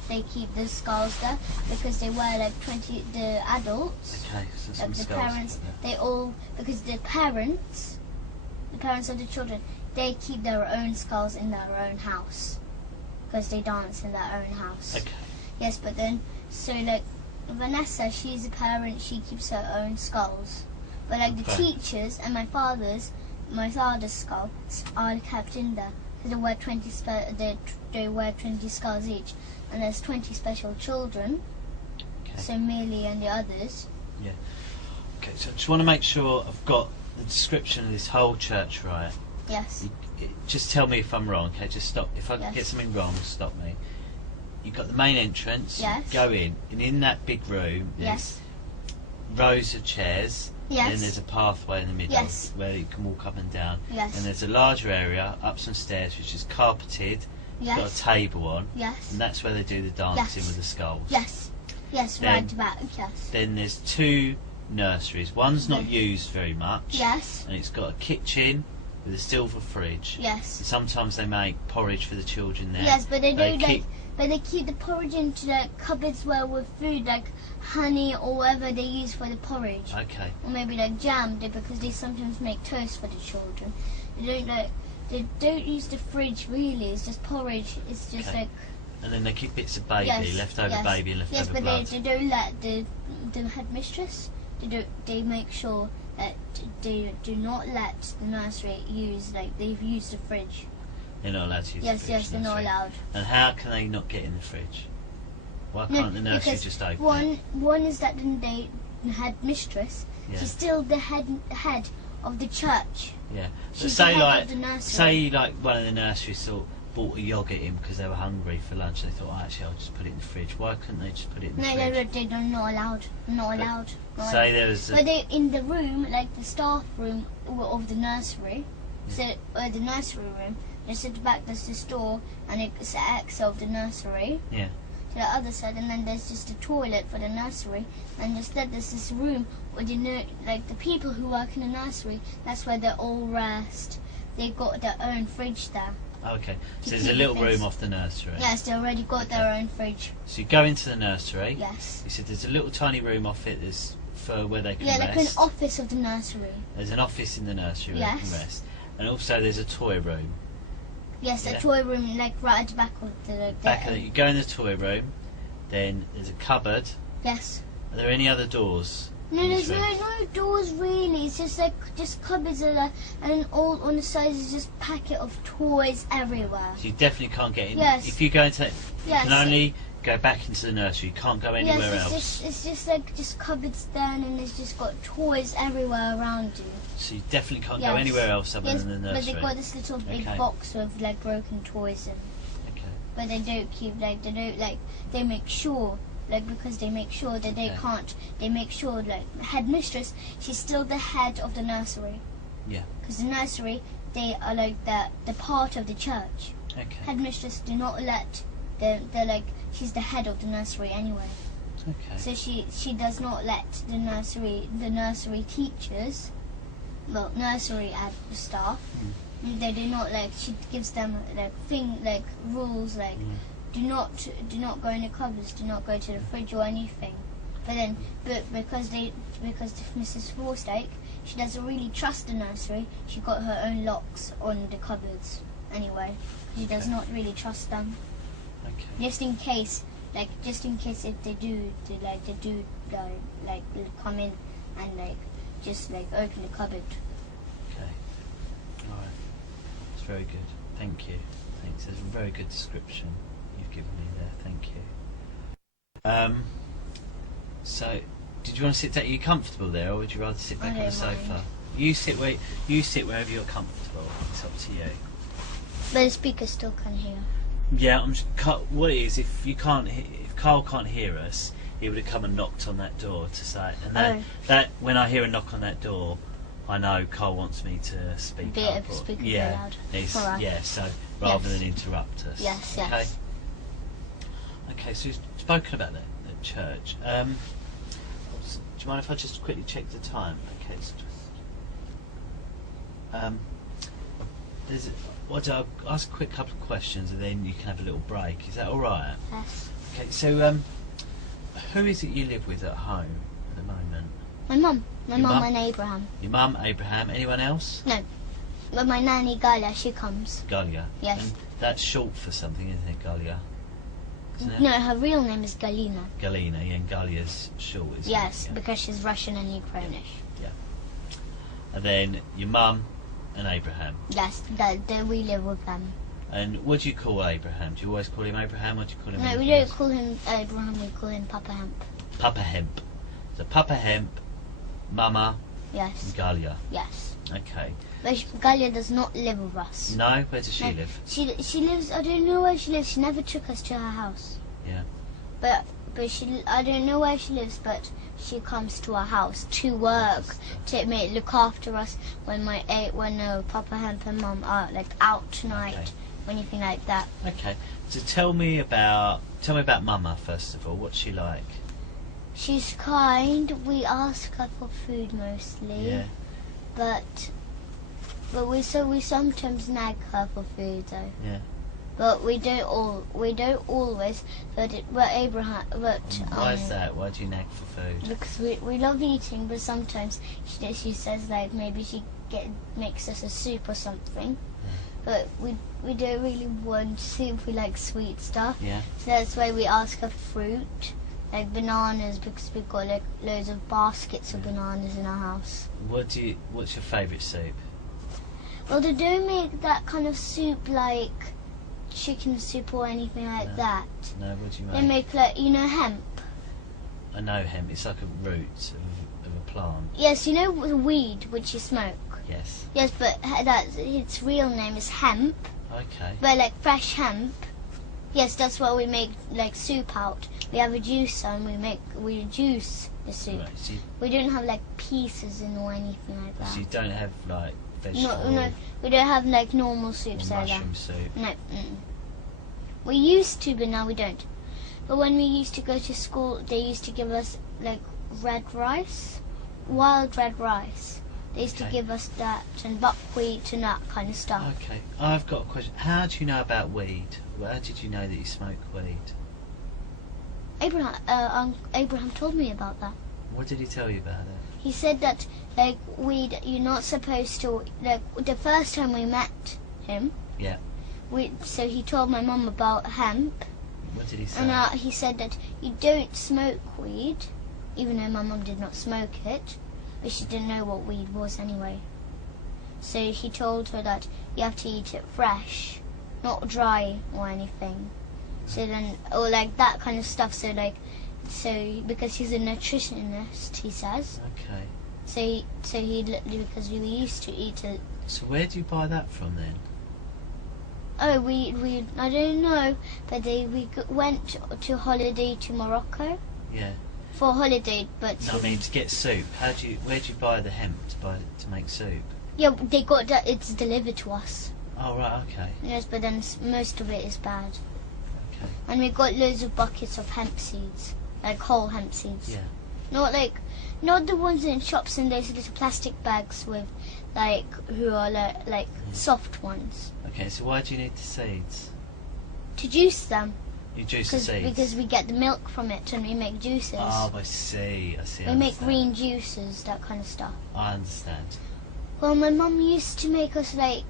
they keep the skulls there because they wear like the adults. Okay. So some Like the skulls. parents, they all, because the parents of the children, they keep their own skulls in their own house because they dance in their own house. Okay. Yes, but then, so like Vanessa, she's a parent, she keeps her own skulls. But like the Okay. teachers and my father's skull are kept in there. So they wear they wear 20 skulls each, and there's 20 special children. Okay. So Millie and the others. Okay. So I just want to make sure I've got the description of this whole church right. Yes. Just tell me if I'm wrong. Okay. Just stop. If I Yes. get something wrong, stop me. You've got the main entrance. Yes. You go in, and in that big room, there's Yes. rows of chairs. Yes. And then there's a pathway in the middle Yes. where you can walk up and down. Yes. And there's a larger area up some stairs which is carpeted. Got a Yes. table on, Yes. and that's where they do the dancing Yes. with the skulls. Yes. Yes. Then- Right back. Yes. Then there's two nurseries. One's not used very much. Yes. And it's got a kitchen with a silver fridge. Yes. And sometimes they make porridge for the children there. Yes, but they They don't like. keep- But they keep the porridge into the cupboards where with food like honey or whatever they use for the porridge, Okay. or maybe like jam, because they sometimes make toast for the children. They don't use the fridge really. It's just porridge. It's just Okay. like And then they keep bits of baby, Yes, leftover yes. baby and leftover Yes, but blood. they don't let the headmistress. They make sure that they do not let the nursery use they've used the fridge. They're not allowed to use Yes, the fridge. yes, they're not nursery. allowed. And how can they not get in the fridge? Why can't the nursery because just open it? one is that the headmistress. Yeah. She's still the head of the church. Yeah. So She's say the head like of the nursery. say like one of the nurseries bought a yogurt in because they were hungry for lunch. They thought, actually, I'll just put it in the fridge. Why couldn't they just put it in the No, fridge? they're not allowed. Not allowed. Not Say allowed. there was But they in the room, like the staff room of the nursery. So the nursery room. There's at the back. There's the store, and it's the exit of the nursery. Yeah. To the other side, and then there's just a toilet for the nursery, and instead there's this room where the people who work in the nursery. That's where they all rest. They got their own fridge there. Okay. So To there's a keep little things- room off the nursery. Yes, they already got their own fridge. So you go into the nursery. Yes. You said there's a little tiny room off it that's for where they can Yeah, rest. like an office of the nursery. There's an office in the nursery where they Yes. can rest. And also there's a toy room. Yes, Yeah. a toy room, like right at the back of the. Back of you go in the toy room, then there's a cupboard. Yes. Are there any other doors? No, in there's this room? no doors really. It's just cupboards and all on the sides is just packet of toys everywhere. So you definitely can't get in. Yes. If you go into that, Yes. you can only go back into the nursery. You can't go anywhere Yes, else. it's just like just cupboards there, and it's just got toys everywhere around you. So you definitely can't go Yes. anywhere else other Yes, than the but nursery. they got this little big Okay. box with like broken toys in. Okay. But they don't keep they make sure because they make sure that they Okay. can't. They make sure headmistress. She's still the head of the nursery. Yeah. Because the nursery, they are like the part of the church. Okay. Headmistress do not let. They're like she's the head of the nursery anyway. Okay. So she does not let the nursery teachers, nursery staff. They do not she gives them rules do not go in the cupboards, do not go to the fridge or anything. But because Mrs. Forstake, she doesn't really trust the nursery. She got her own locks on the cupboards anyway. She does not really trust them. Okay. Just in case if they do come in and just open the cupboard. Okay. All right. That's very good. Thank you. Thanks. There's a very good description you've given me there. Thank you. So, did you want to sit down? Are you comfortable there, or would you rather sit back on the don't sofa? mind. You sit wherever you're comfortable. It's up to you. But the speaker still can hear. Yeah, what it is, if Carl can't hear us, he would have come and knocked on that door to say, and that when I hear a knock on that door, I know Carl wants me to speak Be up. able to speak a bit yeah, loud. he's- Alright. yeah. So rather Yes. than interrupt us. Yes, Okay. yes. Okay. So you've spoken about the church. Do you mind if I just quickly check the time? Okay. So I'll ask a quick couple of questions and then you can have a little break. Is that all right? Yes. Okay, so who is it you live with at home at the moment? My mum. My Your mum mum? and Abraham. Your mum, Abraham, anyone else? No. But my nanny Gala, she comes. Galia. Yes. And that's short for something, isn't it, Galia? Isn't it? No, her real name is Galina. Galina, yeah, and Galia's short, isn't Yes, it? Yeah. because she's Russian and Ukrainish. And then your mum and Abraham. Yes, that we live with them. And what do you call Abraham? Do you always call him Abraham or do you call him No, anything we don't else? call him Abraham, we call him Papa Hemp. Papa Hemp. So Papa Hemp, Mama, Yes, and Galia. yes. Okay. But Galia does not live with us. No? Where does she No, live? She lives, I don't know where she lives, she never took us to her house. Yeah. But I don't know where she lives, but she comes to our house to work, to look after us when Papa Hemp and Mum are out tonight, Okay. or anything like that. Okay. So tell me about Mama first of all. What's she like? She's kind. We ask her for food mostly, Yeah. but we sometimes nag her for food though. Yeah. But we don't always. But Abraham. But Why is that? Why do you nag for food? Because we love eating, but sometimes she says maybe she makes us a soup or something. but we don't really want soup. We like sweet stuff. Yeah. So that's why we ask for fruit, like bananas, because we've got like loads of baskets of bananas in our house. What's your favourite soup? Well, they don't make that kind of soup like chicken soup or anything like that. No, what do you They make? make like, you know, hemp. I know hemp. It's like a root of a plant. Yes, you know the weed which you smoke. Yes. Yes, but that's its real name is hemp. Okay. But like fresh hemp. Yes, that's what we make like soup out. We have a juicer and we juice the soup. Right, so We don't have like pieces in or anything like that. you don't have like vegetable No, we don't have like normal or soups like that. mushroom soup. No. We used to, but now we don't. But when we used to go to school, they used to give us like red rice, wild red rice. They used to Okay. give us that and buckwheat and that kind of stuff. Okay. I've got a question. How do you know about weed? How did you know that you smoke weed? Abraham told me about that. What did he tell you about it? He said that like weed, you're not supposed to like the first time we met him. Yeah. So he told my mum about hemp, What did he say? and he said that you don't smoke weed, even though my mum did not smoke it, but she didn't know what weed was anyway. So he told her that you have to eat it fresh, not dry or anything. So then, or like that kind of stuff. So because he's a nutritionist, he says. Okay. Because we used to eat it. So where do you buy that from then? Oh, we I don't know, but we went to holiday to Morocco Yeah. for holiday, but No, I mean to get soup. Where do you buy the hemp to make soup? yeah, they got that. It's delivered to us. Oh right, okay. Yes, but then most of it is bad. Okay. And we got loads of buckets of hemp seeds, like whole hemp seeds. Yeah. Not the ones in shops in those little plastic bags with who are like soft ones. Okay, so why do you need the seeds? To juice them, You juice the seeds? because we get the milk from it and we make juices. Oh, I see. We make green juices, that kind of stuff. I understand. Well, my mum used to make us like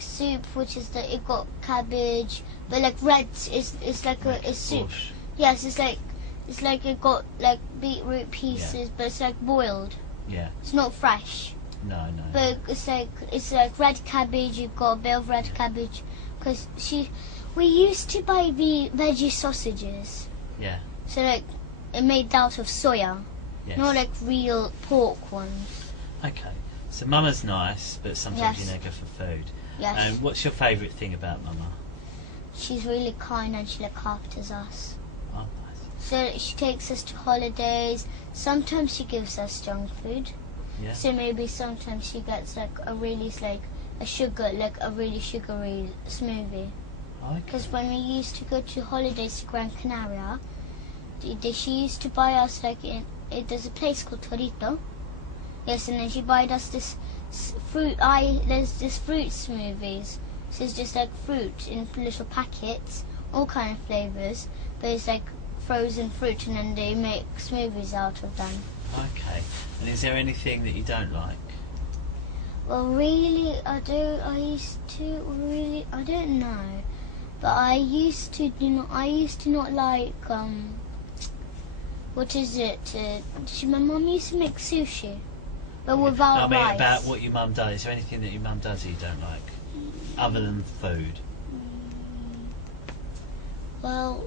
soup, which is that it got cabbage, but like red is like a soup. Bush. Yes, it's like it got like beetroot pieces, but it's like boiled. Yeah. It's not fresh. No. But it's like red cabbage. You've got a bit of red cabbage, because we used to buy the veggie sausages. Yeah. So like it made out of soya, Yes. not like real pork ones. Okay. So Mama's nice, but sometimes Yes. you neg her for food. Yes, What's your favourite thing about Mama? she's really kind and she looks after us. Oh, nice. So she takes us to holidays. Sometimes she gives us junk food. Yeah. So maybe sometimes she gets like a really sugary smoothie. Okay. Because when we used to go to holidays to Gran Canaria, she used to buy us there's a place called Torito. Yes, and then she bought us this there's this fruit smoothies. So it's just like fruit in little packets, all kind of flavours, but it's like frozen fruit, and then they make smoothies out of them. Okay. And is there anything that you don't like? Well, really, I don't know. But I used to not like, what is it? My mum used to make sushi, but without I mean, rice. about what your mum does. Is there anything that your mum does that you don't like? Other than food? Well,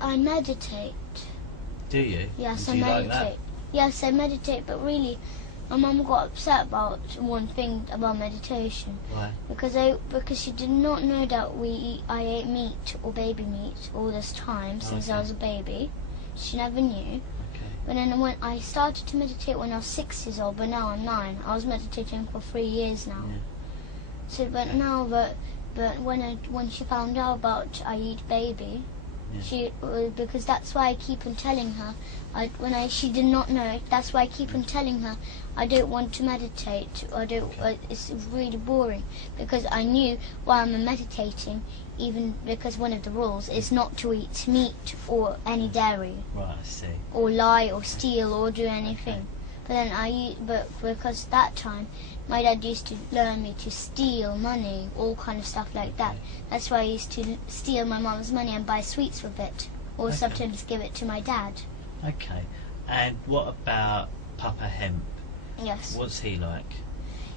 I meditate. Do you? Yes, And do I you meditate. like that? Yes, I meditate, but really, my mum got upset about one thing about meditation. Why? Because she did not know that I ate meat or baby meat all this time since I Okay. was a baby. She never knew. Okay. But then when I started to meditate when I was 6 years old, but now I'm 9. I was meditating for 3 years now. Yeah. So, but when she found out about I eat baby, Yeah. because that's why I keep on telling her. She did not know. That's why I keep on telling her I don't want to meditate. It's really boring, because I knew while I'm meditating, even because one of the rules is not to eat meat or any dairy, Right, I see. or lie or steal or do anything. But because that time my dad used to learn me to steal money, all kind of stuff like that. That's why I used to steal my mom's money and buy sweets with it, or sometimes give it to my dad. Okay. And what about Papa Hemp? Yes. What's he like?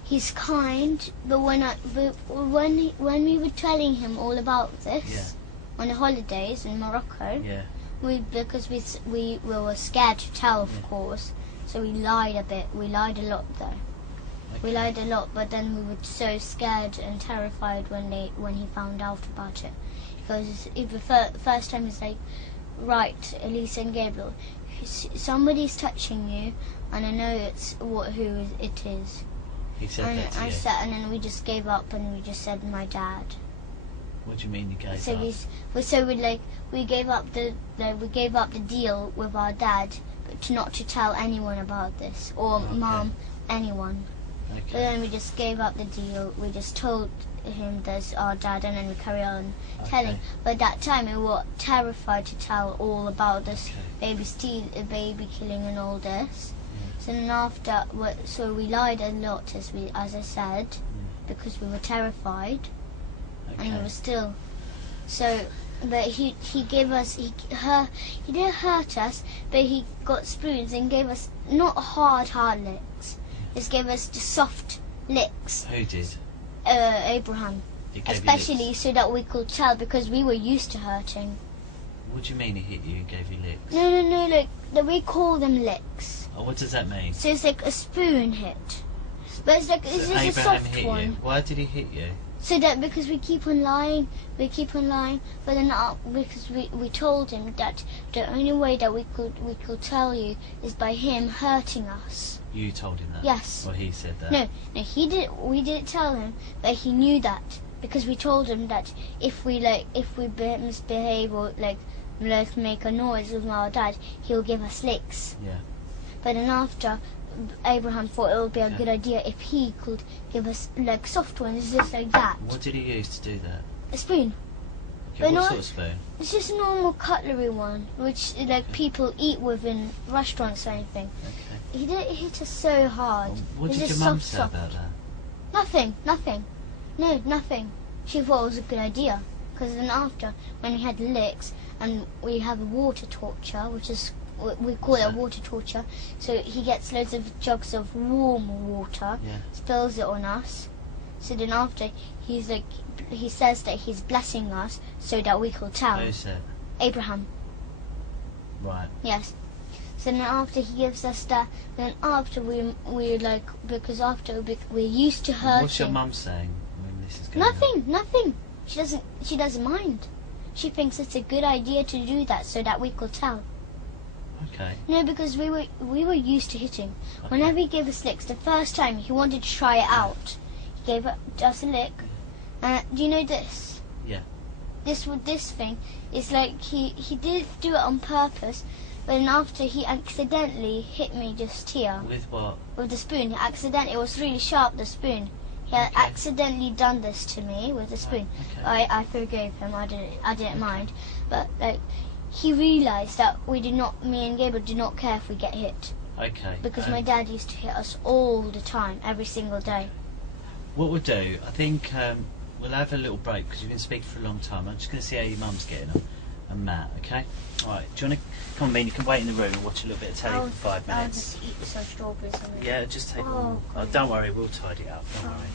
He's kind, but when we were telling him all about this on the holidays in Morocco, because we were scared to tell, of course, so we lied a bit. We lied a lot though. Okay. We lied a lot, but then we were so scared and terrified when he found out about it, because the first time he's like, right, Elisa and Gabriel, somebody's touching you, and I know who it is. He said that to you? And then we just gave up and we just said my dad. What do you mean you gave up? We gave up the deal with our dad, but not to tell anyone about this, or mom, anyone. Okay. But then we just gave up the deal. We just told him there's our dad, and then we carry on telling. But that time we were terrified to tell all about this baby killing and all this. So then after, so we lied a lot, as I said, because we were terrified, and we were still. So, but he gave us, he didn't hurt us, but he got spoons and gave us not hard licks, just gave us the soft licks. Who did? Abraham. Especially so that we could tell, because we were used to hurting. What do you mean he hit you and gave you licks? No, like we call them licks. Oh, what does that mean? So it's like a spoon hit, but it's like it's just a soft one. You. Why did he hit you? So that because we keep on lying, but then because we told him that the only way that we could tell you is by him hurting us. You told him that? Yes. Or he said that? No, he did. We didn't tell him, but he knew that because we told him that if we misbehave or let's make a noise with our dad, he'll give us licks. Yeah. But then after, Abraham thought it would be a good idea if he could give us soft ones, just like that. What did he use to do that? A spoon. Okay, what sort of spoon? It's just a normal cutlery one, which people eat with in restaurants or anything. Okay. He didn't hit us so hard. What did your mum say about that? Nothing. No, nothing. She thought it was a good idea. Because then after, when we had licks, and we have a water torture, which is, we call it a water torture, so he gets loads of jugs of warm water, spills it on us, so then after, he says that he's blessing us so that we could tell. Who said? Abraham. Right. Yes. So then after he gives us that, then after because after we're used to hurting. What's your mum saying when this is going on? Nothing. She doesn't mind. She thinks it's a good idea to do that so that we could tell. Okay. No, because we were used to hitting. Okay. Whenever he gave us licks, the first time he wanted to try it out, he gave us a lick. Do you know this? Yeah. This thing is like he did do it on purpose, but then after he accidentally hit me just here. With what? With the spoon. It was really sharp, the spoon. He had accidentally done this to me with a spoon. Okay. I forgave him. I didn't mind, but he realised that me and Gabriel do not care if we get hit. Okay. Because my dad used to hit us all the time, every single day. What we'll do, I think we'll have a little break because you've been speaking for a long time. I'm just going to see how your mum's getting on, and Matt. Okay. All right. Do you want to come on, Bean? You can wait in the room and watch a little bit of telly for 5 minutes. I'll just eat some strawberries. Yeah, just take one. Oh, don't worry, we'll tidy it up. Don't worry.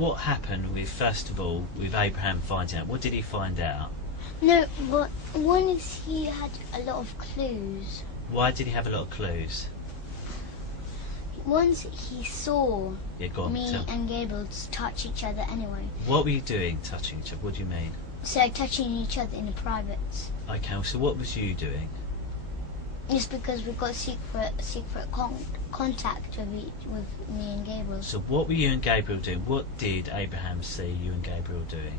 what happened with, first of all, with Abraham finding out? What did he find out? No, but one is he had a lot of clues. Why did he have a lot of clues? Once he saw Go on, me and Gabriel touch each other anyway. What were you doing, touching each other? What do you mean? So touching each other in the privates. Okay, so what was you doing? Just because we got secret contact with me and Gabriel. So what were you and Gabriel doing? What did Abraham see you and Gabriel doing?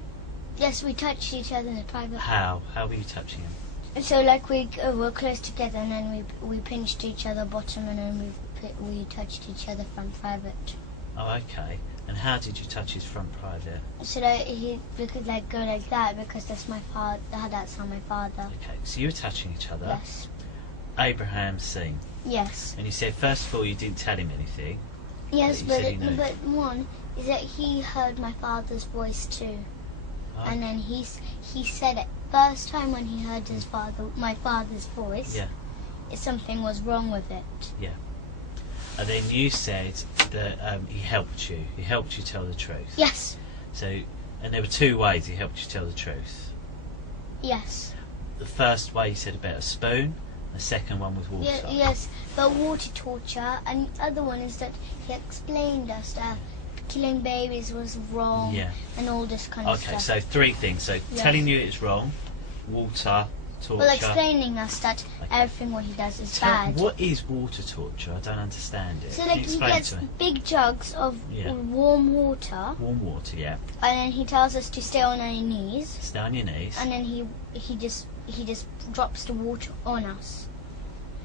Yes, we touched each other in the private. How? How were you touching him? So like we were close together, and then we pinched each other bottom, and then we touched each other from private. Oh, okay. And how did you touch his front private? So that we could like go like that because that's my father. That's how my father. Okay, so you were touching each other. Yes. Abraham's seen. Yes. And you said first of all you didn't tell him anything. Yes, but one is that he heard my father's voice too, Oh. and then he said it first time when he heard my father's voice. Yeah. Something was wrong with it. Yeah. And then you said that he helped you. He helped you tell the truth. Yes. So, and there were two ways he helped you tell the truth. Yes. The first way you said about a spoon. The second one was water. Yes, but water torture, and the other one is that he explained us that killing babies was wrong, and all this kind of stuff. Okay, so three things. So telling you it's wrong, water, torture. Well, explaining us that everything what he does is bad. What is water torture? I don't understand it. So like he gets big jugs of warm water. Warm water, yeah. And then he tells us to stay on our knees. Stay on your knees. And then he just drops the water on us.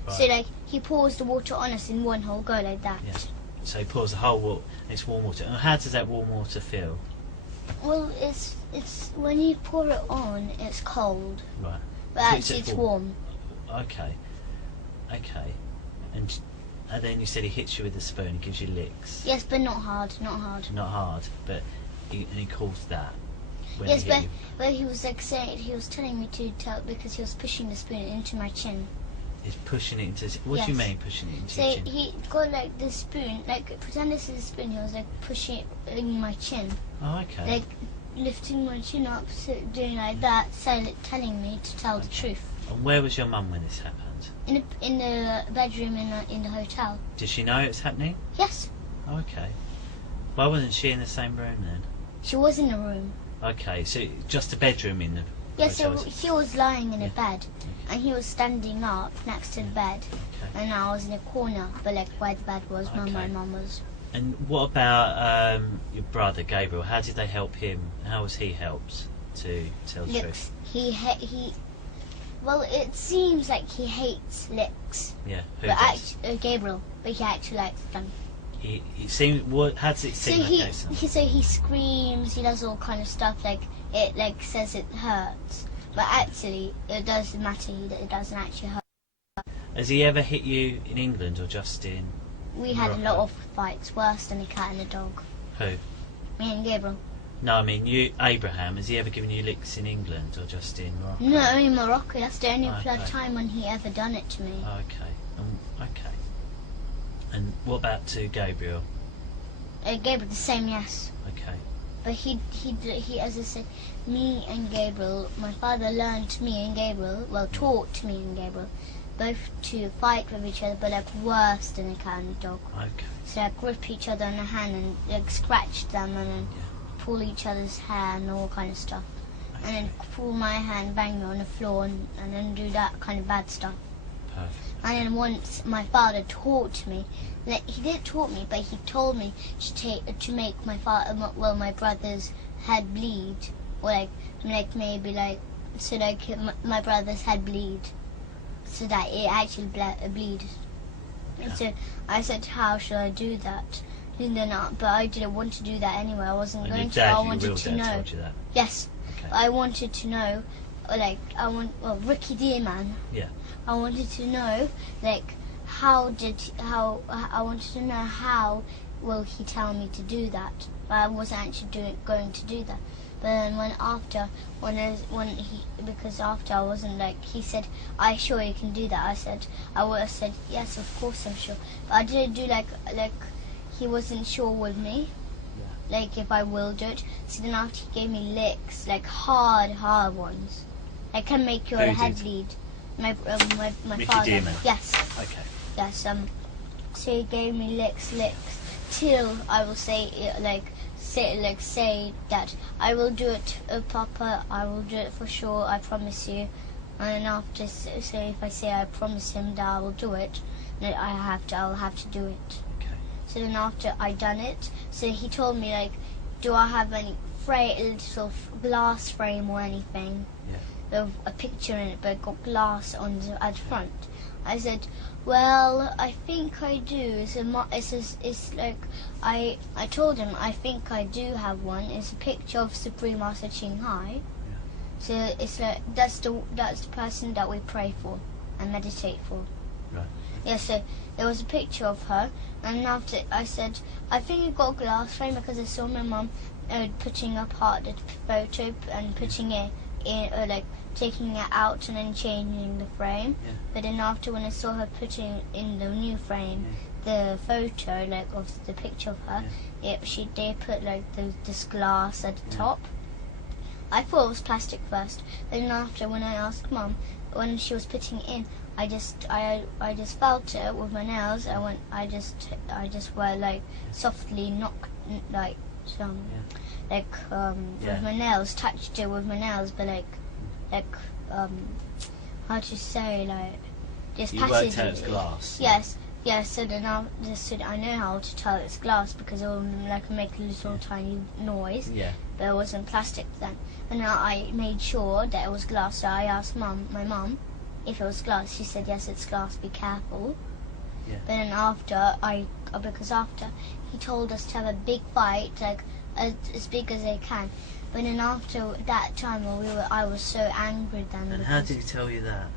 Right. So like he pours the water on us in one whole go like that. Yeah. So he pours the whole water. It's warm water. And how does that warm water feel? Well, it's when you pour it on, it's cold. Right. But actually, it's warm. Okay. Okay. And then you said he hits you with a spoon. He gives you licks. Yes, but not hard. Not hard. Not hard, but he calls that. When Yes, he but he was like saying, he was telling me to tell because he was pushing the spoon into my chin. He's pushing it into. What do you mean pushing it into So your chin? he got like the spoon, like pretend this is a spoon. He was like pushing it in my chin. Oh, okay. Like lifting my chin up, so doing like that, telling me to tell the truth. And where was your mum when this happened? In the bedroom in the hotel. Did she know it was happening? Yes. Oh, okay. Why wasn't she in the same room then? She was in the room. Okay, so just a bedroom in the. Yes, hotel. so she was lying in a bed, and he was standing up next to the bed, and I was in a corner, but like where the bed was, where my mum was. And what about your brother Gabriel? How did they help him? How was he helped to tell the truth? He well, it seems like he hates licks. Yeah, who but does? Gabriel, but he actually likes them. He seemed. How does it seem? So he screams. He does all kind of stuff like it, like says it hurts, but actually it doesn't matter. It doesn't actually hurt. Has he ever hit you in England or just in? We had a lot of fights, worse than a cat and a dog. Who? Me and Gabriel. No, I mean you, Abraham. Has he ever given you licks in England or just in Morocco? No, in Morocco. That's the only time when he ever done it to me. Okay. Okay. And what about to Gabriel? Gabriel, the same, yes. Okay. But he, as I said, me and Gabriel, my father learned me and Gabriel, well, taught me and Gabriel, both to fight with each other, but like worse than a cat and a dog. Okay. So like grip each other on the hand and like scratch them and then pull each other's hair and all kind of stuff. Okay. And then pull my hand, bang me on the floor and then do that kind of bad stuff. Perfect. And then once my father taught me, like he didn't taught me, but he told me to make my brother's head bleed, or like maybe like so like my brother's head bleed, so that it actually bleed. And so I said, how should I do that? And then, but I didn't want to do that anyway. I wasn't going to. I wanted to know. Told you that? Yes, okay. I wanted to know. Ricky Dearman. Yeah. I wanted to know, like, I wanted to know how will he tell me to do that. But I wasn't actually going to do that. But then because after I wasn't like, he said, "Are you sure you can do that?" I would have said, "Yes, of course I'm sure." But I didn't do like he wasn't sure with me. Yeah. like if I will do it. So then after he gave me licks, like hard ones. I can make your Who head did? bleed. My Mickey father. Dearman? Yes. Okay. Yes. So he gave me licks, till I will say that I will do it, Papa. I will do it for sure. I promise you. And after, so if I say I promise him that I will do it, then I'll have to do it. Okay. So then after I done it, so he told me like, do I have any little glass frame or anything? Yeah. With a picture in it, but got glass on at the front. I said, well, I think I do. It's like I told him I think I do have one. It's a picture of Supreme Master Ching Hai. So it's like that's the person that we pray for and meditate for. Right. Yeah. So there was a picture of her, and after I said I think you got a glass frame because I saw my mum putting apart the photo and putting it in, like taking it out and then changing the frame. Yeah. But then after when I saw her putting in the new frame, the photo like of the picture of her, they put like this glass at the top. I thought it was plastic first. Then after when I asked Mum when she was putting it in, I just felt it with my nails. I just were like softly knocked like with my nails, touched it with my nails, but how to say, like just You patted worked out it. it's glass. Yes. So then I know how to tell it's glass because it will like make a little tiny noise. Yeah. But it wasn't plastic then. And now I made sure that it was glass. So I asked my mum, if it was glass. She said yes, it's glass. Be careful. Yeah. But then because after he told us to have a big fight, like as big as they can. But then after that time, I was so angry then. And how did he tell you that?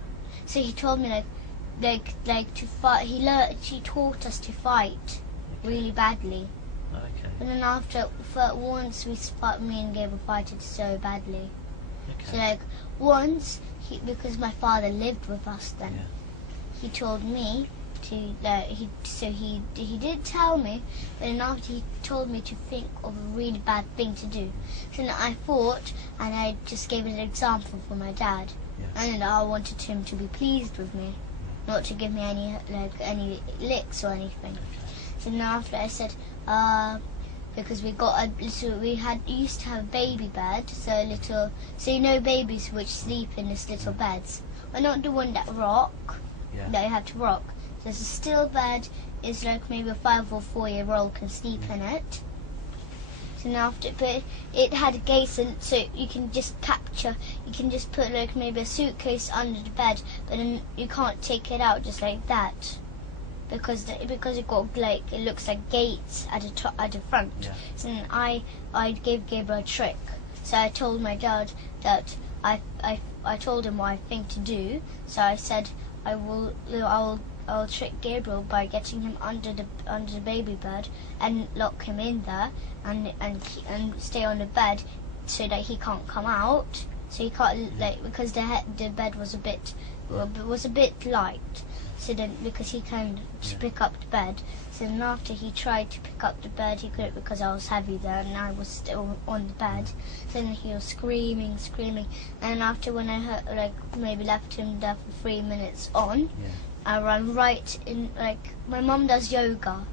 So he told me like to fight. She taught us to fight really badly. Okay. And then once me and Gabriel fighted so badly. Okay. So like once because my father lived with us then. Yeah. He told me to he did tell me, but then after he told me to think of a really bad thing to do. So then I thought, and I just gave an example for my dad, Yeah. and I wanted him to be pleased with me, not to give me any licks or anything. Okay. So then after I said, because we used to have a baby bed, so you know babies which sleep in this little beds, but not the one that rock. Yeah. That you have to rock. There's a still bed. Is like maybe a 5 or 4-year-old can sleep in it. So now but it had a gate, so you can just put like maybe a suitcase under the bed, but then you can't take it out just like that, because it got like it looks like gates at the front. Yeah. So then I gave Gabriel a trick. So I told my dad that I told him what I think to do. So I said I'll trick Gabriel by getting him under the baby bed and lock him in there and stay on the bed so that he can't come out. So he can't because the bed was a bit light. So then because he came to pick up the bed. So then after he tried to pick up the bed, he couldn't because I was heavy there and I was still on the bed. So then he was screaming. And after when I heard, maybe left him there for 3 minutes on, I ran right in, my mum does yoga.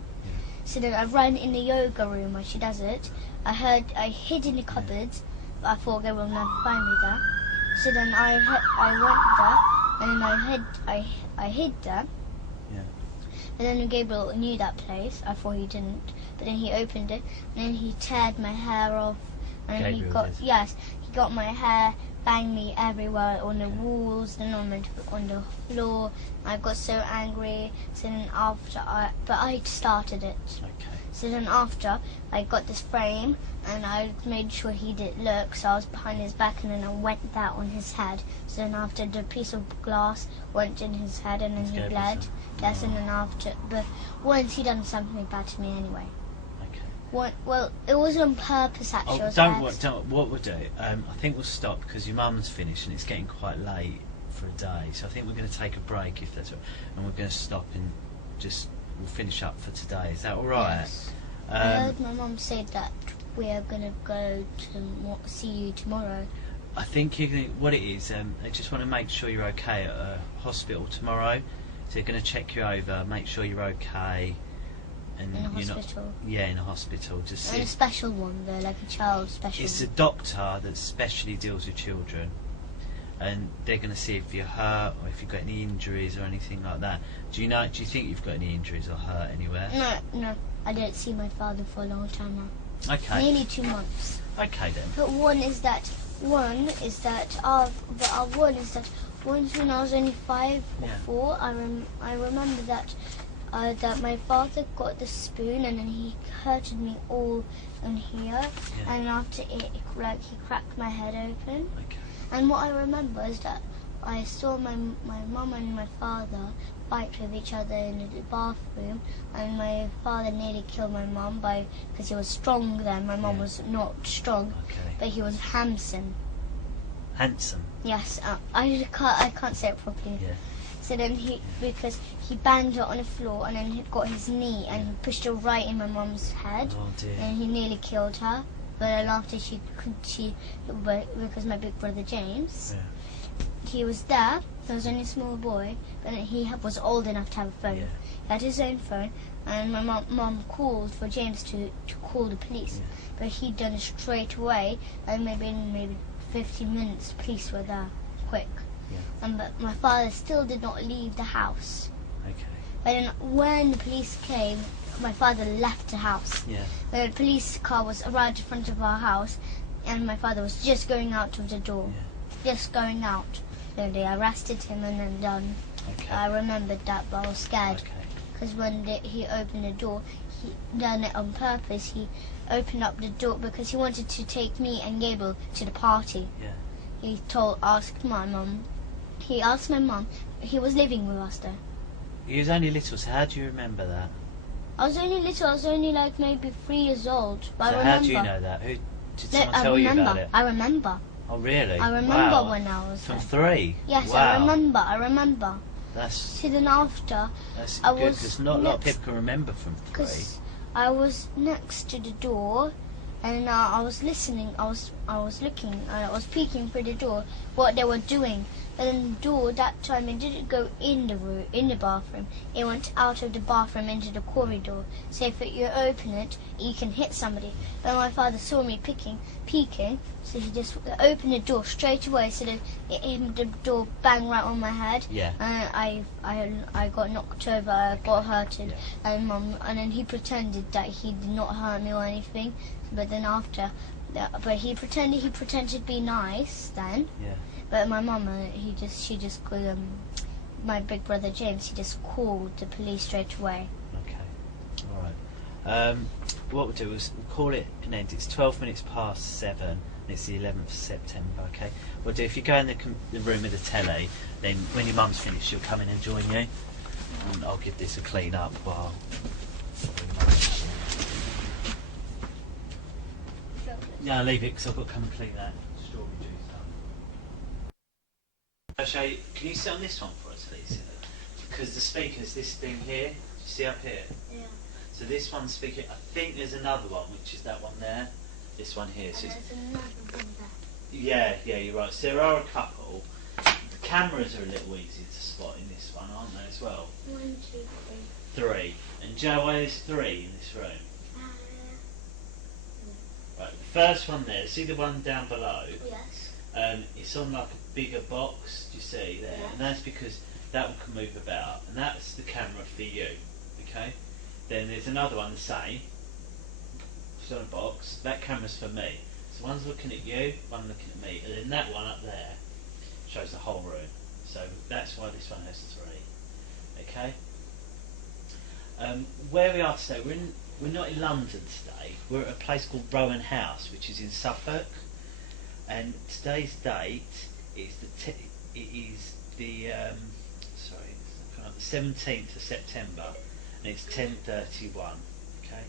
So then I ran in the yoga room where she does it. I hid in the cupboards, but I thought they will never find me there. So then I went there, and then I hid there. Yeah. And then Gabriel knew that place. I thought he didn't, but then he opened it, and then he teared my hair off, and then he got my hair, banged me everywhere on the walls, then on the floor. I got so angry. So then but I started it. Okay. So then after, I got this frame, and I made sure he didn't look, so I was behind his back, and then I went that on his head. So then after, the piece of glass went in his head, and then he bled. Yes, and then after, but once he done something bad to me anyway. Okay. Well, it wasn't on purpose actually. What we'll do, I think we'll stop because your mum's finished and it's getting quite late for a day, so I think we're going to take a break if that's all right, and we're going to stop and we'll finish up for today. Is that all right? Yes. I heard my mum say that we are gonna go to see you tomorrow. I think what it is, they just want to make sure you're okay at a hospital tomorrow. So they're going to check you over, make sure you're okay. And In a you're hospital? Yeah, in a hospital. Just And a special one though, like a child special It's one. a doctor that specially deals with children. And they're going to see if you're hurt or if you've got any injuries or anything like that. Do you think you've got any injuries or hurt anywhere? No. I didn't see my father for a long time now. Okay. Nearly 2 months. Okay then. But one is that once when I was only 5 or Yeah. 4, I remember that my father got the spoon and then he hurted me all in here, Yeah. and after it, he cracked my head open. Okay. And what I remember is that I saw my mum and my father fight with each other in the bathroom, and my father nearly killed my mum because he was strong then. My mum Yeah. was not strong, Okay. but he was handsome. Handsome. Yes, I can't say it properly. Yeah. So then because he banged her on the floor and then he got his knee and he pushed her right in my mum's head, Oh dear. and he nearly killed her. But then after because my big brother James, Yeah. he was there. He was only a small boy, but he was old enough to have a phone. Yeah. He had his own phone, and my mum called for James to call the police, Yeah. but he'd done it straight away, and maybe 15 minutes, police were there, quick. Yeah. But my father still did not leave the house. Okay. But then when the police came, my father left the house. Yeah. The police car was right in front of our house, and my father was just going out of the door. Yeah. Just going out. So they arrested him and then done. Okay. I remembered that, but I was scared. Okay. Because when he opened the door, he done it on purpose. He opened up the door because he wanted to take me and Gable to the party. Yeah. He asked my mum. He asked my mum. He was living with us though. You was only little, so how do you remember that? I was only little. I was only like maybe 3 years old. But So I remember. how do you know that? Who did someone I tell you remember. about it? I remember. Oh really? I remember Wow. when I was From there. 3? Yes, Wow. I remember. That's See, then after, good I was because not a lot of next- people can remember from 3. because I was next to the door, and I was listening. I was looking. I was peeking through the door what they were doing. And then the door that time it didn't go in the room, in the bathroom. It went out of the bathroom into the corridor. So if you open it, you can hit somebody. But my father saw me peeking, so he just opened the door straight away. So that the door banged right on my head. Yeah. And I got knocked over. I got hurted. Yeah. And then he pretended that he did not hurt me or anything. But then after, but he pretended to be nice then. Yeah. But my mum, she just called my big brother James. He just called the police straight away. Okay. All right. What we'll do is we'll call it an end. It's 12 minutes past 7. And it's the 11th of September. Okay. We'll do. If you go in the room with the telly, then when your mum's finished, she'll come in and join you. And I'll give this a clean up while. Yeah, leave it because I've got to come and clean that strawberry juice up. I'll show you. Can you sit on this one for us, please? Because the speaker's this thing here. Do you see up here? Yeah. So this one's speaker. I think there's another one, which is that one there. This one here. So There's another one there. yeah, you're right. So there are a couple. The cameras are a little easy to spot in this one, aren't they, as well? 1, 2, 3. 3. And Joe, why there's 3 in this room? Right, the first one there, see the one down below? Yes. It's on like a bigger box, do you see there? Yeah. And that's because that one can move about, and that's the camera for you, okay? Then there's another one the same, it's on a box, that camera's for me. So one's looking at you, one looking at me, and then that one up there shows the whole room. So that's why this one has 3, okay? Where we are today, we're not in London today. We're at a place called Rowan House, which is in Suffolk. And today's date is the 17th of September, and it's 10:31. Okay.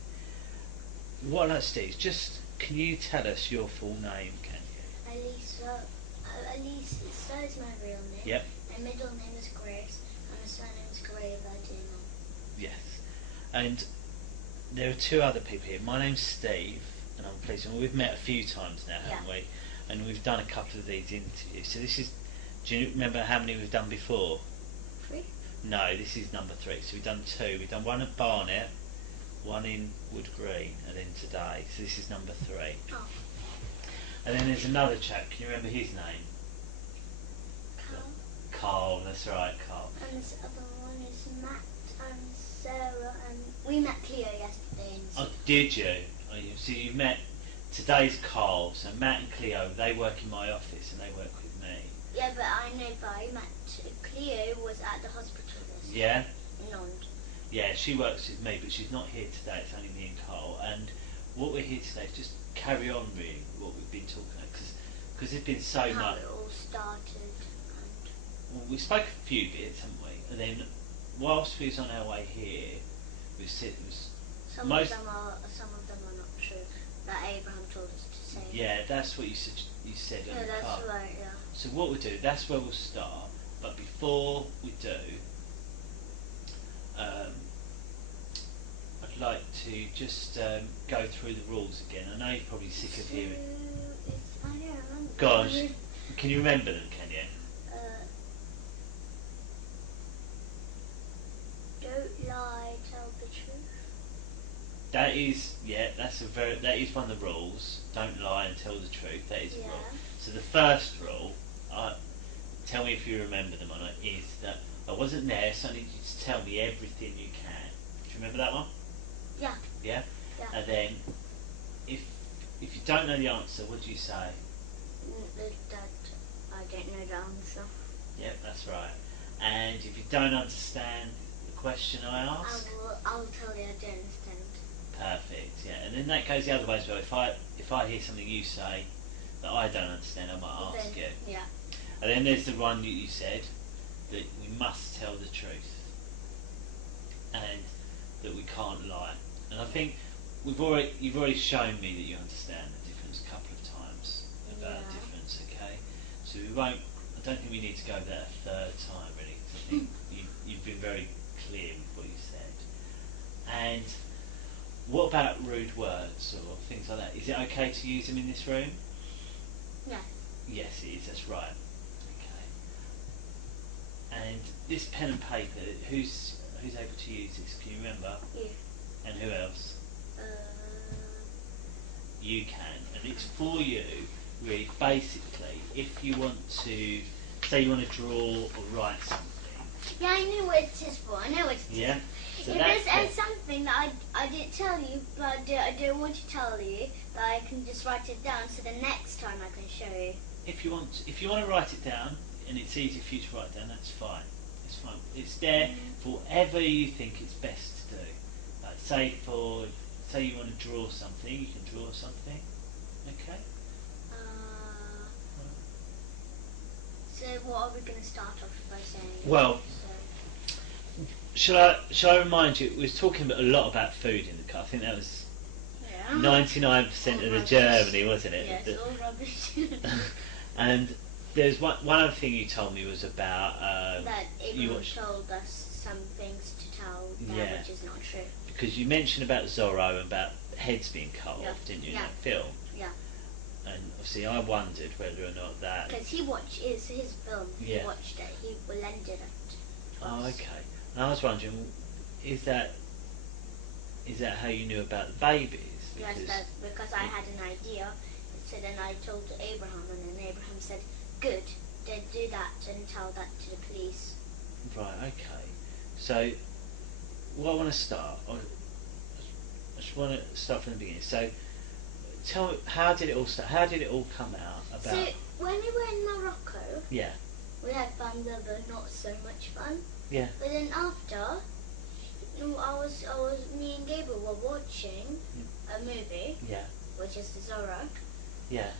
What I'd like to do is just, can you tell us your full name? Can you? Elisa is my real name. Yep. My middle name is Grace, and my surname is Gravadino. Yes. And there are 2 other people here. My name's Steve, and I'm pleased. And we've met a few times now, haven't Yeah. we? And we've done a couple of these interviews. So this is. Do you remember how many we've done before? 3? No, this is number 3. So we've done 2. We've done one at Barnet, one in Wood Green, and then today. So this is number 3. Oh. And then there's another chap. Can you remember his name? Carl. Carl. That's right, Carl. And this other one is Matt and Sarah, and we met Cleo yesterday. And Oh, did you? Oh, so you met. Today's Carl. So Matt and Cleo, they work in my office and they work with me. yeah, but I know, but I met Cleo was at the hospital this Yeah. in London. Yeah, she works with me, but she's not here today. It's only me and Carl. And what we're here today is just carry on really what we've been talking about, because there's been so How much. it all started. Well, we spoke a few bits, haven't we? And then whilst we was on our way here, we said it was Some most. of them are not true. That Abraham told us to say. Yeah, that's what you said. You said in Yeah, the that's car. right. Yeah. So what we'll do, that's where we'll start. But before we do, I'd like to just go through the rules again. I know you're probably sick of hearing. I don't remember. Gosh, can you remember them? Can you? Don't lie, tell the truth. That is, that is one of the rules. Don't lie and tell the truth. That is a rule. Yeah. So the first rule, tell me if you remember them or not, is that I wasn't there, so I need you to tell me everything you can. Do you remember that one? Yeah. Yeah? Yeah. And then, if you don't know the answer, what do you say? That I don't know the answer. Yep, that's right. And if you don't understand the question I ask, I'll tell you I don't understand. perfect. Yeah, and then that goes the other way as well. If I hear something you say that I don't understand, I might ask you. Yeah. And then there's the one that you said that we must tell the truth and that we can't lie. And I think you've already shown me that you understand the difference a couple of times about the difference. Okay, so we won't. I don't think we need to go over that a third time really. 'Cause I think you've been very clear with what you said. And what about rude words or things like that? Is it okay to use them in this room? Yeah. Yes, it is. That's right. Okay. And this pen and paper, who's able to use this? Can you remember? You. And who else? Uh, You can, and it's for you. Really, basically, if you want to, say, you want to draw or write something. yeah, I know what it is for. I know what it is. Yeah. So If that's there's something that I didn't tell you, but I don't want to tell you, but I can just write it down so the next time I can show you. if you want to write it down, and it's easy for you to write down, that's fine. It's fine. It's there for whatever you think it's best to do. Like say you want to draw something, you can draw something. Okay. So what are we going to start off by saying? Well, So, shall I remind you? We was talking a lot about food in the car. I think that was yeah. 99% of the Rubbish. journey, wasn't it? Yeah, it's all rubbish. And there's one other thing you told me was about that you Abraham watched, told us some things to tell them, Yeah. which is not true. because you mentioned about Zorro and about heads being cut Yeah. off, didn't you, in Yeah. that film? Yeah. And obviously I wondered whether or not that. Because he watched his film. He Yeah. watched it. He lended it. To Oh, us. okay. And I was wondering, is that how you knew about the babies? Yes, that's because I had an idea. So then I told Abraham, and then Abraham said, "Good, then do that and tell that to the police." Right, okay. So, what I want to start, I just want to start from the beginning. So, tell me, how did it all start? How did it all come out about? So when we were in Morocco, Yeah, we had fun there, but not so much fun. yeah, But then after, me and Gabriel were watching a movie, yeah, which is the Zorro. yeah,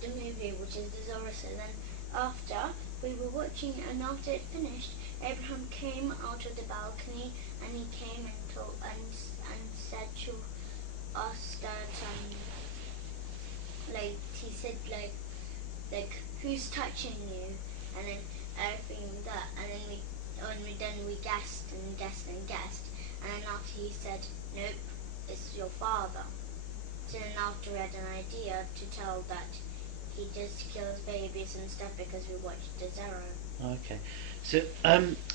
The movie, which is the Zorro. So then after we were watching, and after it finished, Abraham came out of the balcony, and he came and told and said to us that like he said like who's touching you, and then everything that, and then we guessed and guessed and guessed, and then after he said nope, it's your father. So then after we had an idea to tell that he just kills babies and stuff because we watched the Zero. Okay. So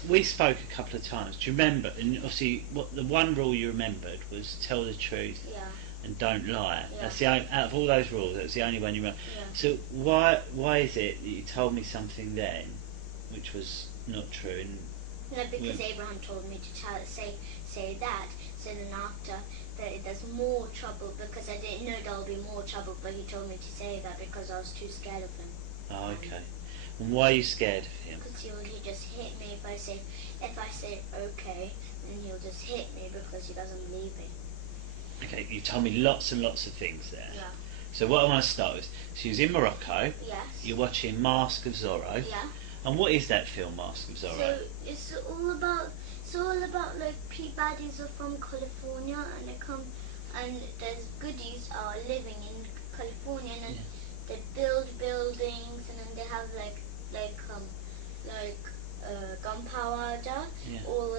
we spoke a couple of times. Do you remember? And obviously, what the one rule you remembered was tell the truth Yeah. and don't lie. Yeah. That's the out of all those rules. That was the only one you remember. Yeah. So why is it that you told me something then, which was not true? And No, because Abraham told me to say that. So then after that, there's more trouble because I didn't know there would be more trouble, but he told me to say that because I was too scared of him. Oh, okay. And why are you scared of him? Because he just hit me if I say okay, then he'll just hit me because he doesn't believe me. Okay, you told me lots and lots of things there. Yeah. So what I want to start with, she was in Morocco. Yes. You're watching Mask of Zorro. Yeah. And what is that film, Mask of Zorro? So it's all about like baddies are from California and they come and there's goodies are living in California and Yeah. they build buildings and then they have like gunpowder Yeah. all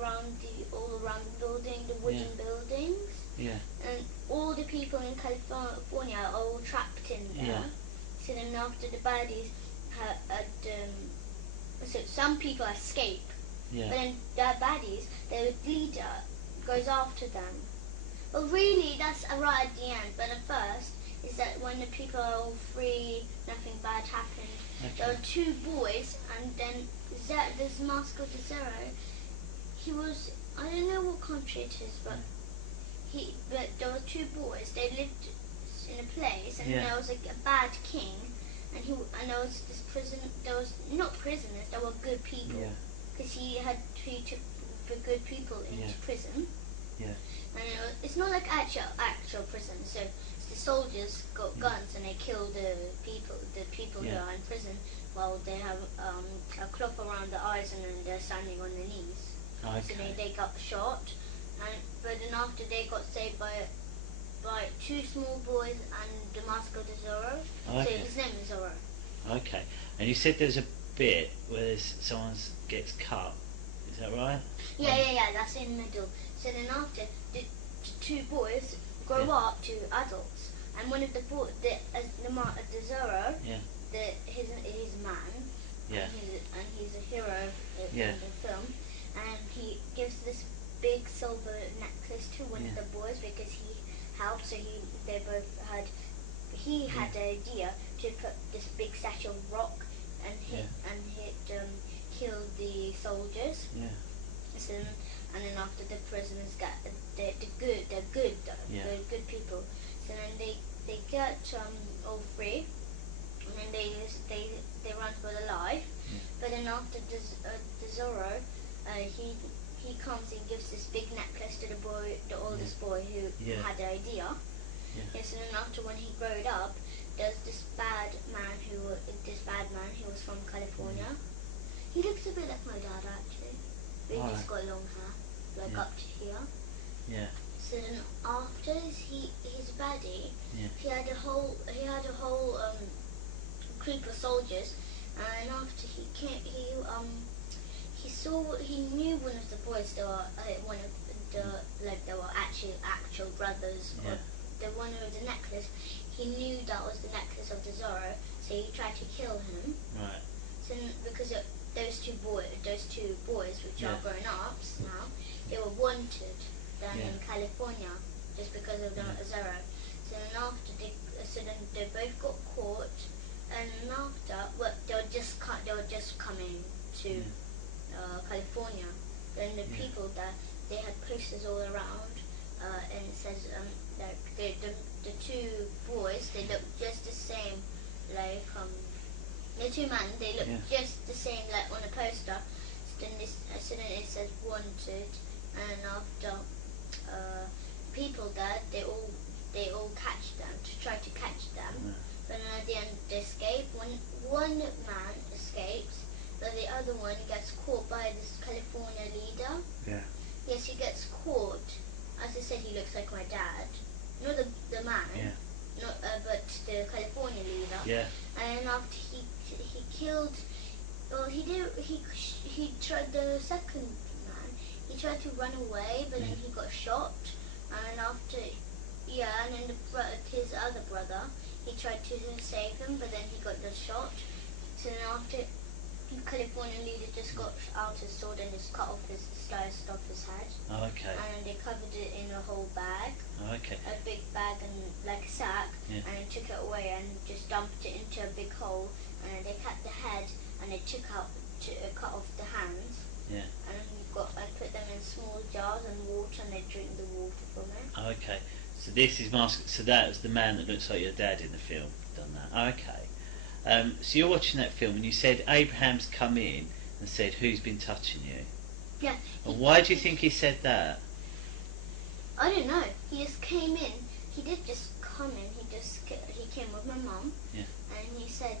around the building, the wooden Yeah. buildings. Yeah. And all the people in California are all trapped in there. Yeah. So then after the baddies so some people escape, Yeah. but then the baddies, their leader goes after them. But really, that's right at the end. But at first, is that when the people are all free, nothing bad happened. Okay. There are two boys, and then this Mask of the Zero, he was, I don't know what country it is, but there were two boys. They lived in a place, and Yeah. there was like a bad king, and there was this prison. There was not prisoners. There were good people, Yeah. because he took the good people into Yeah. prison. Yeah. And it's not like actual prison. So the soldiers got guns and they kill the people who Yeah. are in prison, while they have a cloth around their eyes and then they're standing on their knees. So Okay. they got shot, but then after they got saved by two small boys and the Mask of the Zorro. Okay. So his name is Zorro. Okay. And you said there's a bit where someone gets cut. Is that right? Yeah, that's in the middle. So then after, the two boys grow Yeah. up to adults, and one of the the Zorro, Yeah. he's a man, Yeah. and he's a hero in Yeah. the film, and he gives this big silver necklace to one of Yeah. the boys because he helped. So he had the idea to put this big satchel of rock and kill the soldiers. Yeah. So, and then after the prisoners they're good though. Yeah. They're good people. So then they get all free, and then they run for their life. Yeah. But then after the Zorro, he comes and gives this big necklace to the oldest boy who Yeah. had the idea. Yeah. Yes, and then after when he growed up, there's this bad man who was from California. He looks a bit like my dad actually. But he's Alright. got long hair, like Yeah. up to here. Yeah. So then after his baddie, Yeah. he had a whole group of soldiers, and after he came, he knew one of the boys. They were they were actual brothers. Yeah. Or the one with the necklace. He knew that was the necklace of the Zorro, so he tried to kill him. Right. So because those two boys, which Yeah. are grown ups now, they were wanted down Yeah. in California just because of the Zorro. So then after they both got caught, and they were just coming to California. Then the people that they had posters all around, and it says like the two boys, they look just the same, like the two men, they look just the same like on a poster. So then it says wanted, and after people there, they all catch them to try to catch them. Yeah. But then at the end they escape. One man escapes, but the other one gets caught by this California leader. Yeah. Yes, he gets caught. As I said, he looks like my dad. Not the man. Yeah. Not, but the California leader. Yeah. And then after he killed, well, he tried, the second man, he tried to run away, but then he got shot. And after Yeah, and then his other brother, he tried to save him, but then he got the shot. So then after, the Californian leader just got out his sword and just sliced off his head. Oh, okay. And they covered it in a whole bag. Oh, okay. A big bag and like a sack, Yeah. and they took it away and just dumped it into a big hole. And they cut the head and they cut off the hands. Yeah. And put them in small jars and water, and they drink the water from it. Oh, okay. So this is So that was the man that looks like your dad in the film. Done that. Oh, okay. So you're watching that film, and you said Abraham's come in and said, "Who's been touching you?" Yeah. And why do you think he said that? I don't know. He just came in. He did just come in. He came with my mum. Yeah. And he said,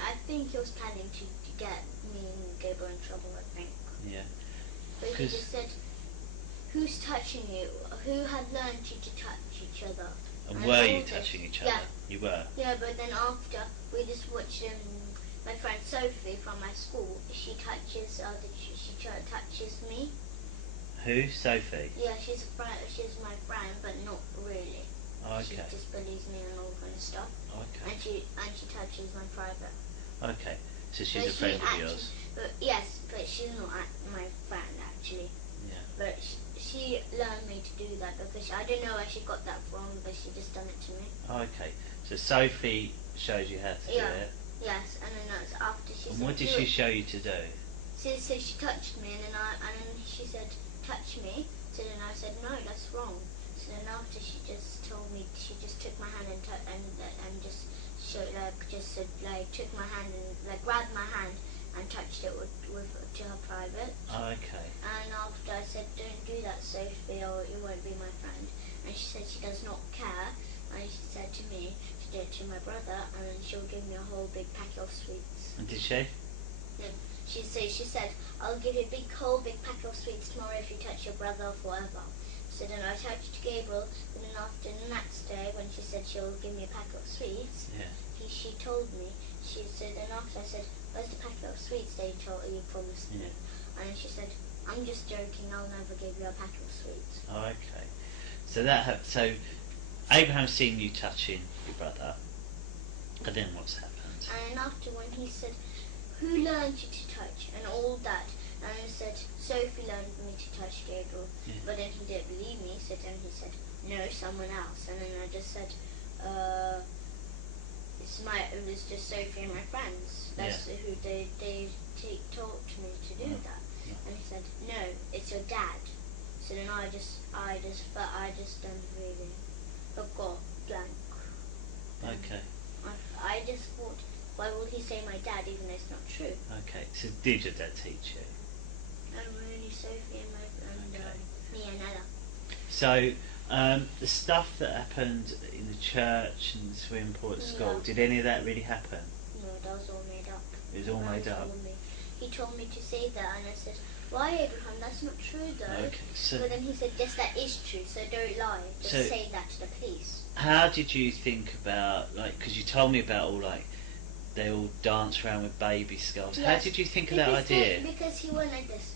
I think he was planning to get me and Gabriel in trouble. I think. Yeah. But he just said, "Who's touching you? Who had learned you to touch each other?" And were you touching each other? Yeah. You were. Yeah, but then after we just watched my friend Sophie from my school. She touches me. Who? Sophie. Yeah, she's my friend, but not really. Oh, okay. She just believes me and all kind of stuff. Okay. And she touches my private. Okay. So she's a friend of yours. But yes, but she's not my friend actually. Yeah. But she learned me to do that because I don't know where she got that from, but she just done it to me. Okay. So Sophie showed you how to do it. Yes, and then that's after she. And said, what did she show you to do? So she touched me, and then she said, "Touch me." So then I said, "No, that's wrong." So then after she just told me, she just took my hand and just showed took my hand and grabbed my hand and touched it to her private. Oh, okay. And after I said, "Don't do that, Sophie, or you won't be my friend." And she said she does not care. And she said to me to do it to my brother, and then she'll give me a whole big packet of sweets. And did she? Yeah. She said, "I'll give you a whole big packet of sweets tomorrow if you touch your brother forever." So then I touched Gabriel, and then after the next day, when she said she'll give me a packet of sweets, she told me. She said, and after I said, "Where's the packet of sweets you promised me?" And then she said, "I'm just joking. I'll never give you a packet of sweets." Oh, okay. So Abraham's seen you touching your brother, and then what's happened? And after when he said, "Who learned you to touch?" and all that, and I said, "Sophie learned me to touch Gabriel." Yeah. But then he didn't believe me, so then he said, "No, someone else." And then I just said, it was just Sophie and my friends. That's who they taught me to do that. Yeah. And he said, "No, it's your dad." So then I just don't really forgot blank. Okay. I just thought, why would he say my dad even though it's not true? Okay. So did your dad teach you? Only Sophie and me and Ella. So the stuff that happened in the church and the swimming pool at school, did any of that really happen? No, that was all made up. It was all made up? He told me to say that, and I said, "Why, Abraham? That's not true, though." Okay, so but then he said, "Yes, that is true, so don't lie. Just say that to the police." How did you think about, because you told me about they all dance around with baby skulls. Yes, how did you think of that idea? Because he went like this.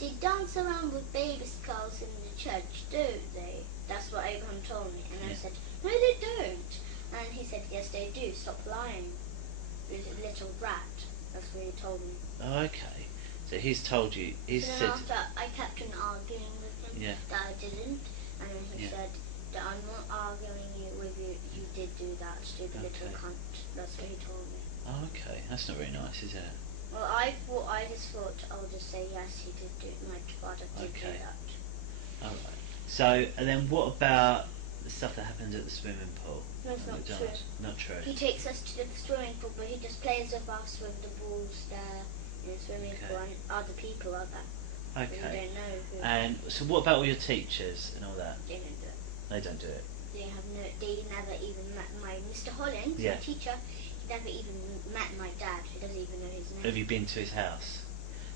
They dance around with baby skulls in the church, don't they? That's what Abraham told me. And I said, "No, they don't." And he said, "Yes, they do. Stop lying. You little rat." That's what he told me. Oh, okay. So he's told you. He so said. Then after I kept on arguing with him that I didn't, and then he said that I'm not arguing with you. You did do that, stupid little cunt. That's what he told me. Oh, okay. That's not very nice, is it? Well, I just thought I'll just say yes. He did do. My father did do that. All right. So, and then what about the stuff that happened at the swimming pool? That's not true. Not true. He takes us to the swimming pool, but he just plays with us with the balls there in the swimming pool, and other people are there. Okay. We don't know who. And so, what about all your teachers and all that? They don't do it. They don't do it. They never even met my Mr. Holland, my teacher. He never even met my dad. He doesn't even know his name. Have you been to his house?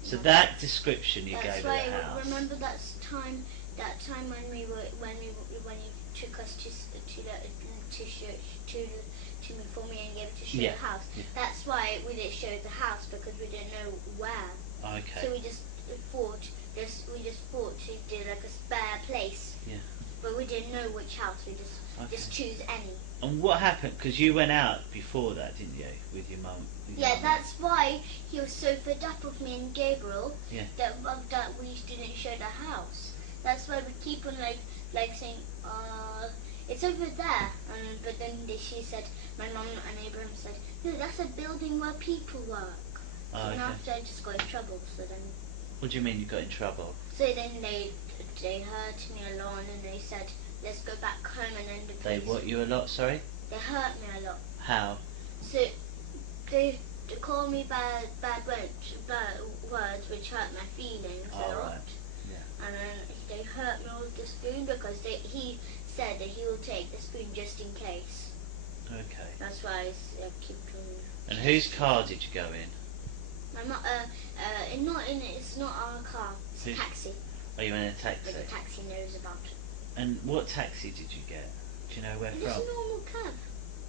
So that description you gave of the house. Remember that time when you took us for me and gave it to show the house. Yeah. That's why we didn't show the house, because we didn't know where. Okay. So we just thought to do like a spare place. Yeah. but we didn't know which house. We just choose any. And what happened? Because you went out before that, didn't you, with your mum? Yeah, that's why he was so fed up with me and Gabriel. Yeah. That we didn't show the house. That's why we keep on like saying, it's over there. But then she said, my mum and Abraham said, no, that's a building where people work. And after I just got in trouble. So then. What do you mean you got in trouble? So then they hurt me a lot, and they said, let's go back home, and then They what you a lot? Sorry. They hurt me a lot. How? So they called me bad words, which hurt my feelings a lot. Right. Yeah. And then they hurt me with the spoon because he said that he will take the spoon just in case. Okay. That's why I keep doing it. And whose car did you go in? My mum, it's not our car. It's a taxi. Are you in a taxi? But the taxi knows about it. And what taxi did you get? Do you know where from? Just a normal cab.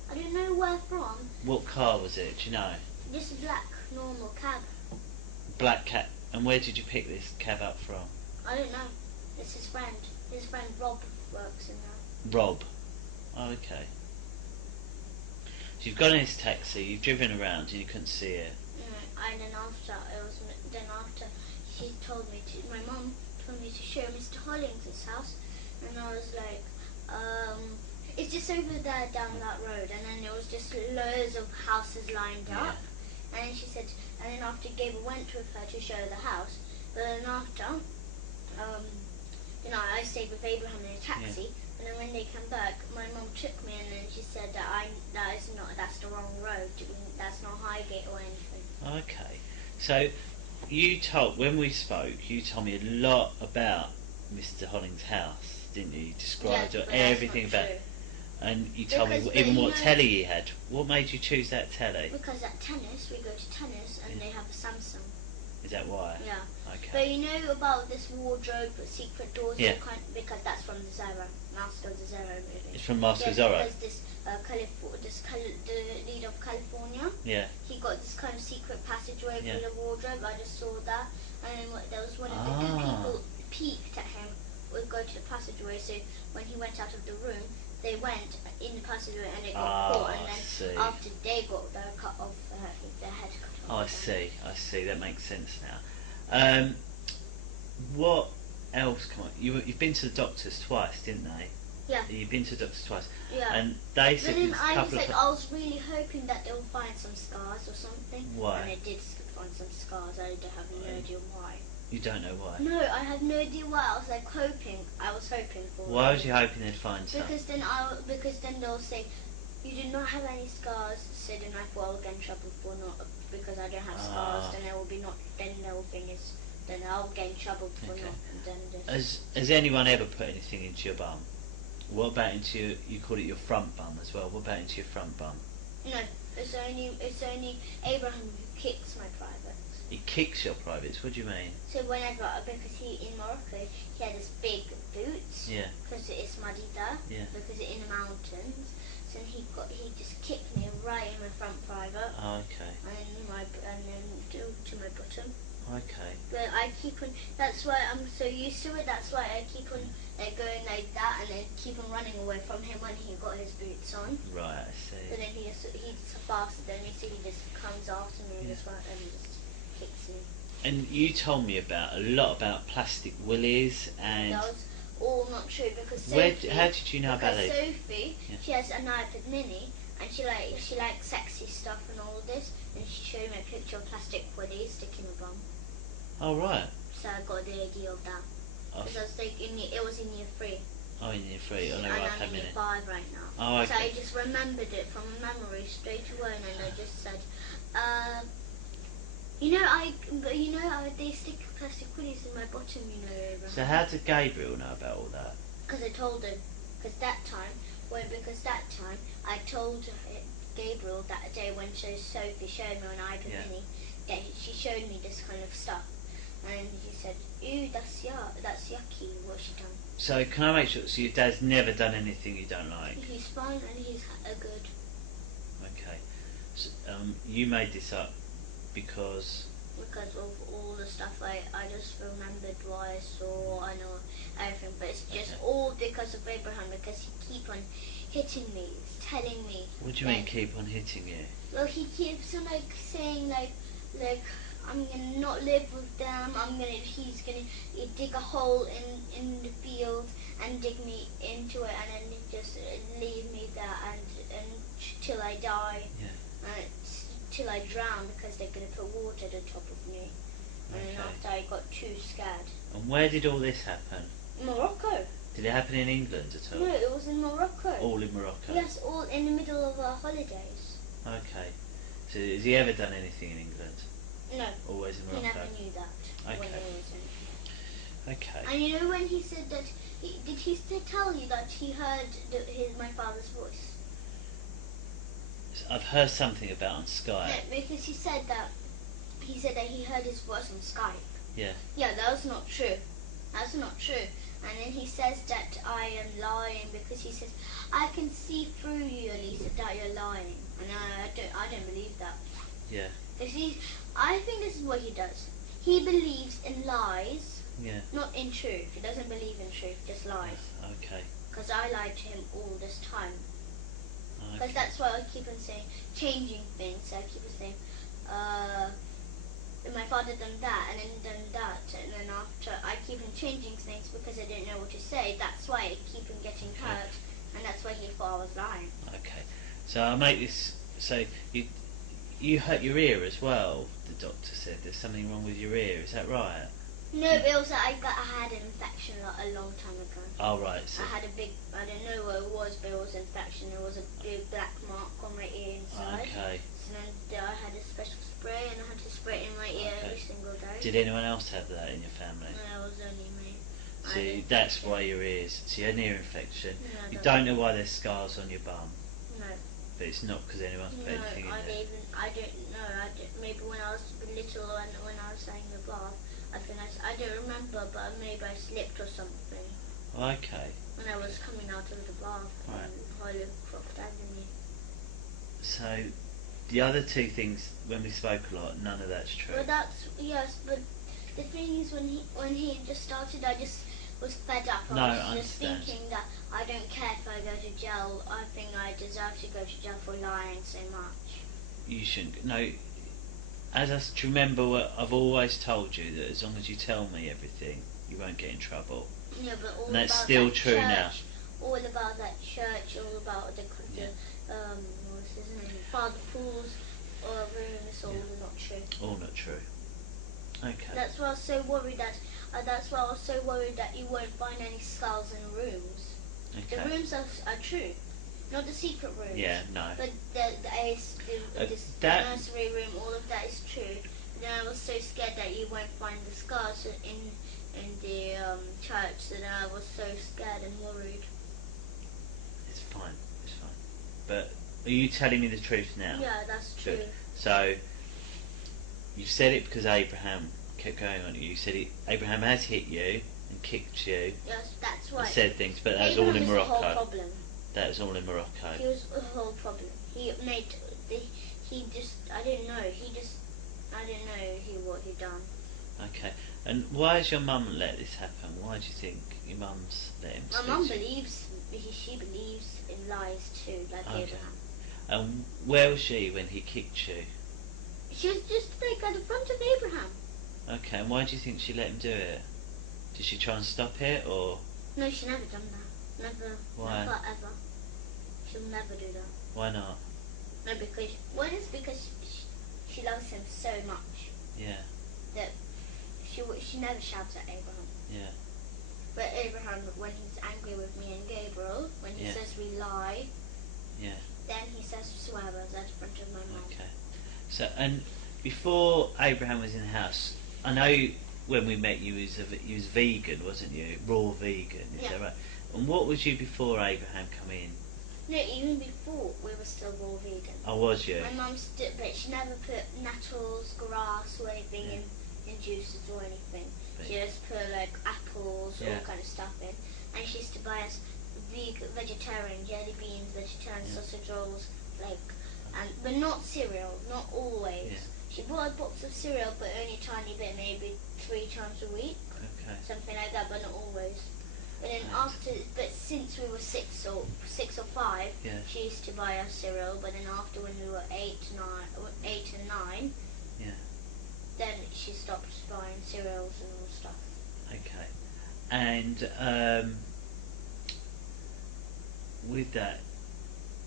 I don't know where from. What car was it? Do you know? Just a black normal cab. Black cab. And where did you pick this cab up from? I don't know. It's his friend. His friend Rob works in there. Rob. Oh, okay. So you've got in his taxi. You've driven around and you couldn't see it. And then after she told me to, my mum told me to show Mr. Hollings' house, and I was like, it's just over there down that road, and then there was just loads of houses lined up, and then she said, and then after Gabriel went with her to show the house, but then after, I stayed with Abraham in a taxi, and then when they came back, my mum took me, and then she said that that's the wrong road, that's not Highgate or anything. Okay, so when we spoke, you told me a lot about Mr. Hollings' house, didn't you? You described everything about it. And you told me even what telly he had. What made you choose that telly? Because at tennis, we go to tennis and they have a Samsung. Is that why? Yeah. Okay. But you know about this wardrobe with secret doors? Yeah. Because that's from the Zorro, Master of the Zorro movie. It's from Master of Zorro? Because the leader of California, he got this kind of secret passageway through the wardrobe. I just saw that. And then there was one of the two people peeked at him, would go to the passageway, so when he went out of the room, they went in the passageway and they got caught, and then after they got their head cut off. I see, that makes sense now. What else, you've been to the doctors twice, didn't they? Yeah. You've been to the doctors twice. Yeah. And they said but then I was really hoping that they'll find some scars or something. Why? And they did find some scars. I have no idea why. You don't know why? No, I have no idea why. I was hoping for. Why was you hoping they'd find some? Because then they'll say, you did not have any scars, so then I thought I'll get in trouble for not, because I don't have scars, then then I'll get in trouble for not. Has anyone ever put anything into your bum? What about into you call it your front bum as well? What about into your front bum? No, it's only Abraham who kicks my privates. He kicks your privates? What do you mean? So because in Morocco, he had this big boots. Yeah. Because it's muddy there. Yeah. Because it's in the mountains. So he just kicked me right in my front private. Oh, okay. And then to my bottom. Okay. But I keep on. That's why I'm so used to it. That's why I keep on going like that, and then keep on running away from him when he got his boots on. Right, I see. But then he's faster than me, so he just comes after me and just kicks me. And you told me a lot about plastic willies and. That was all not true because Sophie. How did you know about that? Sophie, she has an iPad Mini. And she likes sexy stuff and all this, and she showed me a picture of plastic willies sticking in her bum. Oh right. So I got the idea of that. Because I was thinking it was in year 3. Oh, in year 3. And I'm in year 5 right now. Oh, okay. So I just remembered it from memory straight away, and then I just said, they stick plastic willies in my bottom, Abraham. So how did Gabriel know about all that? Because I told him. Because that time I told Gabriel that day when Sophie showed me an iPad Mini, she showed me this kind of stuff, and he said, "Ew, that's yucky. What's she done?" So can I make sure? So your dad's never done anything you don't like? He's fine and he's good. Okay. So, you made this up because because of all the stuff I just remembered what I saw. I know everything, but it's just all because of Abraham, because he keep on hitting me, telling me. What do you mean keep on hitting you? Well, he keeps on saying like I'm gonna not live with them. He's gonna dig a hole in the field and dig me into it, and then just leave me there and till I die. Yeah. Till I drown, because they're gonna put water at the top of me. And then after I got too scared. And where did all this happen? Morocco. Did it happen in England at all? No, it was in Morocco. All in Morocco? Yes, all in the middle of our holidays. Okay. So has he ever done anything in England? No. Always in Morocco? He never knew that when he was in. Okay. And you know when he said that, did he tell you that he heard my father's voice? I've heard something about on Skype. No, because he said that he heard his voice on Skype. Yeah. Yeah, that was not true. That's not true. And then he says that I am lying, because he says, I can see through you, Elisa, that you're lying. And I don't believe that. Yeah. I think this is what he does. He believes in lies, Yeah. not in truth. He doesn't believe in truth, just lies. Okay. Because I lied to him all this time. Because Okay. that's why I keep on saying, changing things. I keep on saying, my father done that, and then done that, and then after I keep on changing things because I don't know what to say. That's why I keep on getting hurt, and that's why he thought I was lying. Okay. So I'll make this. So you hurt your ear as well. The doctor said there's something wrong with your ear. Is that right? No, but also I had an infection a long time ago. Oh right. So I had a big, I don't know what it was, but it was an infection. There was a big black mark on my ear inside. okay. So then I had a special spray, and I had to spray it in my ear every single day. Did anyone else have that in your family? No, it was only me. So that's why your ears. So you had an ear infection. No, You don't know why there's scars on your bum, No. but it's not because anyone's put anything in I there. don't know. Maybe when I was little and when I was having the bath, I don't remember, but maybe I slipped or something Okay. when I was coming out of the bath Right. on Hollycroft Avenue. So the other two things, when we spoke a lot, none of that's true. Well, yes, but the thing is, when he just started, I just was fed up. I was just understand. thinking that I don't care if I go to jail. I think I deserve to go to jail for lying so much. You shouldn't. No. Do you remember what I've always told you, that as long as you tell me everything, you won't get in trouble. Yeah, but all And that's about still that true church, now. All about that church, all about the what's his name, Father Paul's room is all not true. All not true. Okay. That's why I was so worried that you won't find any skulls in rooms. Okay. The rooms are true, not the secret rooms. Yeah, no. But the nursery room, all of that is true. But then I was so scared that you won't find the scars in the church, that I was so scared and worried. It's fine. It's fine. But are you telling me the truth now? Yeah, that's true. Good. So you said it because Abraham kept going on you. You said Abraham has hit you and kicked you. Yes, that's And right. said things, but that was all in Abraham is the whole Morocco. problem. That was all in Morocco. He was the whole problem. I don't know what he done. Okay. And why has your mum let this happen? Why do you think your mum's let him My speak mum to you? believes, she believes in lies too, like Okay. Abraham. And where was she when he kicked you? She was just like at the front of Abraham. Okay, and why do you think she let him do it? Did she try and stop it, or No, she never done that. Never. Why? Never ever. She'll never do that. why not? No, because she loves him so much Yeah, that she never shouts at Abraham. yeah. But Abraham, when he's angry with me and Gabriel, when he Yeah. says we lie, Yeah. then he says swear words at the front of my mum. Okay. So, and before Abraham was in the house, I know when we met you was vegan, wasn't you? Raw vegan, is Yeah. that right? And what was you before Abraham come in? No, even before we were still raw vegan. Oh, was you? My mum but she never put nettles, grass, or anything Yeah. in juices or anything. But- She just put like apples, Yeah. all kind of stuff in, and she used to buy us vegetarian jelly beans, vegetarian Yeah. sausage rolls, but not cereal, not always. Yeah. She bought a box of cereal, but only a tiny bit, maybe 3 times a week. Okay. Something like that, but not always. But then since we were 6 or 5, Yeah. she used to buy us cereal. But then after, when we were 8 and 9, Yeah. then she stopped buying cereals and all stuff. Okay. And with that,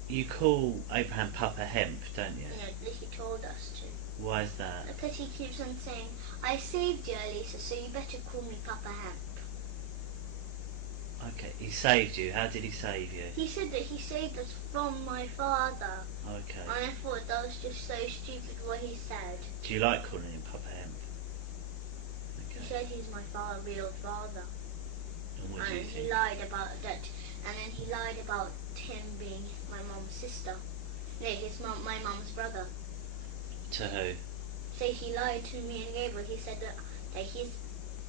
you call Abraham Papa Hemp, don't you? Yeah, he told us to. Why is that? Because he keeps on saying, "I saved you, Elisa, so you better call me Papa Hemp." Okay, he saved you. How did he save you? He said that he saved us from my father. Okay. And I thought that was just so stupid what he said. Do you like calling him Papa Hemp? Okay. He said he's my real father. And what do you And think? he lied about that. And then he lied about him being my mum's sister. No, my mum's brother. To who? So he lied to me and Gabriel. He said that he's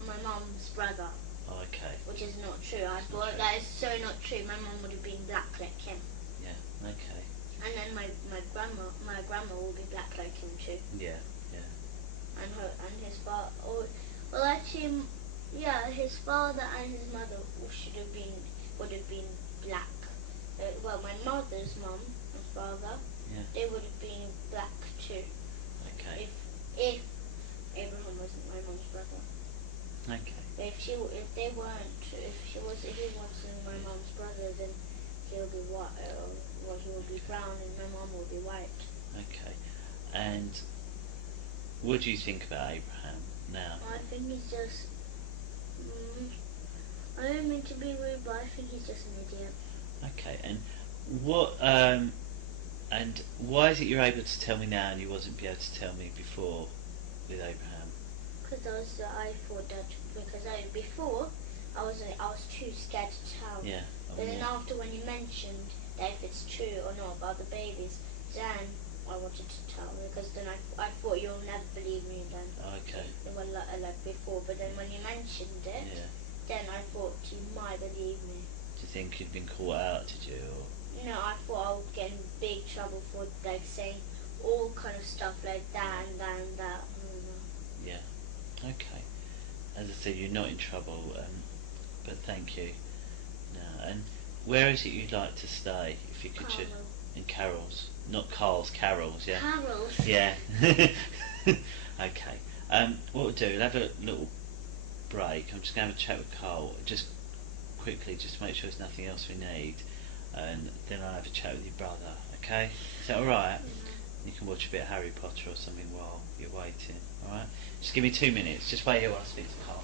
my mum's brother. Oh, okay. Which is not true. I thought true. that is so not true. My mum would have been black like him. Yeah. Okay. And then my grandma will be black like him too. Yeah. Yeah. And his father. Well, actually, yeah, his father and his mother would have been black. Well, my mother's mum and father, Yeah. they would have been black too. Okay. If Abraham wasn't my mum's brother. Okay. But if he wasn't my mum's brother, then he'll be white. Well, he will be brown, and my mum will be white. Okay. And what do you think about Abraham now? I think he's just. I don't mean to be rude, but I think he's just an idiot. Okay. And what? And why is it you're able to tell me now and you wasn't able to tell me before with Abraham? Because I thought that before I was too scared to tell. Yeah. But then after, when you mentioned that if it's true or not about the babies, then I wanted to tell, because then I thought you'll never believe me then. Okay. Well, like before, but then when you mentioned it, Yeah. then I thought you might believe me. Do you think you'd been caught out, did you? Or? No, I thought I would get in big trouble for saying all kind of stuff like that and that and that. Yeah. Okay. As I said, you're not in trouble, but thank you. No. And where is it you'd like to stay, if you could choose? In Carol's, not Carl's, Carol's. Yeah. Carol's. Yeah. Okay. What we'll do, we'll have a little break. I'm just going to have a chat with Carl, just quickly, just to make sure there's nothing else we need, and then I'll have a chat with your brother. Okay? Is that all right? You can watch a bit of Harry Potter or something while you're waiting. All right? Just give me 2 minutes. Just wait here while I speak to Carl.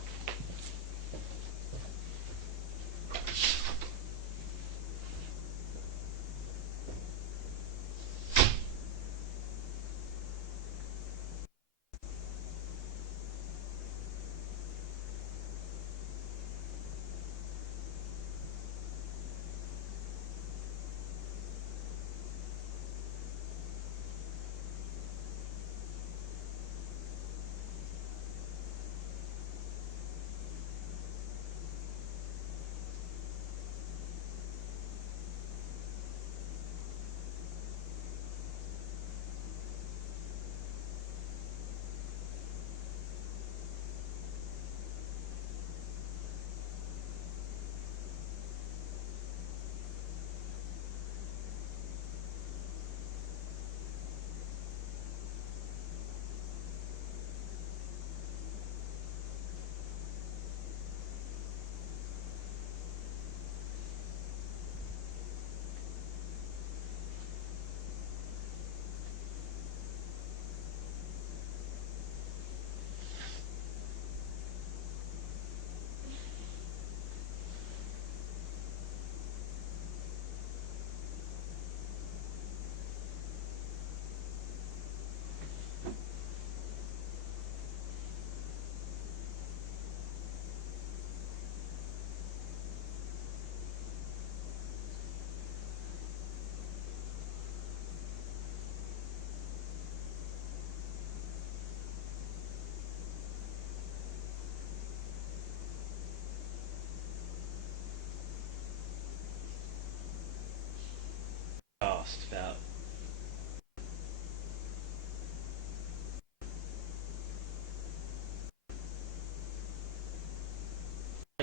Asked about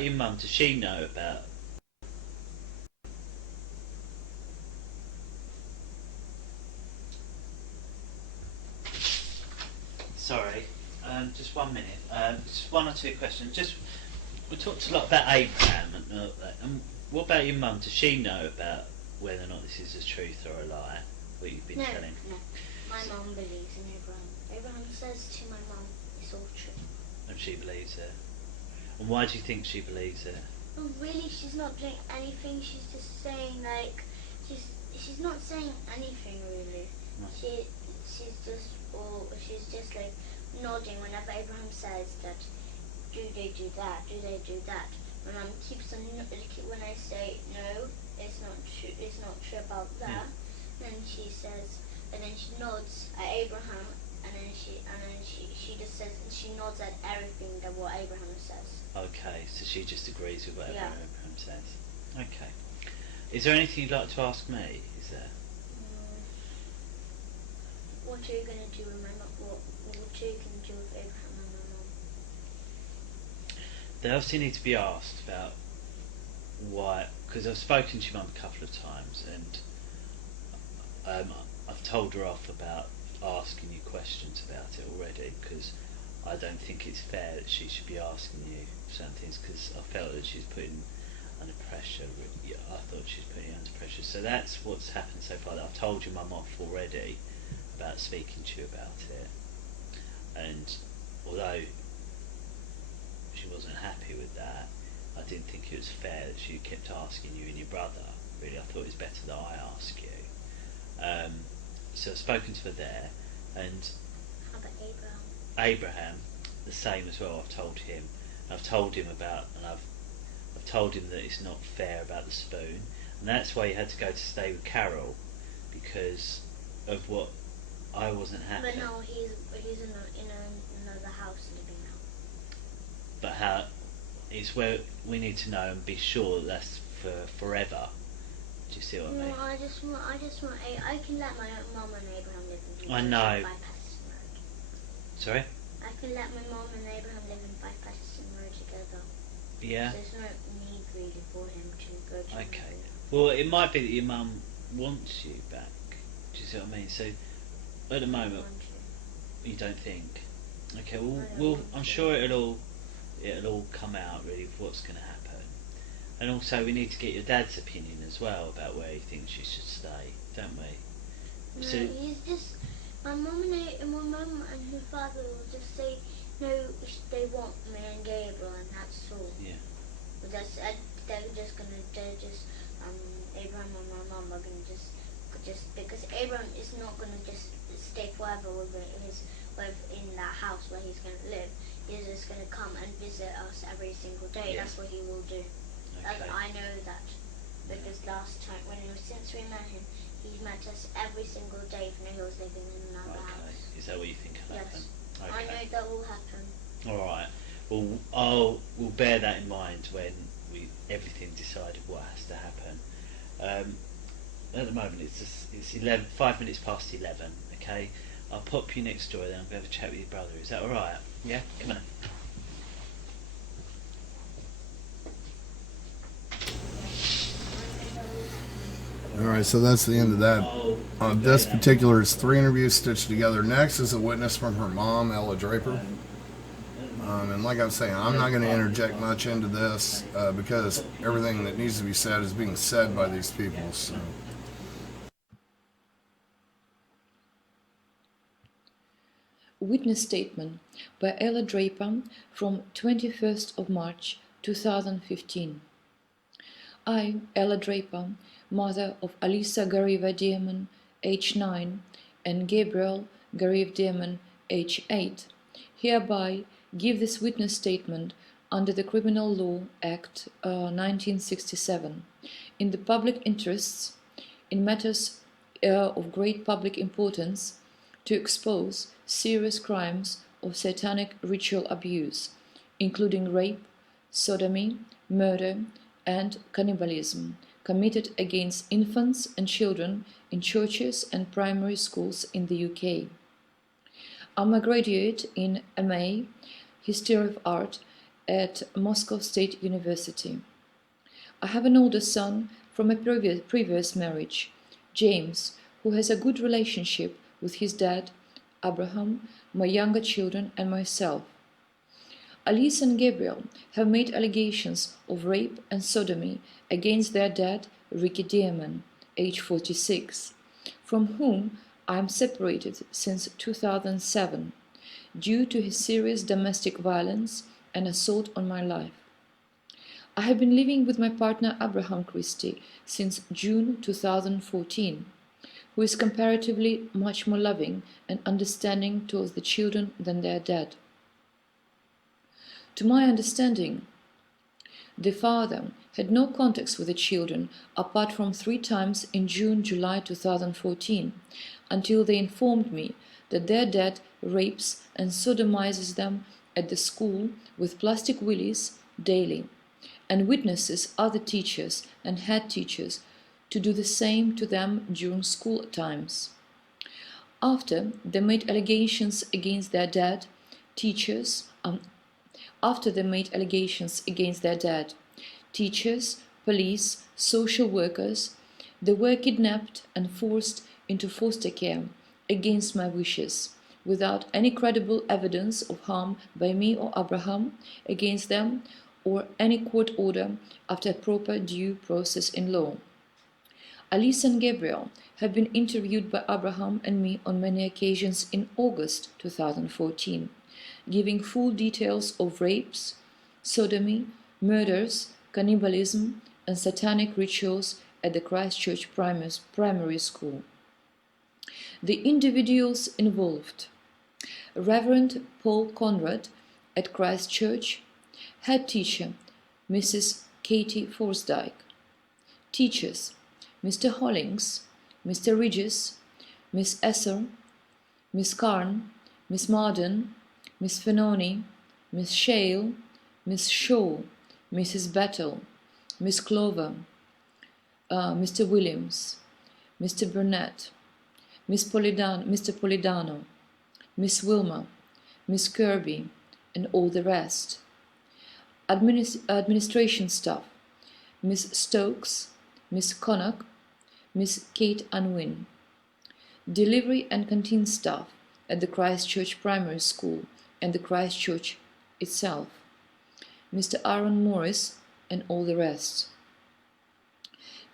Your mum, does she know about? Sorry, just 1 minute. Just one or two questions. Just we talked a lot about Abraham and all that. And what about your mum? Does she know about whether or not this is a truth or a lie? What you've been telling? No. My mum believes in Abraham. Abraham says to my mum, it's all true. And she believes it. And why do you think she believes it? Well, really, she's not doing anything. She's just saying like, she's not saying anything really. No. She's just like nodding whenever Abraham says that. Do they do that? Do they do that? My mum keeps on when I say no, it's not true. It's not true about that. Then she says, and then she nods at Abraham, and then she just says, she nods at everything that what Abraham says. Okay, so she just agrees with whatever Yeah. Abraham says. Okay. Is there anything you'd like to ask me? Is there? What are you going to do with my mum? What are you going to do with Abraham and my mum? They obviously need to be asked about why, because I've spoken to your mum a couple of times, and I've told her off about asking you questions about it already, because I don't think it's fair that she should be asking you certain things, because I felt that she's putting under pressure. I thought she was putting you under pressure. So that's what's happened so far. That I've told your mum off already about speaking to you about it, and although she wasn't happy with that, I didn't think it was fair that she kept asking you and your brother. Really, I thought it was better that I ask you. So I've spoken to her there, and How about Abraham? Abraham, the same as well. I've told him. I've told him about, and I've told him that it's not fair about the spoon, and that's why he had to go to stay with Carol, because of what I wasn't happy. But no, he's in another house living now. But how? It's where we need to know and be sure that that's for forever. Do you see what I mean? No, I just want. I can let my mum and Abraham live in. I know. By Patterson Road. Sorry? I can let my mum and Abraham live in by Patterson Road together. Yeah. There's no need really for him to go to. Okay. Well, it might be that your mum wants you back. Do you see what I mean? So, at the moment, you don't think. Okay. Well, I'm sure it'll all come out really of what's going to happen. And also, we need to get your dad's opinion as well about where he thinks you should stay, don't we? No, So, he's just my mum and her father will just say no. They want me and Gabriel, and that's all. yeah. But they're just Abraham and my mum are gonna just because Abraham is not gonna just stay forever with in that house where he's gonna live. He's just gonna come and visit us every single day. Yeah. That's what he will do. Okay. I know that because last time since we met him, he met us every single day when he was living in another house. Is that what you think will happen? Yes, Okay. I know that will happen. All right. Well, we'll bear that in mind when everything decided what has to happen. At the moment, it's 5 minutes past 11. Okay, I'll pop you next door, then I'm going to have a chat with your brother. Is that all right? Yeah. Come on. Alright, so that's the end of that. This particular is 3 interviews stitched together. Next is a witness from her mom, Ella Draper. And like I was saying, I'm not going to interject much into this because everything that needs to be said is being said by these people. So. Witness statement by Ella Draper from 21st of March 2015. I, Ella Draper, mother of Alisa Gariva Diamond, age 9, and Gabriel Gariv Diamond, age 8, hereby give this witness statement under the Criminal Law Act 1967 in the public interests in matters of great public importance to expose serious crimes of satanic ritual abuse, including rape, sodomy, murder, and cannibalism committed against infants and children in churches and primary schools in the UK. I'm a graduate in MA, History of Art, at Moscow State University. I have an older son from a previous marriage, James, who has a good relationship with his dad, Abraham, my younger children, and myself. Alice and Gabriel have made allegations of rape and sodomy against their dad, Ricky Diamond, age 46, from whom I am separated since 2007 due to his serious domestic violence and assault on my life. I have been living with my partner Abraham Christie since June 2014, who is comparatively much more loving and understanding towards the children than their dad. To my understanding, the father had no contacts with the children apart from 3 times in June-July 2014, until they informed me that their dad rapes and sodomizes them at the school with plastic willies daily, and witnesses other teachers and head teachers to do the same to them during school times. After they made allegations against their dad, teachers, police, social workers, they were kidnapped and forced into foster care against my wishes, without any credible evidence of harm by me or Abraham against them, or any court order after a proper due process in law. Alice and Gabriel have been interviewed by Abraham and me on many occasions in August 2014, giving full details of rapes, sodomy, murders, cannibalism, and satanic rituals at the Christchurch primary school. The individuals involved: Reverend Paul Conrad at Christchurch, head teacher Mrs. Katie Forsdyke, teachers Mr. Hollings, Mr. Ridges, Miss Esser, Miss Carn, Miss Marden, Miss Fenoni, Miss Shale, Miss Shaw, Mrs. Battle, Miss Clover, Mr. Williams, Mr. Burnett, Mr. Polidano, Miss Wilma, Miss Kirby, and all the rest. Administration staff: Miss Stokes, Miss Connock, Miss Kate Unwin. Delivery and canteen staff at the Christchurch Primary School and the Christchurch itself: Mr. Aaron Morris and all the rest.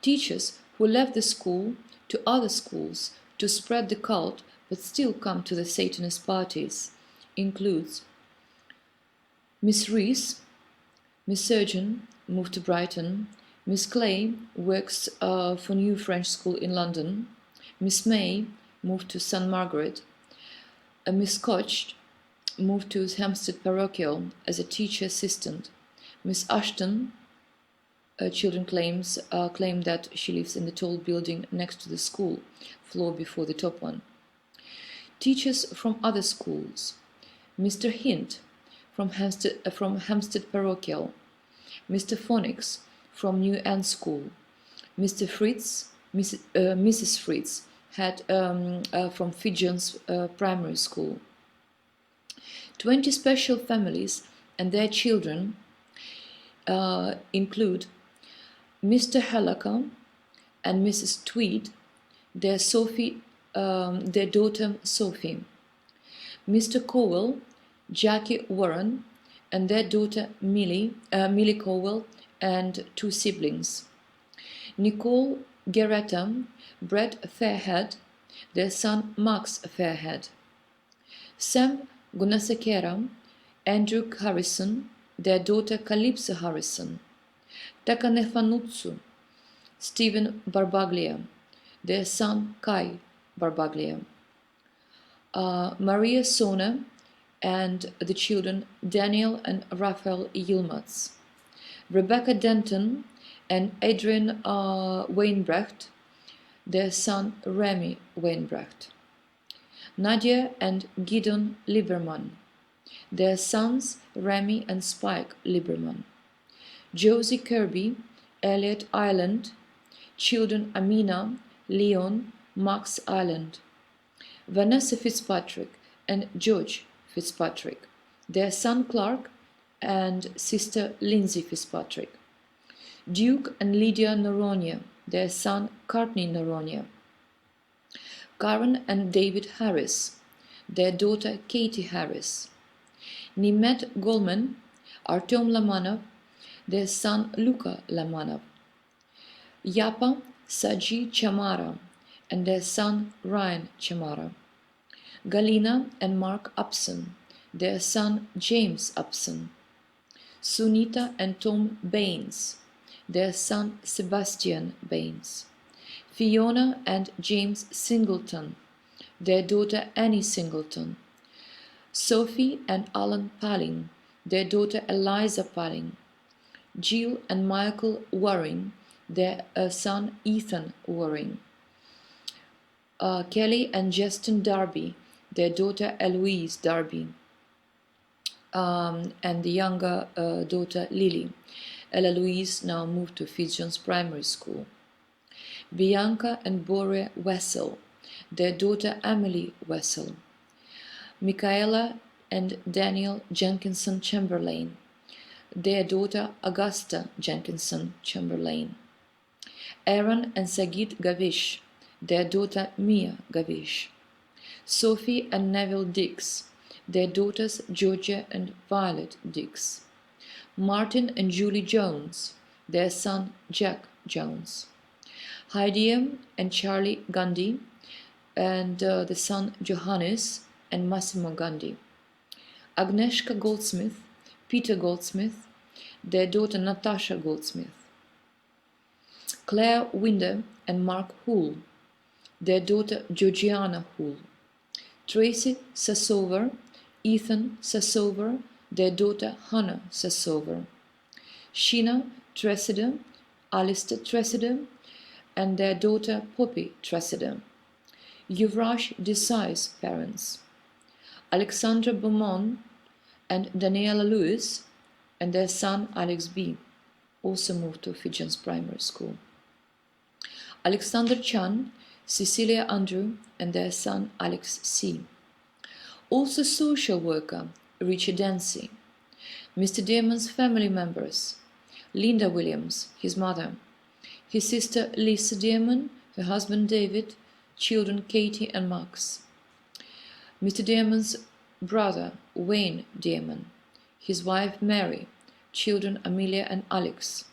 Teachers who left the school to other schools to spread the cult but still come to the Satanist parties includes Miss Rees, Miss Surgeon, moved to Brighton, Miss Clay, works for New French School in London, Miss May, moved to St. Margaret, Miss Koch, moved to Hampstead Parochial as a teacher assistant, Miss Ashton, children claim that she lives in the tall building next to the school, floor before the top one. Teachers from other schools: Mr. Hint from Hampstead Parochial, Mr. Phonics from New End School, Mr. Fritz, Mrs. Fritz had from Fijian's Primary School. 20 special families and their children include Mr. Halaka and Mrs. Tweed, their daughter Sophie, Mr. Cowell, Jackie Warren, and their daughter Millie Cowell, and 2 siblings, Nicole Geretta, Brett Fairhead, their son Max Fairhead, Sam Gunasekera, Andrew Harrison, their daughter Calypso Harrison, Takanefanutsu, Stephen Barbaglia, their son Kai Barbaglia, Maria Sona, and the children Daniel and Raphael Yilmaz, Rebecca Denton and Adrian Wainbrecht, their son Remy Wainbrecht, Nadia and Gideon Lieberman, their sons Remy and Spike Lieberman, Josie Kirby, Elliot Island, children Amina, Leon, Max Island, Vanessa Fitzpatrick and George Fitzpatrick, their son Clark, and sister Lindsay Fitzpatrick. Duke and Lydia Noronha, their son Courtney Noronha. Karen and David Harris, their daughter Katie Harris. Nimet Goldman, Artyom Lamanov, their son Luka Lamanov. Yapa Saji Chamara and their son Ryan Chamara. Galina and Mark Upson, their son James Upson. Sunita and Tom Baines, their son Sebastian Baines. Fiona and James Singleton, their daughter Annie Singleton. Sophie and Alan Palling, their daughter Eliza Palling. Jill and Michael Waring, their son Ethan Waring. Kelly and Justin Darby, their daughter Eloise Darby, and the younger daughter Lily. Ella Louise now moved to Fitzjohn's Primary School. Bianca and Bore Wessel, their daughter Emily Wessel. Michaela and Daniel Jenkinson Chamberlain, their daughter Augusta Jenkinson Chamberlain. Aaron and Sagit Gavish, their daughter Mia Gavish. Sophie and Neville Dix, their daughters Georgia and Violet Dix. Martin and Julie Jones, their son Jack Jones. Heidi and Charlie Gandhi, and the son Johannes and Massimo Gandhi. Agnieszka Goldsmith, Peter Goldsmith, their daughter Natasha Goldsmith. Claire Winder and Mark Hull, their daughter Georgiana Hull. Tracy Sassover, Ethan Sassover, their daughter Hannah Sassover. Sheena Tressida, Alistair Tressida, and their daughter Poppy Tressida. Yuvraj Desai's parents. Alexandra Beaumont and Daniela Lewis, and their son Alex B. also moved to Fitzjohn's Primary School. Alexander Chan, Cecilia Andrew, and their son Alex C. Also social worker Richard Dancy. Mr. Damon's family members: Linda Williams, his mother, his sister Lisa Damon, her husband David, children Katie and Max. Mr. Damon's brother Wayne Damon, his wife Mary, children Amelia and Alex.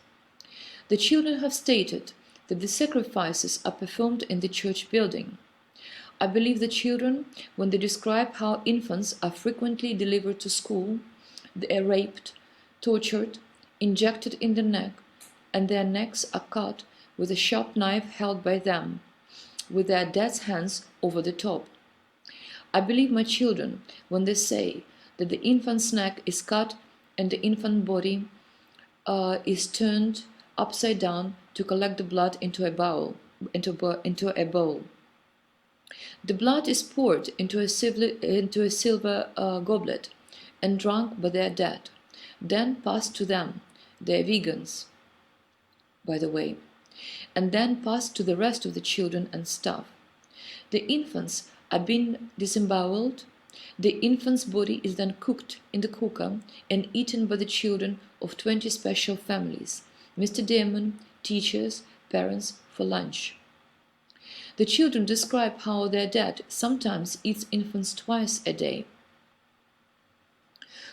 The children have stated that the sacrifices are performed in the church building. I believe the children, when they describe how infants are frequently delivered to school, they are raped, tortured, injected in the neck, and their necks are cut with a sharp knife held by them, with their dad's hands over the top. I believe my children when they say that the infant's neck is cut and the infant body is turned upside down to collect the blood into a bowl. The blood is poured into a silver goblet and drunk by their dad, then passed to them. They're vegans, by the way, and then passed to the rest of the children and staff. The infants are being disemboweled. The infant's body is then cooked in the cooker and eaten by the children of 20 special families, Mr. Damon, teachers, parents, for lunch. The children describe how their dad sometimes eats infants twice a day.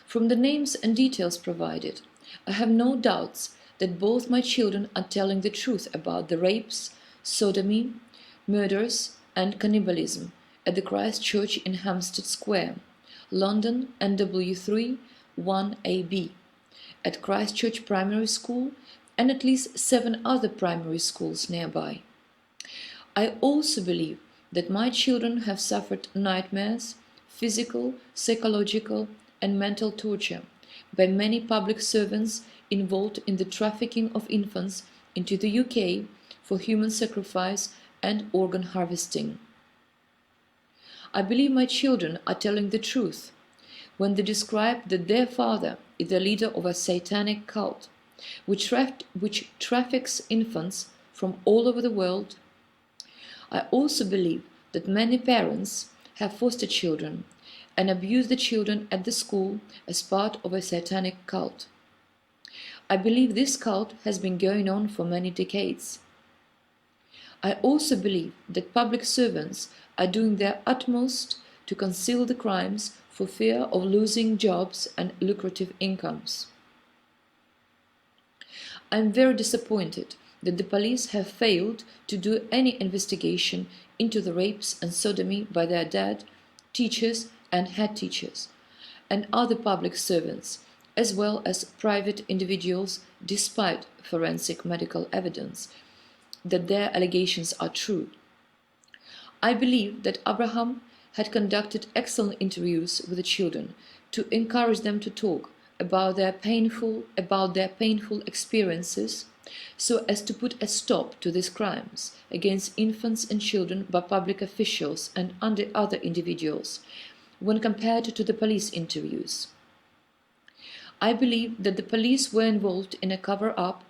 From the names and details provided, I have no doubts that both my children are telling the truth about the rapes, sodomy, murders, and cannibalism at the Christ Church in Hampstead Square, London, NW3 1AB, at Christ Church Primary School, and at least 7 other primary schools nearby. I also believe that my children have suffered nightmares, physical, psychological, and mental torture by many public servants involved in the trafficking of infants into the UK for human sacrifice and organ harvesting. I believe my children are telling the truth when they describe that their father is the leader of a satanic cult which traffics infants from all over the world. I also believe that many parents have foster children and abuse the children at the school as part of a satanic cult. I believe this cult has been going on for many decades. I also believe that public servants are doing their utmost to conceal the crimes for fear of losing jobs and lucrative incomes. I am very disappointed that the police have failed to do any investigation into the rapes and sodomy by their dad, teachers and head teachers, and other public servants, as well as private individuals, despite forensic medical evidence that their allegations are true. I believe that Abraham had conducted excellent interviews with the children to encourage them to talk about their painful experiences, so as to put a stop to these crimes against infants and children by public officials and other individuals, when compared to the police interviews. I believe that the police were involved in a cover-up.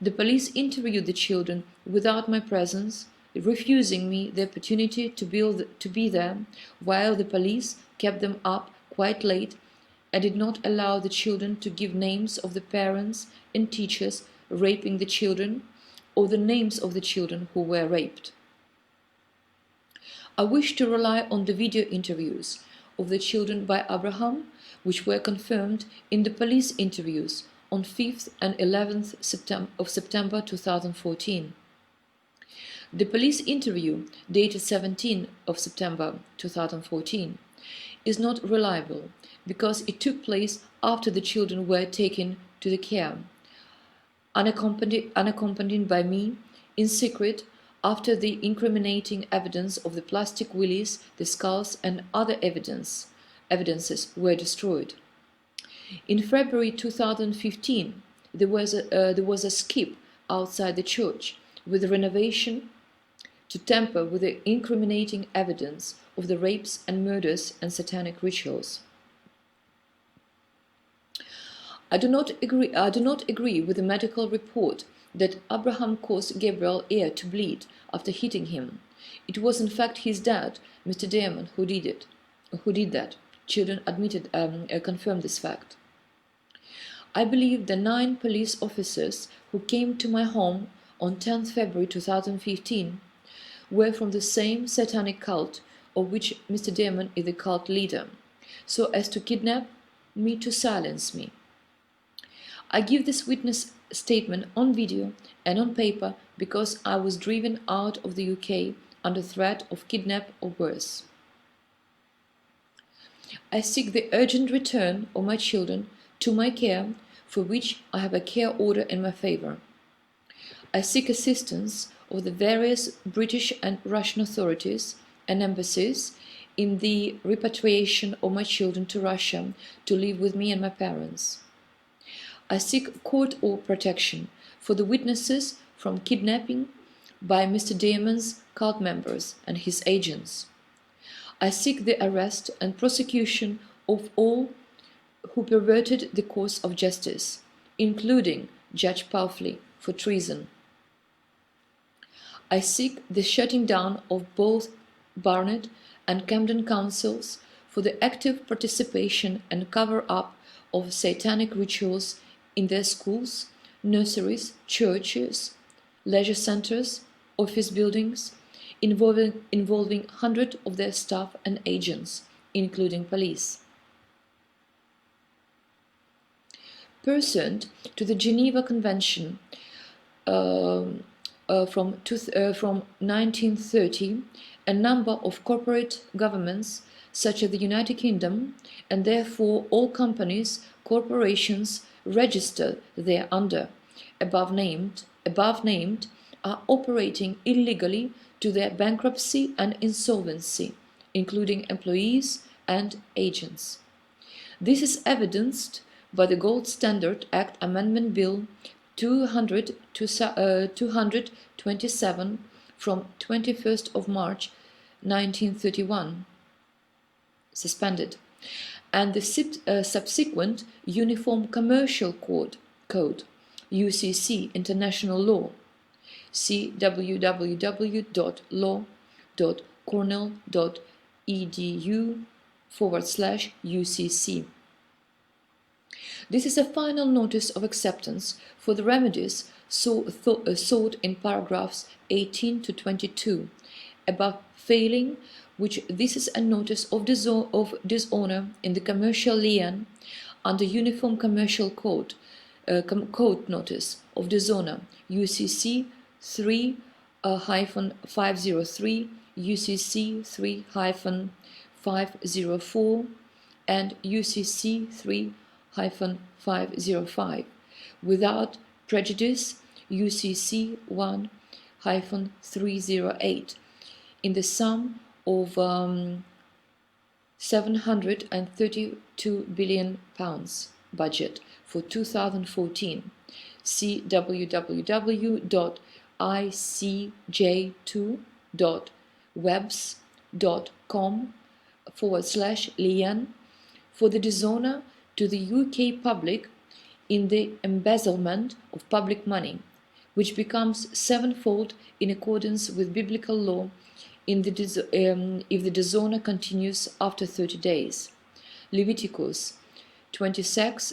The police interviewed the children without my presence, refusing me the opportunity to be there, while the police kept them up quite late and did not allow the children to give names of the parents and teachers raping the children, or the names of the children who were raped. I wish to rely on the video interviews of the children by Abraham, which were confirmed in the police interviews on 5th and 11th of September 2014. The police interview, dated 17th of September 2014, is not reliable because it took place after the children were taken to the care, unaccompanied by me, in secret, after the incriminating evidence of the plastic willies, the skulls and other evidences were destroyed. In February 2015, there was a skip outside the church with a renovation to tamper with the incriminating evidence of the rapes and murders and satanic rituals. I do not agree with the medical report that Abraham caused Gabriel's ear to bleed after hitting him. It was in fact his dad, Mr. Damon, who did that. Children confirmed this fact. I believe the 9 police officers who came to my home on 10th February 2015 were from the same satanic cult of which Mr. Damon is the cult leader, so as to kidnap me to silence me. I give this witness statement on video and on paper because I was driven out of the UK under threat of kidnap or worse. I seek the urgent return of my children to my care, for which I have a care order in my favour. I seek assistance of the various British and Russian authorities and embassies in the repatriation of my children to Russia to live with me and my parents. I seek court or protection for the witnesses from kidnapping by Mr. Damon's cult members and his agents. I seek the arrest and prosecution of all who perverted the course of justice, including Judge Powley for treason. I seek the shutting down of both Barnet and Camden councils for the active participation and cover-up of satanic rituals in their schools, nurseries, churches, leisure centres, office buildings, involving hundreds of their staff and agents, including police. Pursuant to the Geneva Convention from 1930, a number of corporate governments, such as the United Kingdom, and therefore all companies, corporations registered thereunder, above named, are operating illegally to their bankruptcy and insolvency, including employees and agents. This is evidenced by the Gold Standard Act Amendment Bill 227 from 21st of March 1931, suspended, and the subsequent Uniform Commercial Code, UCC International Law. See www.law.cornell.edu UCC. This is a final notice of acceptance for the remedies sought in paragraphs 18 to 22, above failing which this is a notice of dishonor in the commercial lien under Uniform Commercial Code, Code Notice of Dishonor, UCC 3-503, UCC 3-504, and UCC 3-505, without prejudice, UCC 1-308, in the sum of £732 billion budget for 2014. See www.icj2.webs.com/lien for the dishonor to the UK public in the embezzlement of public money, which becomes sevenfold in accordance with biblical law if the dishonor continues after 30 days. Leviticus 26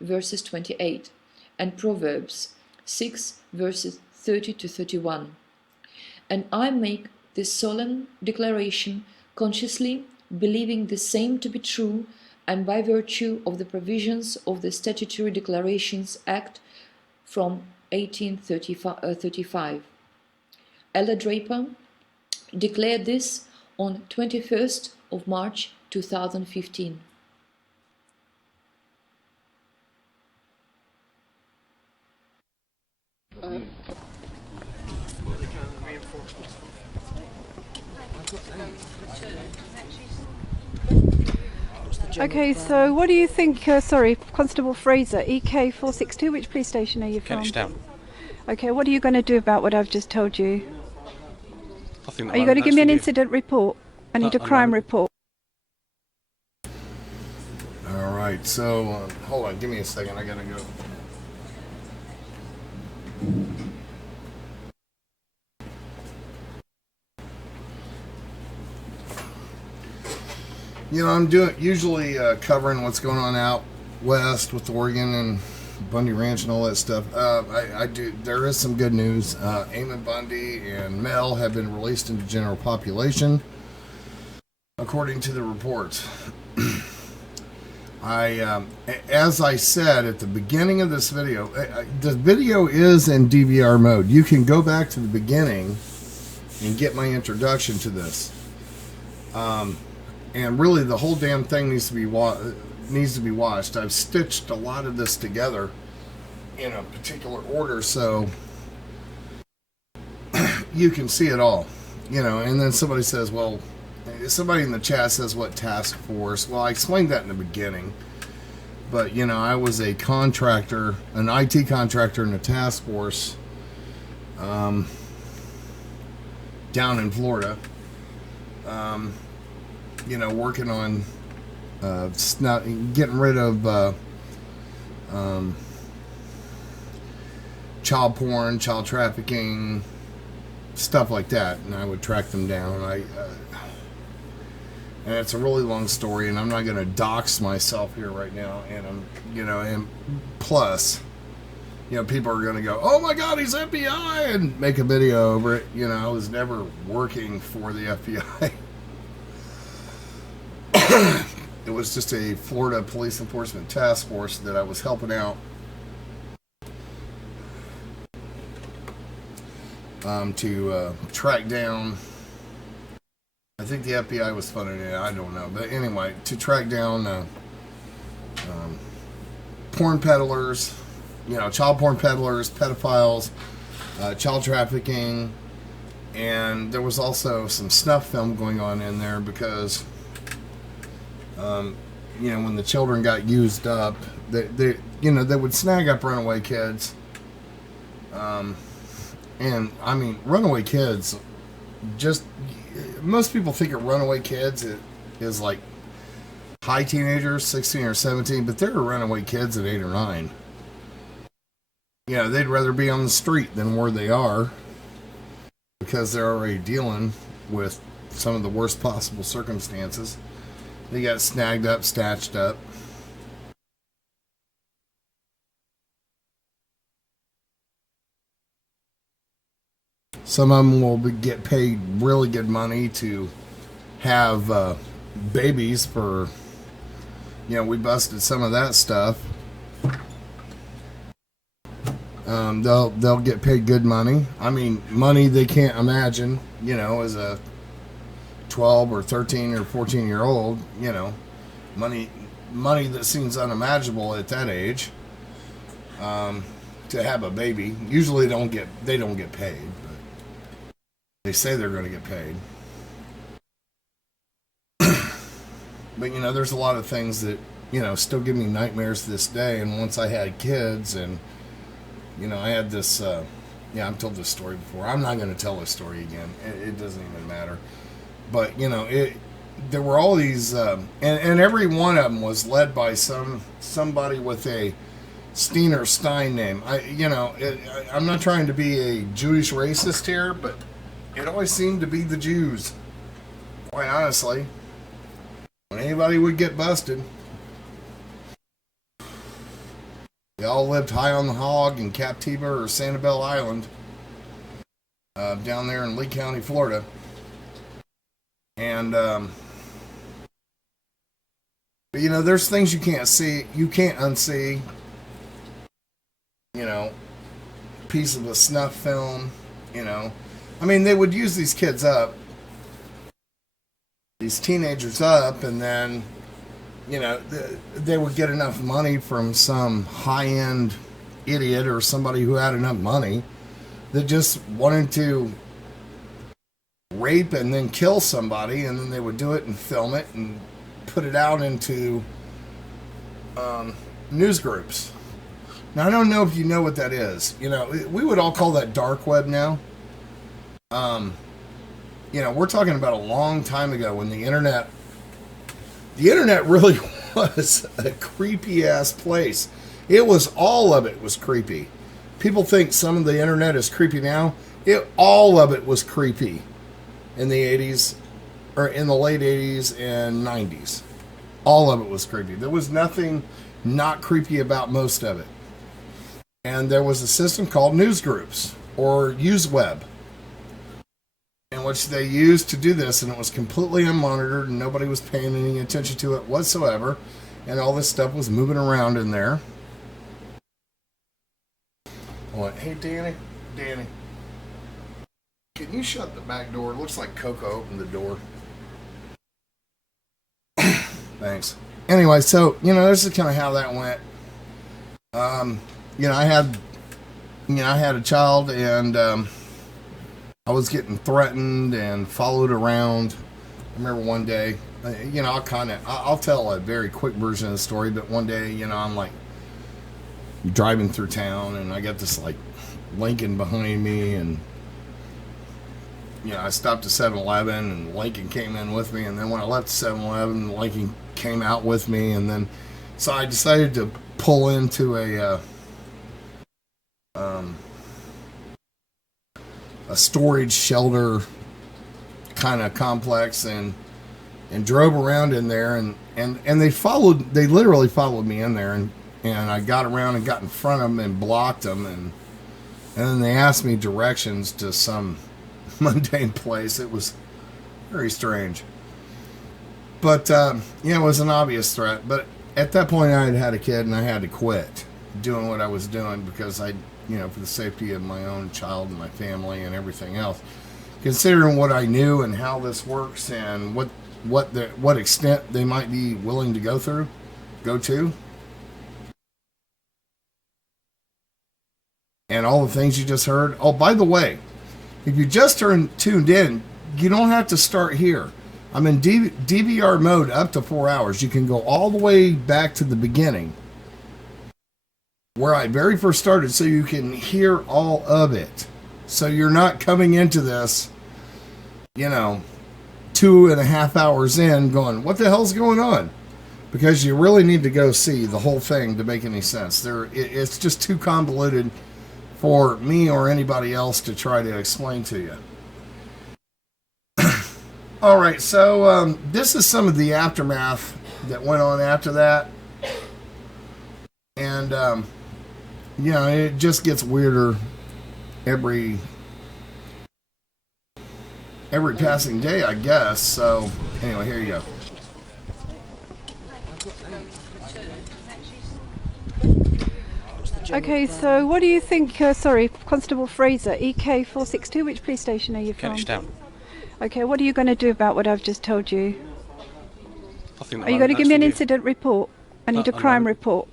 verses 28 and Proverbs 6 verses 30 to 31. And I make this solemn declaration consciously believing the same to be true, and by virtue of the provisions of the Statutory Declarations Act from 1835. Ella Draper declared this on 21st of March 2015. Okay, so what do you think, sorry, Constable Fraser, EK 462, which police station are you from? Kentish Town. Okay, what are you going to do about what I've just told you? I think Are you going to give me an incident report? I need a crime report. Alright, so, hold on, give me a second, I gotta go. You know, I'm usually covering what's going on out west with Oregon and Bundy Ranch and all that stuff. There is some good news. Eamon Bundy and Mel have been released into general population, according to the reports. As I said at the beginning of this video, the video is in DVR mode. You can go back to the beginning and get my introduction to this. And really, the whole damn thing needs to be watched. I've stitched a lot of this together in a particular order, so you can see it all. You know, and then somebody says, well, somebody in the chat says, what task force? Well, I explained that in the beginning. But, you know, I was a contractor, an IT contractor in a task force down in Florida. You know, working on getting rid of child porn, child trafficking, stuff like that, and I would track them down. And it's a really long story, and I'm not going to dox myself here right now. And and plus, people are going to go, "Oh my God, he's FBI," and make a video over it. You know, I was never working for the FBI. It was just a Florida Police Enforcement Task Force that I was helping out to track down. I think the FBI was funding it. I don't know, but anyway, to track down porn peddlers, child porn peddlers, pedophiles, child trafficking, and there was also some snuff film going on in there because. When the children got used up, they would snag up runaway kids. And I mean, runaway kids, most people think of runaway kids is like high teenagers, 16 or 17, but there are runaway kids at 8 or 9. They'd rather be on the street than where they are because they're already dealing with some of the worst possible circumstances. They got snagged up, snatched up. Some of them will get paid really good money to have babies for, we busted some of that stuff. They'll get paid good money. I mean, money they can't imagine, as a 12 or 13 or 14-year-old, money that seems unimaginable at that age. To have a baby, usually they don't get paid, but they say they're going to get paid. But there's a lot of things that still give me nightmares to this day. And once I had kids, and I had this. I've told this story before. I'm not going to tell this story again. It doesn't even matter. But there were all these, and every one of them was led by somebody with a Steen or Stein name. I'm not trying to be a Jewish racist here, but it always seemed to be the Jews. Quite honestly, when anybody would get busted, they all lived high on the hog in Captiva or Sanibel Island, down there in Lee County, Florida. And but there's things you can't see, you can't unsee. Piece of a snuff film. I mean, they would use these kids up, these teenagers up, and then they would get enough money from some high-end idiot or somebody who had enough money that just wanted to rape and then kill somebody, and then they would do it and film it and put it out into news groups. Now, I don't know if you know what that is. We would all call that dark web now. We're talking about a long time ago when the internet really was a creepy ass place. All of it was creepy. People think some of the internet is creepy now. All of it was creepy in the 80s, or in the late 80s and 90s. All of it was creepy. There was nothing not creepy about most of it. And there was a system called news groups, or UseWeb, in which they used to do this, and it was completely unmonitored, and nobody was paying any attention to it whatsoever, and all this stuff was moving around in there. Hey, Danny, can you shut the back door? It looks like Coco opened the door. Thanks. Anyway, so, this is kind of how that went. I had a child, and I was getting threatened and followed around. I remember one day, I'll tell a very quick version of the story, but one day, I'm like driving through town, and I got this like Lincoln behind me, and I stopped at 7-Eleven, and Lincoln came in with me, and then when I left 7-Eleven, Lincoln came out with me, and then so I decided to pull into a storage shelter kind of complex, and drove around in there, and they literally followed me in there, and I got around and got in front of them and blocked them, and then they asked me directions to some mundane place. It was very strange, but it was an obvious threat. But at that point, I had a kid, and I had to quit doing what I was doing because for the safety of my own child and my family and everything else. Considering what I knew and how this works, and what extent they might be willing to go to, and all the things you just heard. Oh, by the way, if you just tuned in, you don't have to start here. I'm in DVR mode up to 4 hours. You can go all the way back to the beginning, where I very first started, so you can hear all of it. So you're not coming into this, 2.5 hours in going, what the hell's going on? Because you really need to go see the whole thing to make any sense. It's just too convoluted for me or anybody else to try to explain to you. All right, so this is some of the aftermath that went on after that. And, it just gets weirder every passing day, I guess. So, anyway, here you go. Okay, so what do you think, sorry, Constable Fraser, EK 462, which police station are you from? Kentish Town. Okay, what are you going to do about what I've just told you? Nothing. Are you going to give me an you. incident report? I need Not a at the crime moment. report.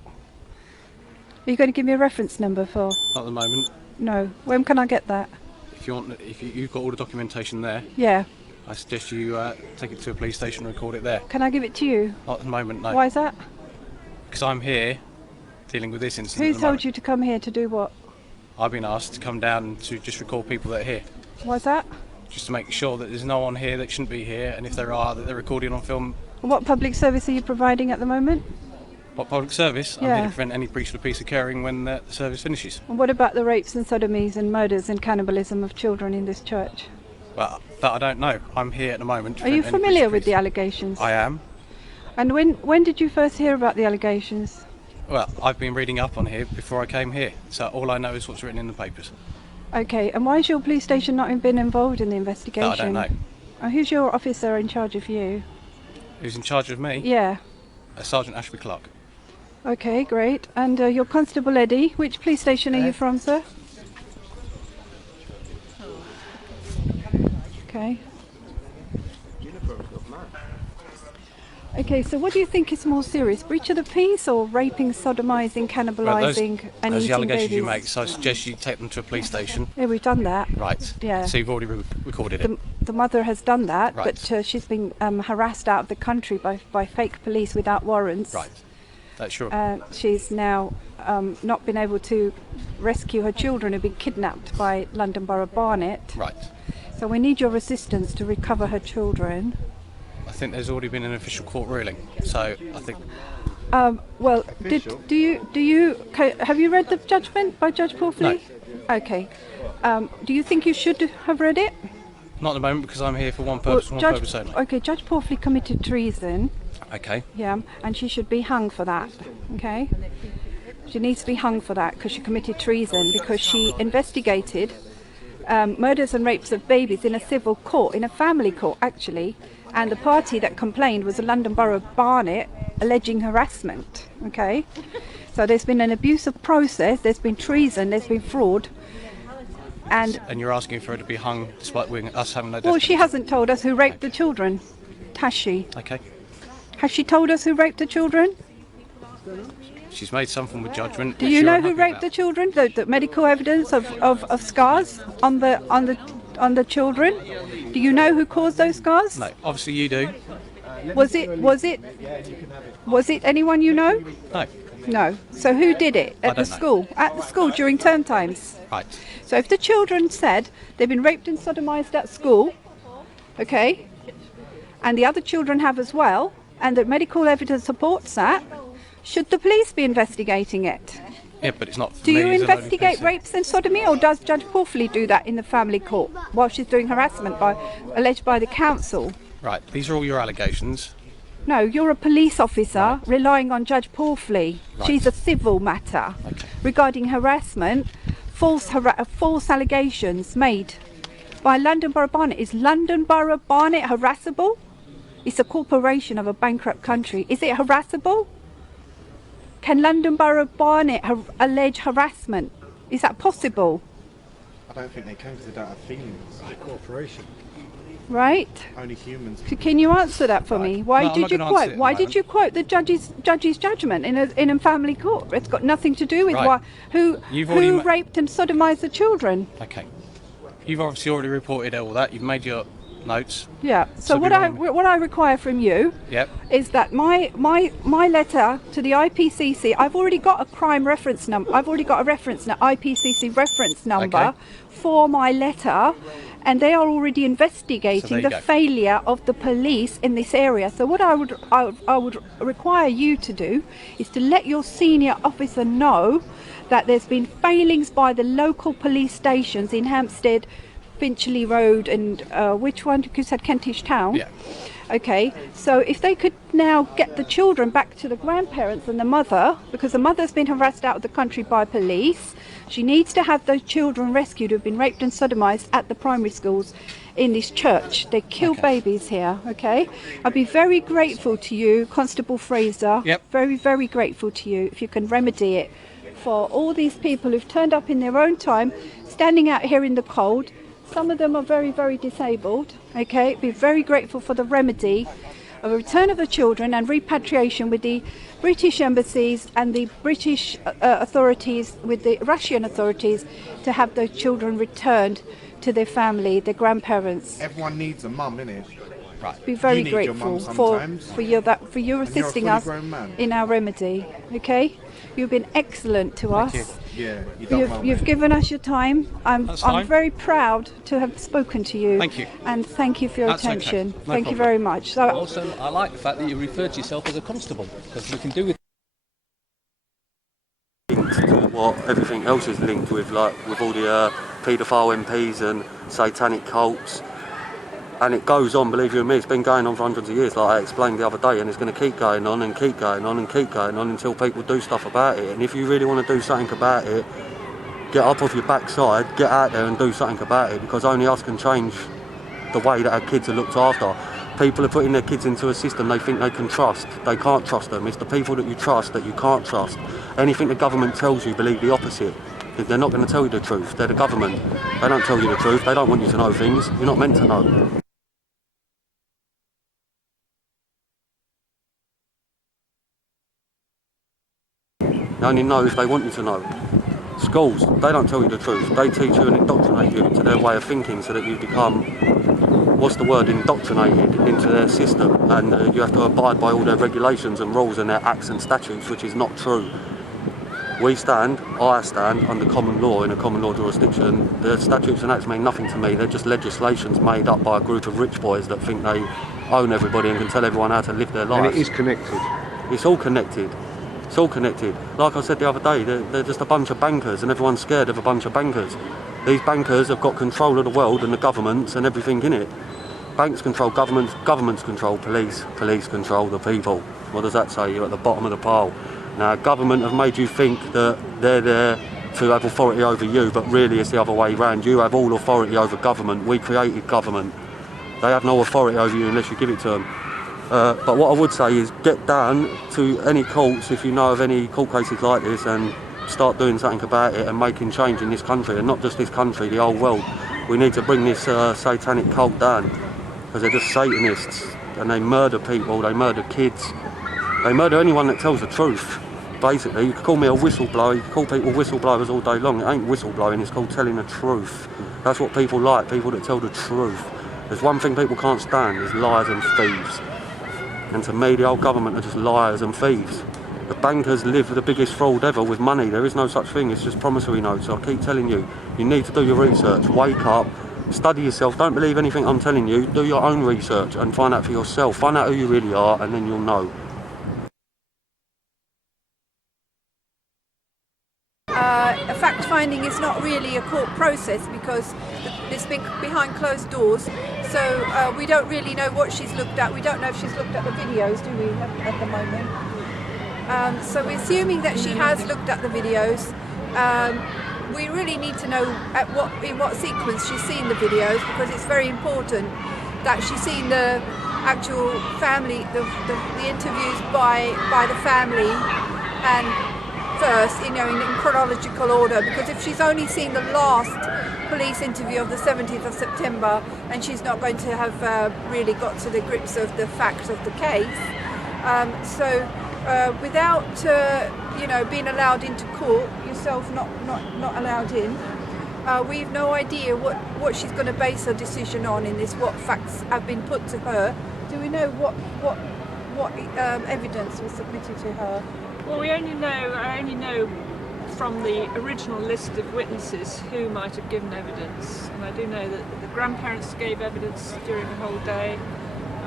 Are you going to give me a reference number for? Not at the moment. No. When can I get that? If you want, you've got all the documentation there, Yeah. I suggest you take it to a police station and record it there. Can I give it to you? Not at the moment, no. Why is that? Because I'm here dealing with this incident. Who at the told moment. you to come here to do what? I've been asked to come down to just record people that are here, Why's that? just to make sure that there's no one here that shouldn't be here, and if there are, that they're recording on film. What public service are you providing at the moment? What public service? I'm Yeah. here to prevent any breach of peace occurring when the service finishes. And what about the rapes and sodomies and murders and cannibalism of children in this church? Well, that I don't know. I'm here at the moment. To Are you prevent any breach familiar of with the peace. allegations? I am. And when did you first hear about the allegations? Well, I've been reading up on here before I came here, so all I know is what's written in the papers. Okay, and why has your police station not been involved in the investigation? That I don't know. Who's your officer in charge of you? Who's in charge of me? Yeah. Sergeant Ashby Clark. Okay, great. And your Constable Eddie, which police station are you from, sir? Okay. Okay, so what do you think is more serious, breach of the peace or raping, sodomising, cannibalising and those are eating the allegations babies? you make, so I suggest you take them to a police station. Yeah, we've done that. Right. Yeah. So you've already recorded it. The mother has done that, Right. but she's been harassed out of the country by fake police without warrants. Right. That's sure. She's now not been able to rescue her children who've been kidnapped by London Borough Barnet. Right. So we need your assistance to recover her children. I think there's already been an official court ruling, so I think Well, do you have you read the judgment by Judge Porfley? No. Okay. Do you think you should have read it? not at the moment because I'm here for one purpose, Well, one purpose only. Okay, Judge Porfley committed treason. Okay. Yeah, and she should be hung for that. Okay. She needs to be hung for that because she committed treason because she investigated murders and rapes of babies in a civil court, in a family court actually, and the party that complained was the London Borough Barnet alleging harassment. Okay, so there's been an abusive process, there's been treason, there's been fraud, and you're asking for her to be hung despite us having no death well, she penalty. hasn't told us who raped the children, has she? Okay. Has she told us who raped the children? She's made some form of judgment. Do which you you're know who unhappy raped about. the children? The medical evidence of scars on the children. Do you know who caused those scars? No, obviously you do. Was it anyone you know? No. No. So who did it I at the don't know. school? At the school during term times. Right. So if the children said they've been raped and sodomised at school, okay, and the other children have as well, and that medical evidence supports that, should the police be investigating it? Yeah, but it's not for Do me you as a local investigate person. rapes and sodomy, or does Judge Porfley do that in the family court while she's doing harassment alleged by the council? Right, these are all your allegations. No, you're a police officer relying on Judge Porfley. Right. She's a civil matter Okay. regarding harassment, false allegations made by London Borough Barnet. Is London Borough Barnet harassable? It's a corporation of a bankrupt country. Is it harassable? Can London Borough Barnet allege harassment? Is that possible? I don't think they can because they don't have feelings. It's a corporation. Right? Only humans. Can you answer that for me? Why No, I'm did not you gonna answer it quote? at the Why did moment. you quote the judge's judgment in a family court? It's got nothing to do with Right. who You've already raped and sodomised the children. Okay. You've obviously already reported all that. You've made your notes. Yeah. So So what do you I want me- what I require from you Yep. is that my letter to the IPCC. I've already got a crime reference number. I've already got a IPCC reference number Okay. for my letter, and they are already So investigating there you the go. failure of the police in this area. So what I would require you to do is to let your senior officer know that there's been failings by the local police stations in Hampstead, Finchley Road and which one? You said Kentish Town? Yeah. Okay, so if they could now get the children back to the grandparents and the mother, because the mother's been harassed out of the country by police, she needs to have those children rescued who've been raped and sodomized at the primary schools in this church. They kill babies here, okay? I'd be very grateful to you, Constable Fraser. Yep. Very, very grateful to you if you can remedy it for all these people who've turned up in their own time, standing out here in the cold. Some of them are very, very disabled, okay? Be very grateful for the remedy of a return of the children and repatriation with the British embassies and the British authorities, with the Russian authorities, to have those children returned to their family, their grandparents. Everyone needs a mum, innit? Right. Be very You need your grateful mum for sometimes. your And you're a assisting fully us grown man. in our remedy, okay? You've been excellent to us. you. Yeah, you done well, You've mate. given us your time. That's I'm fine. very proud to have spoken to you. Thank you. And thank you for your That's okay. attention. No Thank you problem. very much. So, Also, I like the fact that you referred to yourself as a constable, because we can do with to what everything else is linked with, like with all the paedophile MPs and satanic cults. And it goes on, believe you me, it's been going on for hundreds of years, like I explained the other day, and it's going to keep going on and keep going on and keep going on until people do stuff about it. And if you really want to do something about it, get up off your backside, get out there and do something about it, because only us can change the way that our kids are looked after. People are putting their kids into a system they think they can trust. They can't trust them. It's the people that you trust that you can't trust. Anything the government tells you, believe the opposite. If they're not going to tell you the truth, they're the government. They don't tell you the truth, they don't want you to know things. You're not meant to know. You only know if they want you to know. Schools, they don't tell you the truth. They teach you and indoctrinate you into their way of thinking so that you become, what's the word, indoctrinated into their system. And you have to abide by all their regulations and rules and their acts and statutes, which is not true. I stand under common law in a common law jurisdiction. The statutes and acts mean nothing to me. They're just legislations made up by a group of rich boys that think they own everybody and can tell everyone how to live their lives. And it is connected. It's all connected. It's all connected. Like I said the other day, they're just a bunch of bankers, and everyone's scared of a bunch of bankers. These bankers have got control of the world and the governments and everything in it. Banks control governments, governments control police, police control the people. What does that say? You're at the bottom of the pile. Now, government have made you think that they're there to have authority over you, but really it's the other way round. You have all authority over government. We created government. They have no authority over you unless you give it to them. But what I would say is get down to any courts if you know of any court cases like this, and start doing something about it and making change in this country, and not just this country, the whole world. We need to bring this satanic cult down, because they're just Satanists and they murder people, they murder kids, they murder anyone that tells the truth. Basically, you can call me a whistleblower, you can call people whistleblowers all day long. It ain't whistleblowing, it's called telling the truth. That's what people like, people that tell the truth. There's one thing people can't stand, is liars and thieves. And to me, the whole government are just liars and thieves. The bankers live the biggest fraud ever with money. There is no such thing, it's just promissory notes. I keep telling you, you need to do your research, wake up, study yourself, don't believe anything I'm telling you, do your own research and find out for yourself, find out who you really are, and then you'll know. Fact-finding is not really a court process because it's been behind closed doors, so we don't really know what she's looked at. We don't know if she's looked at the videos, do we, at the moment? So we're assuming that she has looked at the videos. We really need to know in what sequence she's seen the videos, because it's very important that she's seen the actual family, the interviews by the family, and first, in chronological order, because if she's only seen the last police interview of the 17th of September and she's not going to have really got to the grips of the facts of the case, without being allowed into court, yourself not allowed in, we've no idea what she's going to base her decision on in this, what facts have been put to her. Do we know what evidence was submitted to her? Well, I only know from the original list of witnesses who might have given evidence, and I do know that the grandparents gave evidence during the whole day.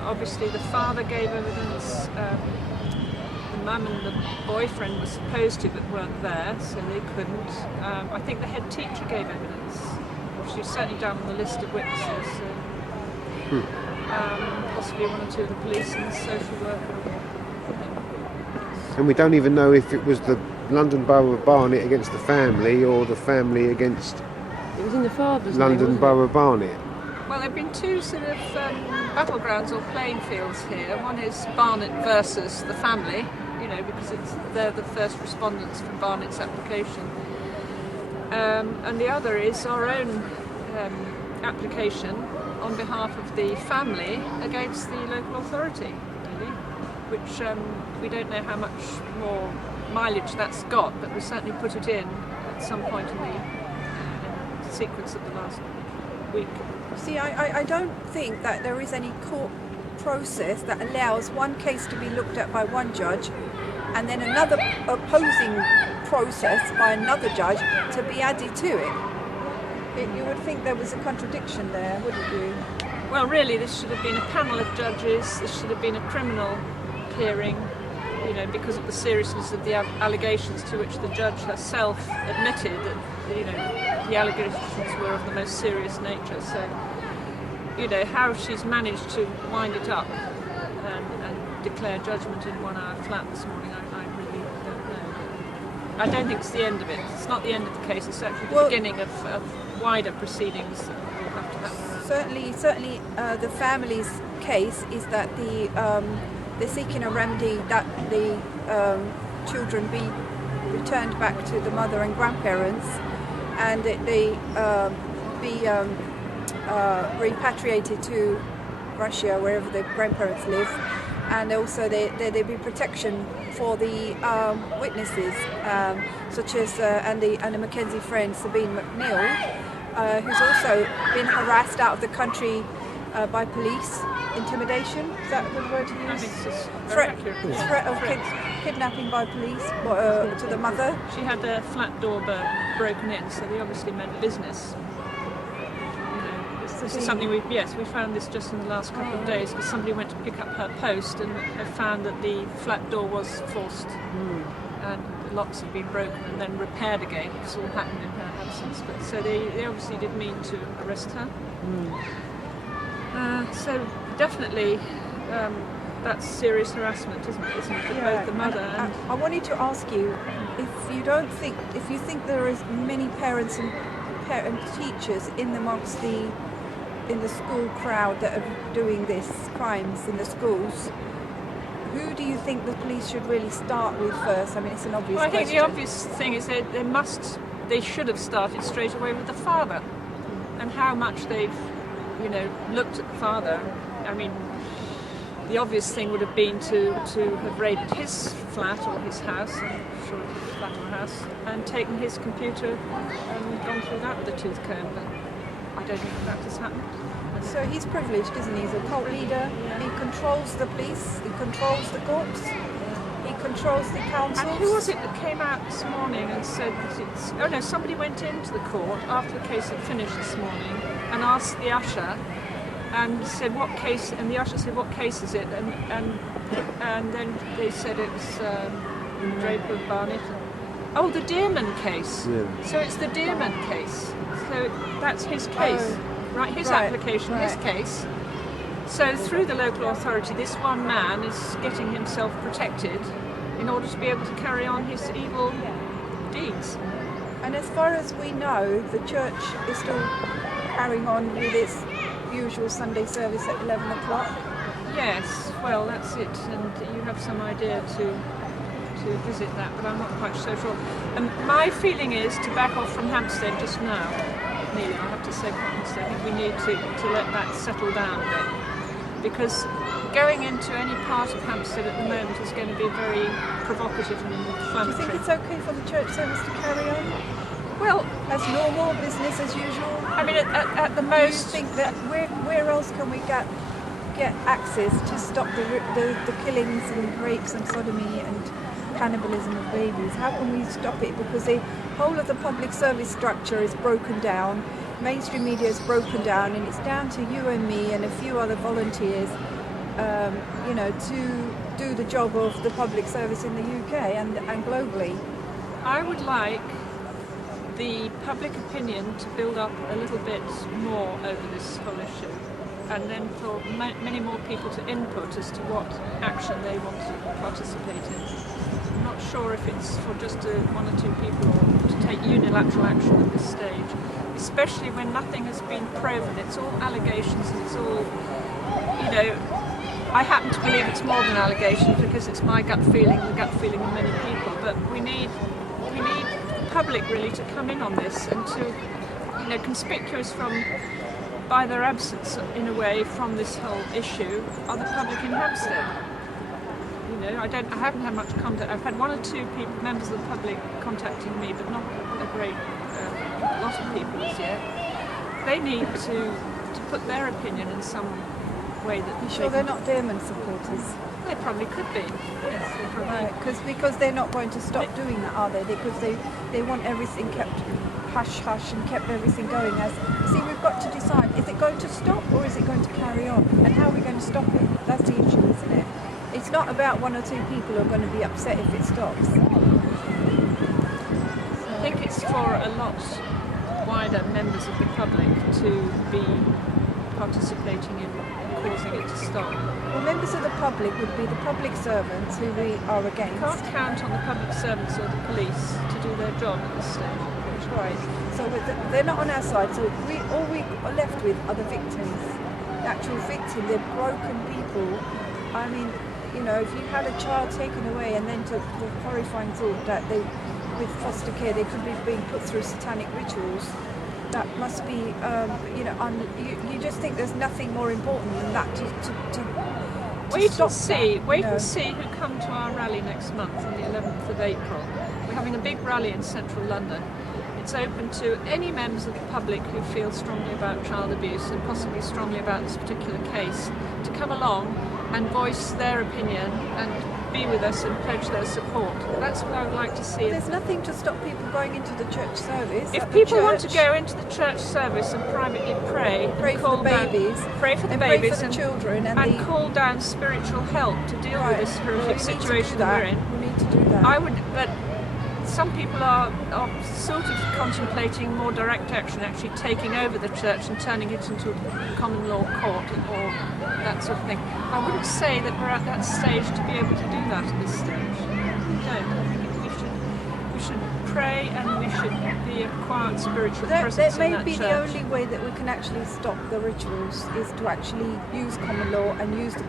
Obviously the father gave evidence, the mum and the boyfriend were supposed to but weren't there, so they couldn't. I think the head teacher gave evidence she's certainly down on the list of witnesses. Possibly one or two of the police and the social worker. And we don't even know if it was the London Borough of Barnet against the family or the family against It was in the father's London name, Borough of Barnet. Well, there have been two sort of battlegrounds or playing fields here. One is Barnet versus the family, because they're the first respondents for Barnet's application. And the other is our own application on behalf of the family against the local authority, really, which we don't know how much more mileage that's got, but we certainly put it in at some point in the sequence of the last week. See, I don't think that there is any court process that allows one case to be looked at by one judge and then another opposing process by another judge to be added to it. You would think there was a contradiction there, wouldn't you? Well, really, this should have been a panel of judges. This should have been a criminal hearing, because of the seriousness of the allegations, to which the judge herself admitted that, the allegations were of the most serious nature. So, how she's managed to wind it up and declare judgment in 1 hour flat this morning, I really don't know. I don't think it's the end of it. It's not the end of the case. It's actually the beginning of wider proceedings that will have to happen. Certainly, the family's case is that they're seeking a remedy that the children be returned back to the mother and grandparents, and that they be repatriated to Russia, wherever the grandparents live, and also there be protection for the witnesses, such as and the Mackenzie friend Sabine McNeil, who's also been harassed out of the country by police. Intimidation, is that a good word to use? I think it's threat of kidnapping by police to the mother. She had their flat door broken in, so they obviously meant business. This is something we found this just in the last couple of days, because somebody went to pick up her post and found that the flat door was forced and the locks had been broken and then repaired again. This all happened in her absence, but so they obviously did mean to arrest her. So definitely that's serious harassment, isn't it? For both the mother and I wanted to ask you if you think there is many parents and teachers amongst in the school crowd that are doing these crimes in the schools. Who do you think the police should really start with first? I mean, it's an obvious question. I think the obvious thing is they should have started straight away with the father, and how much they've looked at the father. I mean, the obvious thing would have been to have raided his flat or his house, I'm sure it was flat or house, and taken his computer and gone through that with a tooth comb, but I don't think that has happened. So he's privileged, isn't he? He's a cult leader. He controls the police, he controls the courts, he controls the councils. And who was it that came out this morning and said that somebody went into the court after the case had finished this morning and asked the usher and said what case, and the usher said what case is it, and then they said it was Draper and Barnet. Oh, the Dearman case. Yeah. So it's the Dearman case. So that's his case, right? His application, his case. So through the local authority, this one man is getting himself protected in order to be able to carry on his evil deeds. And as far as we know, the church is still carrying on with its usual Sunday service at 11 o'clock. Yes, well, that's it. And you have some idea to visit that, but I'm not quite so sure. And my feeling is to back off from Hampstead just now. Nearly, I have to say, I think we need to let that settle down a bit, because going into any part of Hampstead at the moment is going to be very provocative and inflammatory. Do you think it's okay for the church service to carry on? Well, as normal, business as usual. I mean, at the most, do you think that where else can we get access to stop the killings and rapes and sodomy and cannibalism of babies? How can we stop it? Because the whole of the public service structure is broken down, mainstream media is broken down, and it's down to you and me and a few other volunteers, to do the job of the public service in the UK and globally. I would like the public opinion to build up a little bit more over this whole issue, and then for many more people to input as to what action they want to participate in. I'm not sure if it's for just one or two people or to take unilateral action at this stage, especially when nothing has been proven. It's all allegations, and it's all, you know, I happen to believe it's more than allegations because it's my gut feeling, the gut feeling of many people, but we need the public really to come in on this and to, you know, conspicuous by their absence in a way from this whole issue are the public in Hampstead. You know, I haven't had much contact. I've had one or two members of the public contacting me, but not a great lot of people as yet. They need to put their opinion in some way that. You sure they're not Dearman supporters? They probably could be. Yes, they probably. Right, because they're not going to stop doing that, are they? Because they want everything kept hush hush and kept everything going. As you see, we've got to decide: is it going to stop or is it going to carry on? And how are we going to stop it? That's the issue, isn't it? It's not about one or two people who are going to be upset if it stops. I think it's for a lot wider members of the public to be participating in causing it to stop. Well, members of the public would be the public servants who we are against. You can't count on the public servants or the police to do their job at this stage. That's right. So they're not on our side. So all we are left with are the victims. The actual victim. They're broken people. I mean, you know, if you had a child taken away and then the horrifying thought that with foster care, they could be being put through satanic rituals. That must be, you know, you just think there's nothing more important than that to wait stop and see. that, Wait and see who come to our rally next month on the 11th of April. We're having a big rally in central London. It's open to any members of the public who feel strongly about child abuse and possibly strongly about this particular case to come along and voice their opinion and be with us and pledge their support. That's what I would like to see. There's nothing to stop people going into the church service. If people want to go into the church service and privately pray for the babies, pray for the babies, pray for the children, and call down spiritual help to deal with this horrific situation we're in. We need to do that. I would, but some people are sort of contemplating more direct action, actually taking over the church and turning it into a common law court or that sort of thing. I wouldn't say that we're at that stage to be able to do that at this stage. No, I think we should pray and we should be a quiet spiritual presence in that church. That may be the only way that we can actually stop the rituals is to actually use common law and use the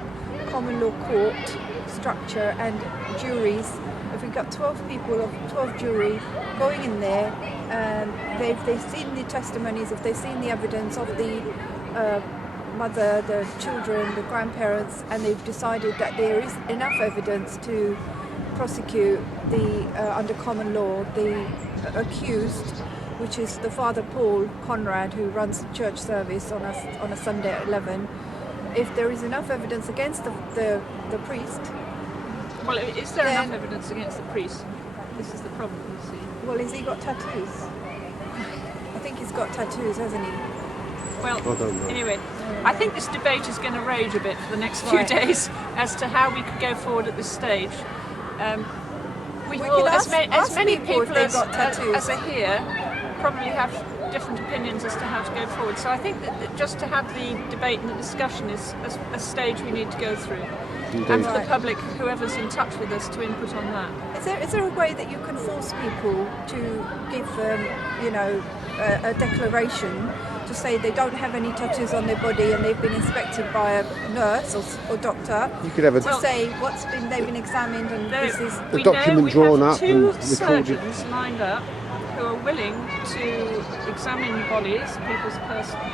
common law court structure and juries. If we've got 12 people of 12 jury going in there, they've seen the testimonies, if they've seen the evidence of the mother, the children, the grandparents, and they've decided that there is enough evidence to prosecute under common law the accused, which is the Father Paul Conrad, who runs the church service on a Sunday at 11. If there is enough evidence against the priest. Well, is there enough evidence against the priest? This is the problem, you see. Well, has he got tattoos? I think he's got tattoos, hasn't he? Well, anyway, I think this debate is going to rage a bit for the next few days as to how we could go forward at this stage. We will, as many people as are here, probably have different opinions as to how to go forward. So I think that just to have the debate and the discussion is a stage we need to go through. Indeed. And for the public, whoever's in touch with us, to input on that. Is there a way that you can force people to give, you know, a declaration to say they don't have any tattoos on their body and they've been inspected by a nurse or doctor? You could have a say they've been examined and this is the document drawn up and recorded. Surgeons lined up who are willing to examine bodies, people's personal,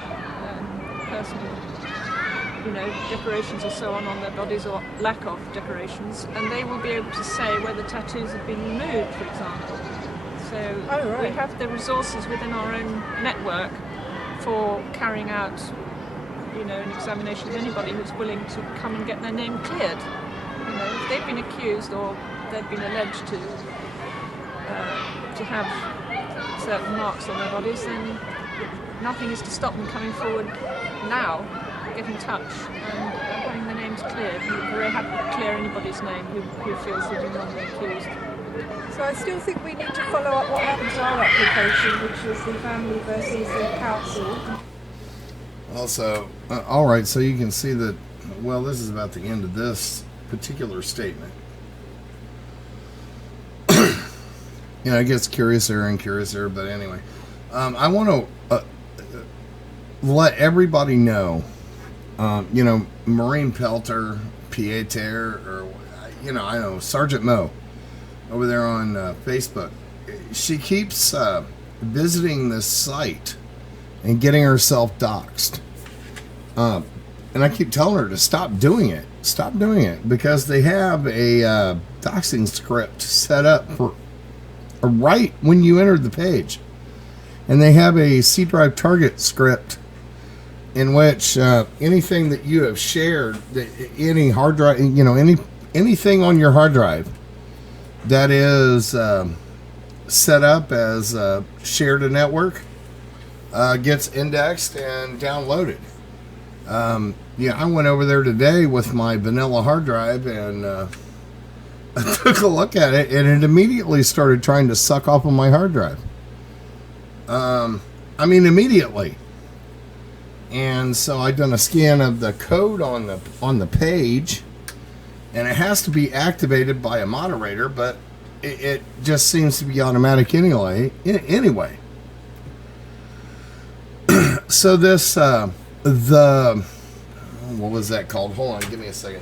you know, decorations or so on their bodies or lack of decorations, and they will be able to say whether tattoos have been removed, for example. So we have the resources within our own network for carrying out, you know, an examination of anybody who's willing to come and get their name cleared. You know, if they've been accused or they've been alleged to have certain marks on their bodies, then nothing is to stop them coming forward now, get in touch and having their names cleared. We're very happy to clear anybody's name who feels they've been wrongly accused. So I still think we need to follow up what happened to our application, which was the family versus the council. Also, all right, so you can see that, well, this is about the end of this particular statement. You know, it gets curiouser and curiouser, but anyway. I want to let everybody know, you know, Marine Pelter, Pieter, or, you know, I know, Sergeant Mo, over there on Facebook. She keeps visiting this site and getting herself doxxed. And I keep telling her to stop doing it. Stop doing it, because they have a doxing script set up for right when you enter the page. And they have a C drive target script in which anything that you have shared, any hard drive, you know, anything on your hard drive that is set up as shared a network gets indexed and downloaded. Yeah, I went over there today with my vanilla hard drive and I took a look at it, and it immediately started trying to suck off of my hard drive. I mean, immediately. And so I done a scan of the code on the page, and it has to be activated by a moderator, but it just seems to be automatic anyway. So this what was that called? Hold on, give me a second.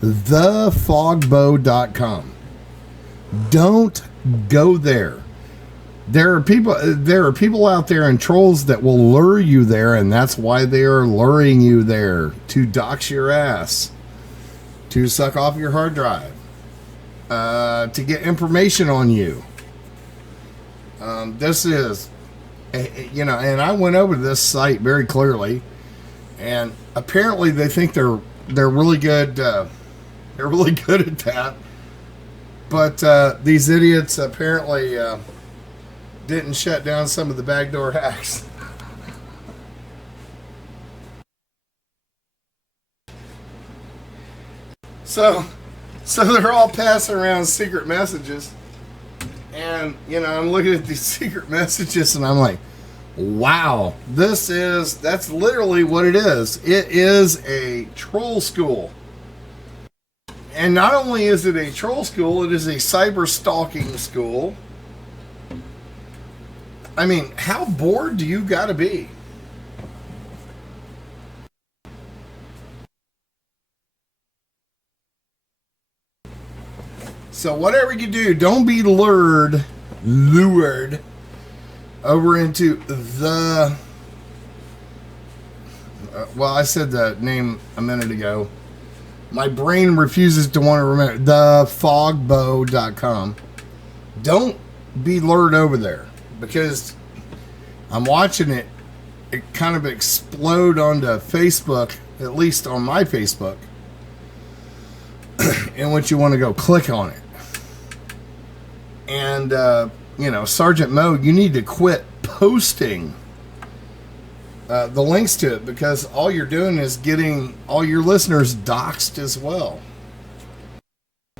Thefogbow.com. Don't go there. There are people out there and trolls that will lure you there, and that's why they are luring you there, to dox your ass, to suck off your hard drive, to get information on you. This is, you know, and I went over to this site very clearly, and apparently they think they're really good. They're really good at that, but these idiots apparently didn't shut down some of the backdoor hacks. So they're all passing around secret messages, and you know, I'm looking at these secret messages, and I'm like, wow, that's literally what it is. It is a troll school. And not only is it a troll school, it is a cyber stalking school. I mean, how bored do you gotta be? So whatever you do, don't be lured over into the... well, I said the name a minute ago. My brain refuses to want to remember. Thefogbow.com. Don't be lured over there, because I'm watching it kind of explode onto Facebook, at least on my Facebook, in which you want to go click on it. And, you know, Sergeant Mo, you need to quit posting the links to it, because all you're doing is getting all your listeners doxxed as well.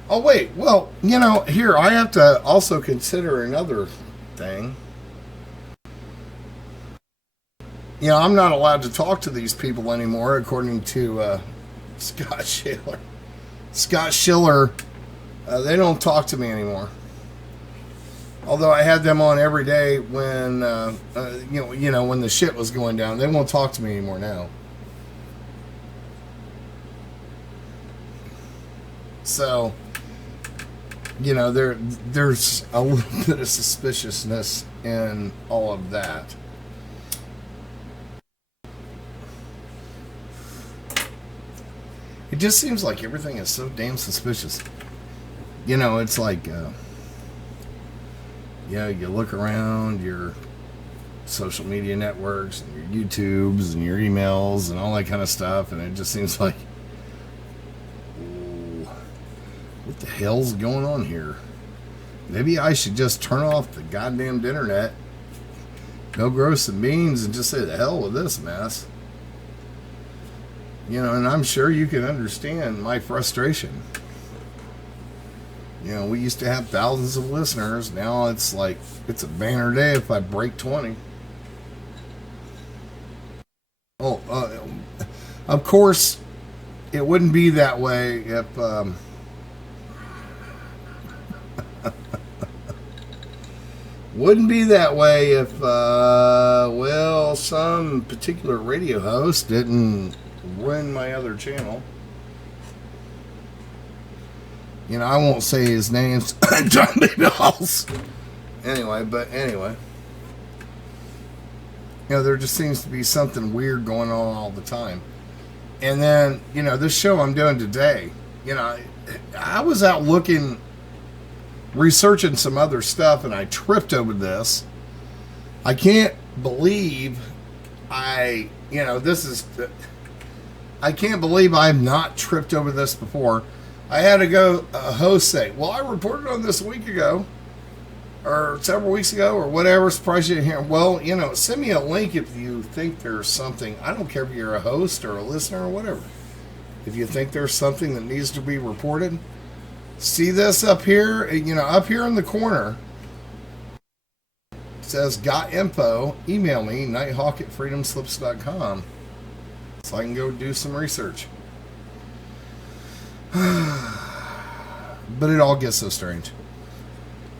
Oh, wait. Well, you know, here, I have to also consider another thing. You know, I'm not allowed to talk to these people anymore, according to Scott Schiller. Scott Schiller, they don't talk to me anymore. Although I had them on every day when, you know, when the shit was going down. They won't talk to me anymore now. So, you know, there's a little bit of suspiciousness in all of that. It just seems like everything is so damn suspicious. You know, it's like... yeah, you look around your social media networks and your YouTubes and your emails and all that kind of stuff, and it just seems like, what the hell's going on here? Maybe I should just turn off the goddamn internet, go grow some beans, and just say the hell with this mess. You know, and I'm sure you can understand my frustration. You know, we used to have thousands of listeners. Now it's like, it's a banner day if I break 20. Oh, of course, it wouldn't be that way if... wouldn't be that way if, well, some particular radio host didn't run my other channel. You know, I won't say his name's John B. Dolls. Anyway. You know, there just seems to be something weird going on all the time. And then, you know, this show I'm doing today, you know, I was out researching some other stuff, and I tripped over this. I can't believe I can't believe I've not tripped over this before. I had a host say, well, I reported on this a week ago, or several weeks ago, or whatever. Surprised you didn't hear. Well, you know, send me a link if you think there's something. I don't care if you're a host or a listener or whatever. If you think there's something that needs to be reported, see this up here, you know, up here in the corner. It says, got info, email me, nighthawk@freedomslips.com, so I can go do some research. But it all gets so strange.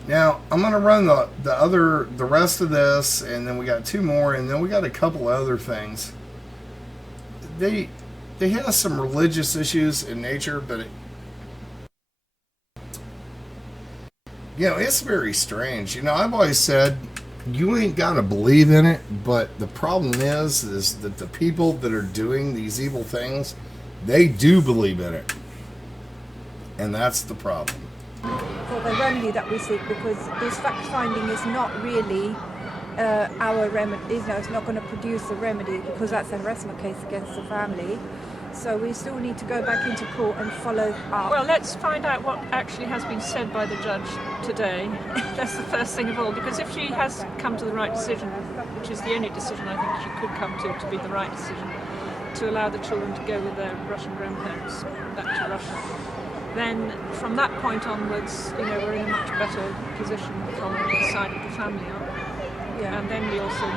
Now, I'm going to run the rest of this, and then we got two more, and then we got a couple other things. They have some religious issues in nature, but you know, it's very strange. You know, I've always said, you ain't got to believe in it, but the problem is that the people that are doing these evil things, they do believe in it. And that's the problem. For the remedy that we seek, because this fact-finding is not really our remedy. You know, it's not going to produce a remedy, because that's a harassment case against the family. So we still need to go back into court and follow up. Well, let's find out what actually has been said by the judge today. That's the first thing of all, because if she has come to the right decision, which is the only decision I think she could come to be the right decision, to allow the children to go with their Russian grandparents back to Russia, then from that point onwards, you know, we're in a much better position from the side of the family, aren't we? Yeah. And then we also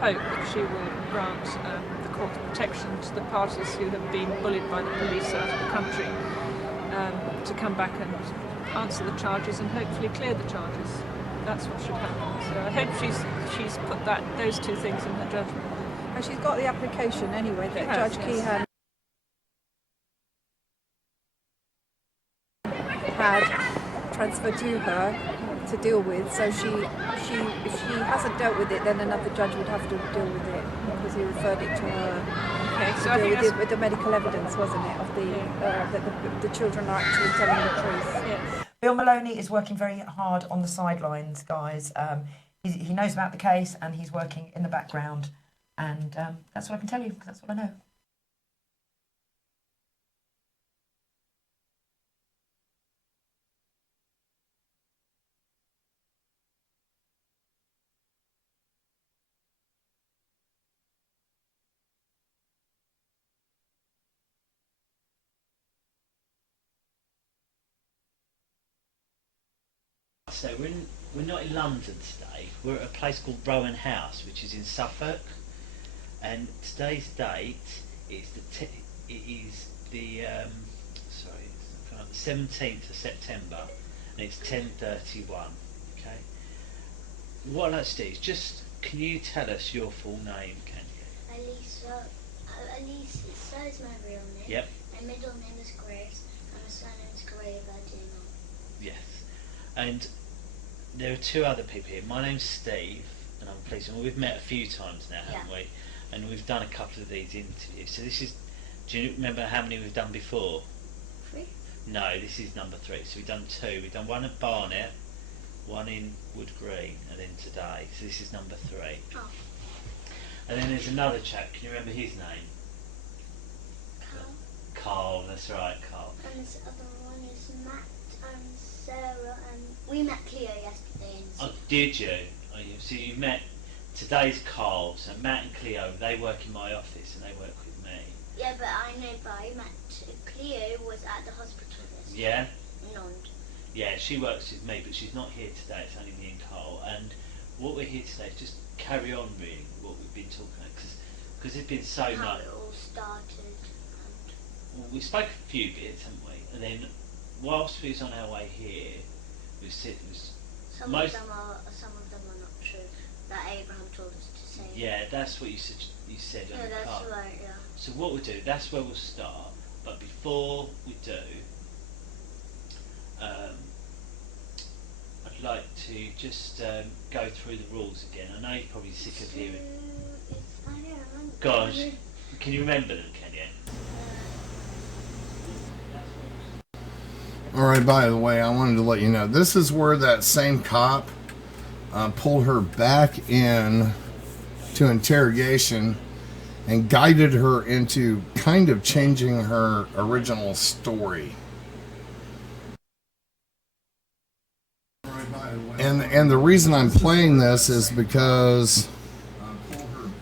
hope that she will grant the court of protection to the parties who have been bullied by the police out of the country to come back and answer the charges and hopefully clear the charges. That's what should happen. So I hope she's put those two things in her judgment. And she's got the application anyway that Judge Keehan had transferred to her to deal with. So if she hasn't dealt with it, then another judge would have to deal with it, because he referred it to her. Okay, so to deal with the medical evidence, wasn't it, of that the children are actually telling the truth. Yes. Bill Maloney is working very hard on the sidelines, guys. He knows about the case, and he's working in the background. And that's what I can tell you, because that's what I know. So we're not in London today. We're at a place called Rowan House, which is in Suffolk. And today's date is the 17th of September, and it's 10:31. Okay. What I'd like to do is can you tell us your full name, can you? Elise is my real name. Yep. My middle name is Grace, and my surname is Graver. Yes. And there are two other people here. My name's Steve, and I'm pleased. And we've met a few times now, haven't we? And we've done a couple of these interviews. So do you remember how many we've done before? 3? No, this is number 3. So we've done 2. We've done one at Barnet, one in Wood Green, and then today. So this is number 3. Oh. And then there's another chap. Can you remember his name? Carl, that's right, Carl. And this other one is Matt and Sarah, and we met Cleo yesterday. Oh, did you? Oh, so you met, today's Carl, so Matt and Cleo, they work in my office and they work with me. Yeah, but I met Cleo was at the hospital yesterday. Yeah? And blonde. Yeah, she works with me, but she's not here today. It's only me and Carl. And what we're here today is just carry on really what we've been talking about, because there's been so How much. it all started. Well, we spoke a few bits, haven't we? And then whilst we was on our way here, we said Some of them are not true. That Abraham told us to say. Yeah, that's what you said. You said on the that's car. right. Yeah. So what we'll do, that's where we'll start. But before we do, I'd like to just go through the rules again. I know you're probably sick of hearing. I don't remember. Gosh, can you remember them, can you? Alright, by the way, I wanted to let you know, this is where that same cop pulled her back in to interrogation and guided her into kind of changing her original story. And the reason I'm playing this is because,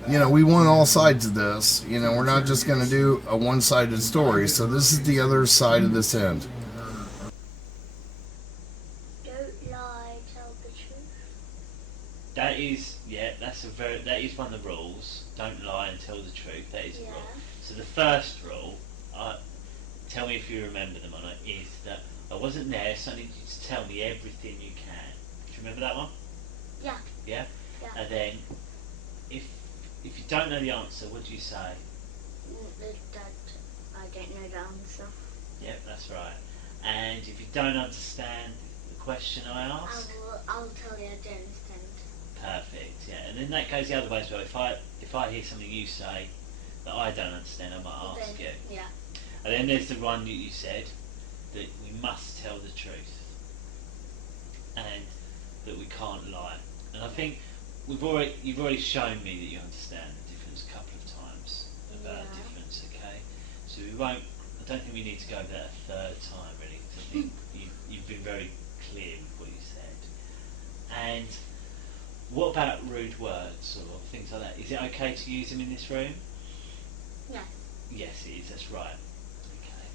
you know, we want all sides of this. You know, we're not just going to do a one-sided story. So this is the other side of this end. Don't lie, tell the truth. That is, that is one of the rules. Don't lie and tell the truth. That is a rule. So the first rule, tell me if you remember them or not, is that I wasn't there, so I need you to tell me everything you can. Do you remember that one? Yeah. Yeah? Yeah. And then, if you don't know the answer, what do you say? That I don't know the answer. Yep, that's right. And if you don't understand the question I ask? I'll tell you I don't understand. Perfect, yeah. And then that goes the other way as well. If I hear something you say that I don't understand, I might ask you. Yeah. And then there's the one that you said, that we must tell the truth. And that we can't lie. And I think you've already shown me that you understand the difference a couple of times about the difference, okay? So I don't think we need to go over that a third time really, because I think you've been very clear with what you said. And what about rude words or things like that? Is it okay to use them in this room? Yeah. Yes, it is, that's right. Okay.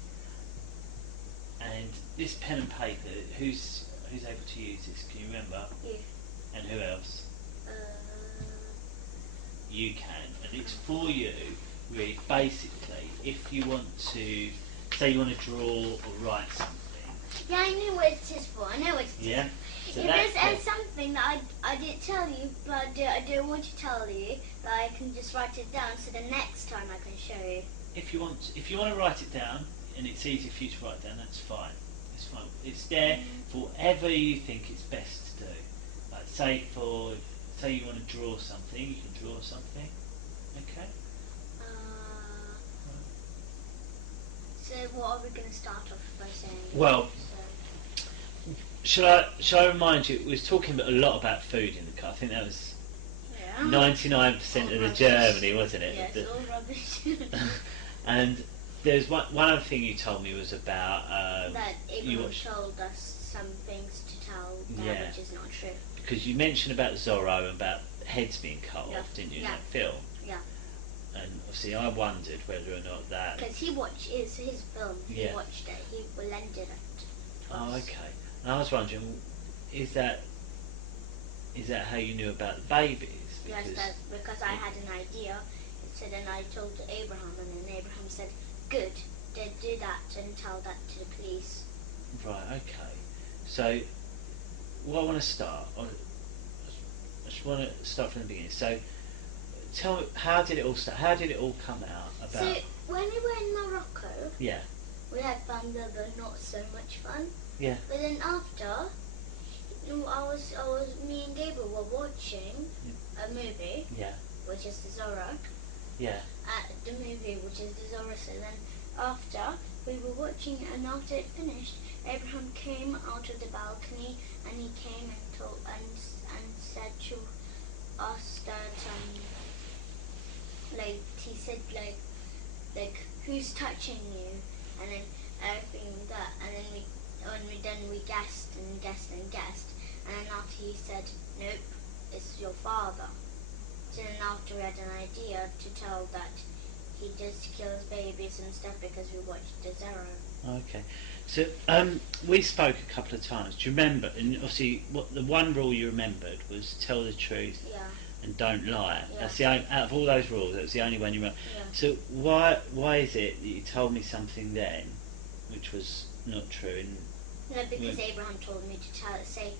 And this pen and paper, who's able to use this? Can you remember? You. And who else? You can, and it's for you, really, basically, if you want to, say you want to draw or write something. Yeah, I know what it is for. I know what it is. Yeah? So if there's something that I didn't tell you, but I don't want to tell you, that I can just write it down so the next time I can show you. If you want to write it down, and it's easy for you to write down, that's fine. It's fine. It's there for whatever you think it's best to do. Like say you want to draw something, you can draw something. Okay? So what are we going to start off by saying? Well, shall I remind you, we was talking a lot about food in the car. I think that was 99% of the Germany, wasn't it? Yes, all rubbish. And there's one other thing you told me was about that Abraham told us some things to tell that which is not true. Because you mentioned about Zorro and about heads being cut off, didn't you, in that film? Yeah. And obviously I wondered whether or not that... Because he watched his film, he watched it, he lended it. Oh, okay. And I was wondering, is that how you knew about the babies? Yes, because I had an idea. So then I told Abraham, and then Abraham said, good, then do that and tell that to the police. Right, okay. So, what I want to start, I just want to start from the beginning. So, tell me, how did it all start? How did it all come out? About? So, when we were in Morocco, we had fun there, but not so much fun. Yeah. But then after, me and Gabriel were watching a movie, which is the Zorro. Yeah. The movie, which is the Zorro. So then after we were watching it, and after it finished, Abraham came out of the balcony, and he came and told and said to us that he said like who's touching you, and then everything like that, and then we guessed and guessed and guessed, and then after he said nope, it's your father. So then after we had an idea to tell that he just kills babies and stuff because we watched the Zorro. Okay. So we spoke a couple of times. Do you remember? And obviously, what the one rule you remembered was tell the truth and don't lie. Yeah. That's the only, out of all those rules. That was the only one you remember. Yeah. So why is it that you told me something then, which was not true? And no, because Abraham told me to say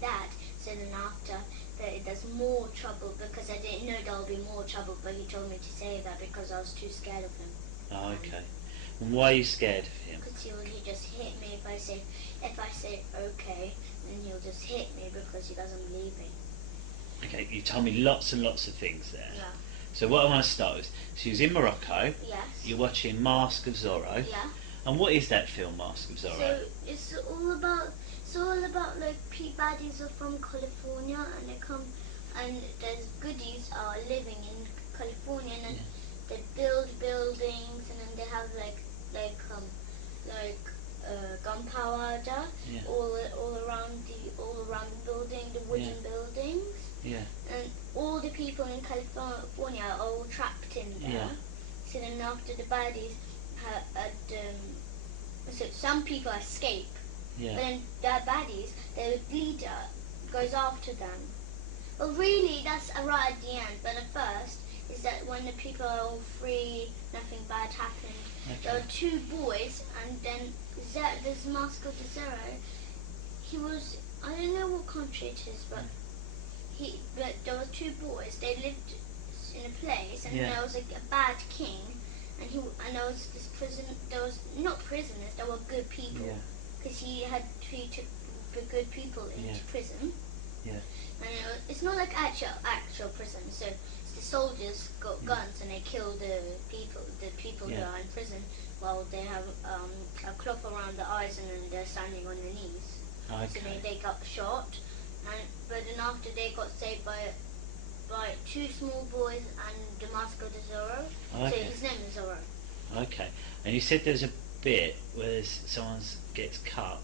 that. So then after that, there's more trouble because I didn't know there would be more trouble. But he told me to say that because I was too scared of him. Oh, okay. And why are you scared of him? Because he just hit me if I say okay, then he'll just hit me because he doesn't believe me. Okay, you told me lots and lots of things there. Yeah. So what I want to start with, she was in Morocco. Yes. You're watching Mask of Zorro. Yeah. And what is that film, Mask of Zorro? So it's all about like baddies are from California and they come and there's goodies are living in California and they build buildings and then they have like gunpowder all around the building, the wooden buildings. Yeah. And all the people in California are all trapped in there. Yeah. So then after the baddies so some people escape. Yeah. But then the baddies, the leader goes after them. Well, really, that's right at the end. But at first, is that when the people are all free, nothing bad happened. Okay. There were two boys, and then this Mask of the Zero, he was, I don't know what country it is, but there were two boys. They lived in a place, and there was like a bad king, and there was this prison. There was not prisoners. There were good people, because he took the good people into prison. Yeah. And it's not like actual prison. So the soldiers got guns and they kill the people who are in prison while they have a cloth around their eyes and then they're standing on their knees. Okay. So they got shot, but then after they got saved by two small boys and the Mask of the Zorro. Okay. So his name is Zorro. Okay. And you said there's a bit where someone gets cut.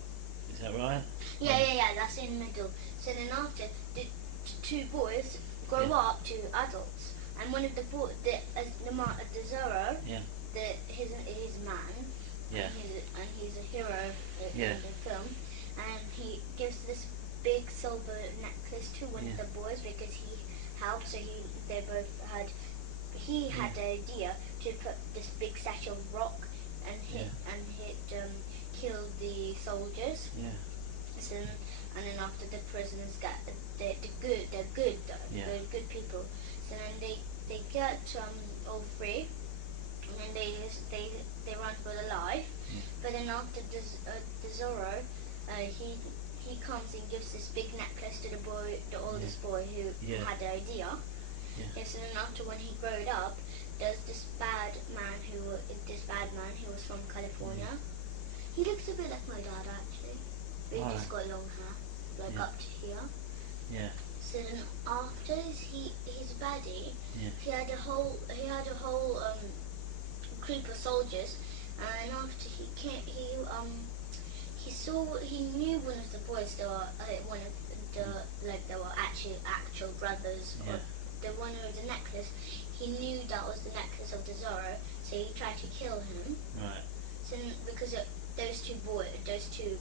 Is that right? Yeah. That's in the middle. So then after the two boys grow up to adults, and one of the Zorro, his man, and he's a hero in the film, and he gives this big silver necklace to one of the boys because he helped. So he had the idea to put this big satchel of rock and kill the soldiers. Yeah. So, and then after the prisoners got they're good people. So then they get all free, and then they run for their life. But then after the Zorro, he comes and gives this big necklace to the oldest boy who had the idea. Yes, and then after when he growed up, there's this bad man who was from California. He looks a bit like my dad actually, but he just got long hair, up to here. Yeah. So then after his baddie, he had a whole group of soldiers, and after he knew one of the boys. They were actual brothers. Or the one with the necklace. He knew that was the necklace of the Zorro, so he tried to kill him. Right. So because those two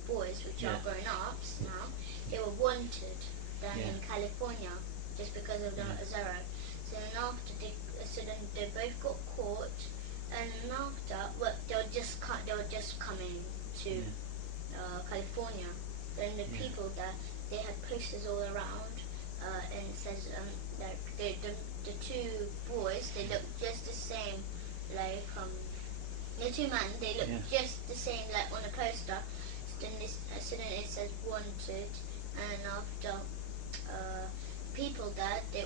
boys, which are grown-ups now, they were wanted down in California just because of the Zorro. So then after they both got caught, and then after they were just coming to California. Then the people there, they had posters all around, and it says the two boys, they look just the same, the two men, they look just the same like on a poster. So then it says wanted, and after people there, they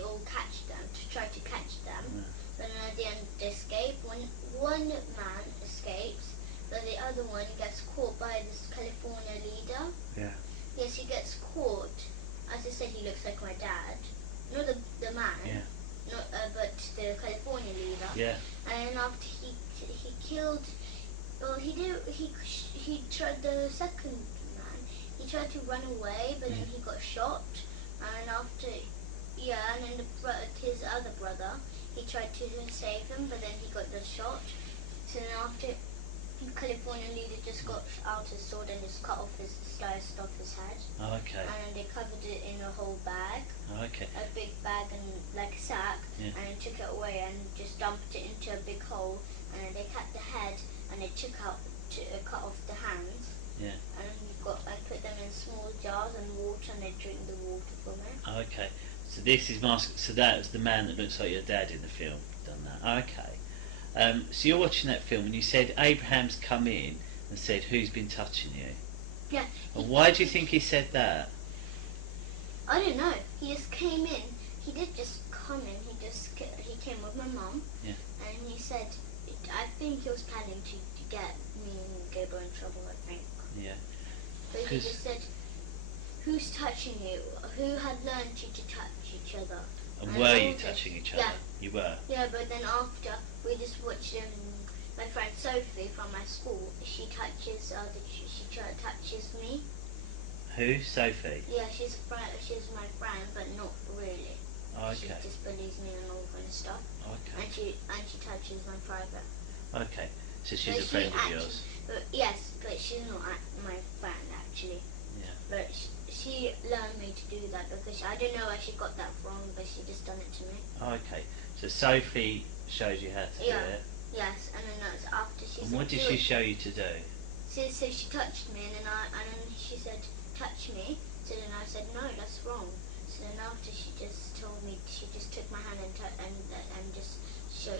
all catch them to try to catch them. But then at the end they escape. One man escapes, but the other one gets caught by this California leader. Yeah. Yes, he gets caught. As I said, he looks like my dad. Not the man. Yeah. Not, but the California leader. Yeah. And then after he killed. Well, he tried the second man. He tried to run away, but then he got shot. And after, and then his other brother, he tried to save him, but then he got the shot. So then after Californian leader just got out his sword and just sliced off his head. Oh, okay. And they covered it in a whole bag. Oh, okay. A big bag and like a sack, Yeah. and took it away and just dumped it into a big hole. And they cut the head and they cut off the hands. Yeah. And put them in small jars and water, and they drink the water from it. Oh, okay. So this is So that was the man that looks like your dad in the film. Done that. Oh, okay. So you're watching that film, and you said Abraham's come in and said, "Who's been touching you?" Yeah. And why do you think he said that? I don't know. He just came in. He did just come in. He came with my mum. Yeah. And he said, I think he was planning to get me and Gabriel in trouble, I think. Yeah. But he just said, "Who's touching you? Who had learned you to touch each other?" And were you touching each other? Yeah. You were? Yeah, but then after, we just watched my friend Sophie from my school. She touches me. Who? Sophie? Yeah, she's my friend, but not really. Oh, okay. She just believes me and all kind of stuff. Okay. And she touches my private. Okay. So she's a friend of yours? Yes, but she's not my friend actually. Yeah. But she learned me to do that because I don't know where she got that from, but she just done it to me. Okay. So Sophie showed you how to do it? Yes, and then that's after she And said, what did she show you to do? So she touched me, and then she said, "Touch me." So then I said, "No, that's wrong." So then after she just told me, she just took my hand and just showed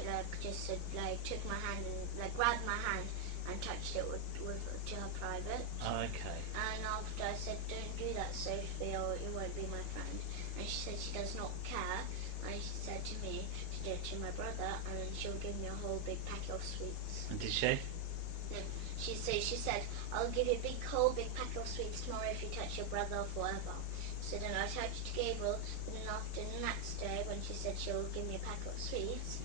took my hand and grabbed my hand and touched it to her private. Oh, okay. And after I said, "Don't do that, Sophie, or you won't be my friend." And she said she does not care. And she said to me to do it to my brother, and then she'll give me a whole big packet of sweets. And did she? Yeah. She said, "I'll give you a whole big packet of sweets tomorrow if you touch your brother forever." So then I touched Gabriel, and then after the next day, when she said she'll give me a packet of sweets,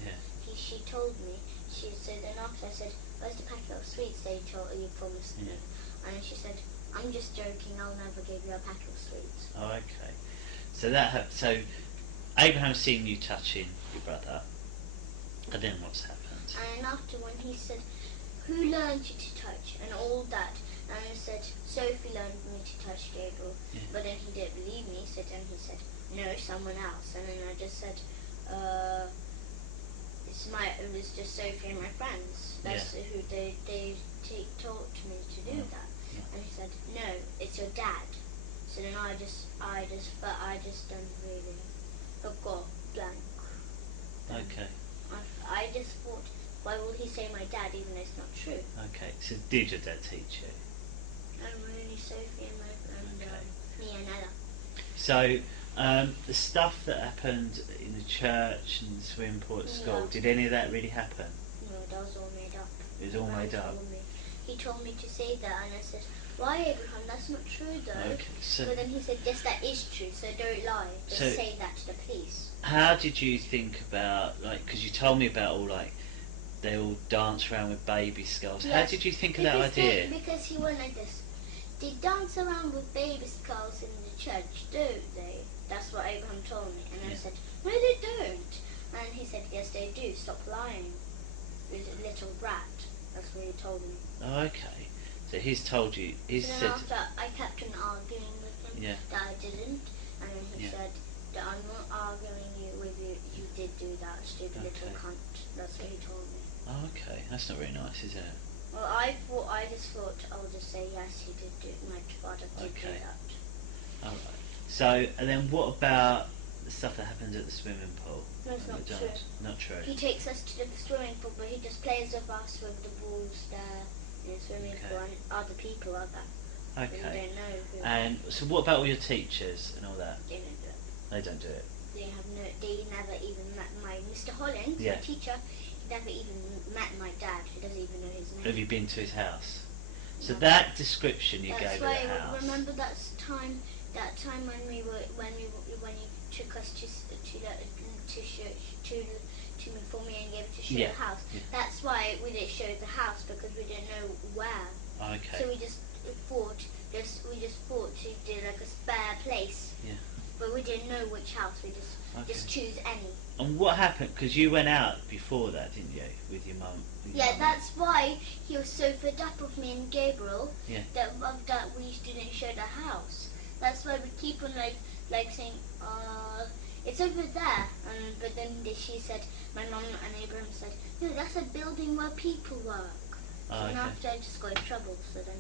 she told me. So then after I said, "Where's the packet of sweets you promised me?" And then she said, "I'm just joking. I'll never give you a packet of sweets." Oh, okay. So Abraham's seen you touching your brother, and then what's happened? And after when he said, "Who learned you to touch?" and all that, and I said, "Sophie learned me to touch Gabriel." Yeah. But then he didn't believe me, so then he said, "No, someone else." And then I just said, it was just Sophie and my friends. That's who they taught me to do that. Yeah. And he said, "No, it's your dad." So then I just done really got blank. Okay. I just thought, why will he say my dad even though it's not true? Okay. So did your dad teach you? Only Sophie and me and Ella. So the stuff that happened in the church and the swimming pool at school, did any of that really happen? No, that was all made up. It was all made up? He told me to say that, and I said, "Why, Abraham? That's not true, though." Okay, so but then he said, "Yes, that is true, so don't lie. Just say that to the police." How did you think about, because you told me about they all dance around with baby skulls. Yes, how did you think of that idea? Because he went like this. They dance around with baby skulls in the church, don't they? That's what Abraham told me. And I said, "No, they don't." And he said, "Yes, they do. Stop lying. You're a little brat." That's what he told me. Oh, okay. So he's told you. Then after I kept on arguing with him that I didn't. And then he said that I'm not arguing with you. You did do that, stupid little cunt. That's what he told me. Oh, okay. That's not very nice, is it? Well, I just thought I'll just say yes, he did do. My father did do that. All right. So, and then what about the stuff that happened at the swimming pool? No, it's not true. Not true. He takes us to the swimming pool, but he just plays with us with the balls there in the swimming pool, and other people are there. Okay. We don't know who. And so, what about all your teachers and all that? They don't do it. They don't do it. They never even met my Mr. Hollins, my teacher. He never even met my dad. He doesn't even know his name. Have you been to his house? So that description you gave of the house. Remember that time when you took us for me and gave it to show the house. Yeah. That's why we didn't show the house, because we didn't know where. Okay. So we just thought to do like a spare place. Yeah. But but we didn't know which house. We just choose any. And what happened? Because you went out before that, didn't you, with your mum? Yeah, that's why he was so fed up with me and Gabriel. Yeah. That we didn't show the house. That's why we keep on like saying, it's over there. But then she said, my mum and Abraham said, no, that's a building where people work. So after I just got in trouble. So then.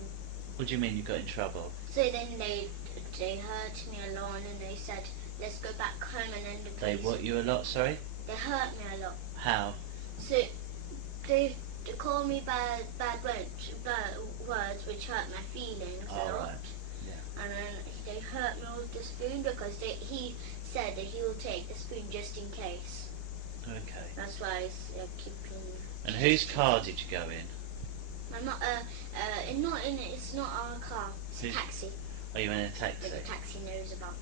What do you mean you got in trouble? So then they hurt me a lot, and they said, let's go back home, and then the They police. what you a lot? Sorry. They hurt me a lot. How? So they call me bad words, which hurt my feelings a lot. Right. Yeah. And then they hurt me with the spoon because he said that he will take the spoon just in case. Okay. That's why I keep in. And whose car did you go in? I'm not. It's not our car. It's a taxi. Are you in a taxi? That the taxi knows about.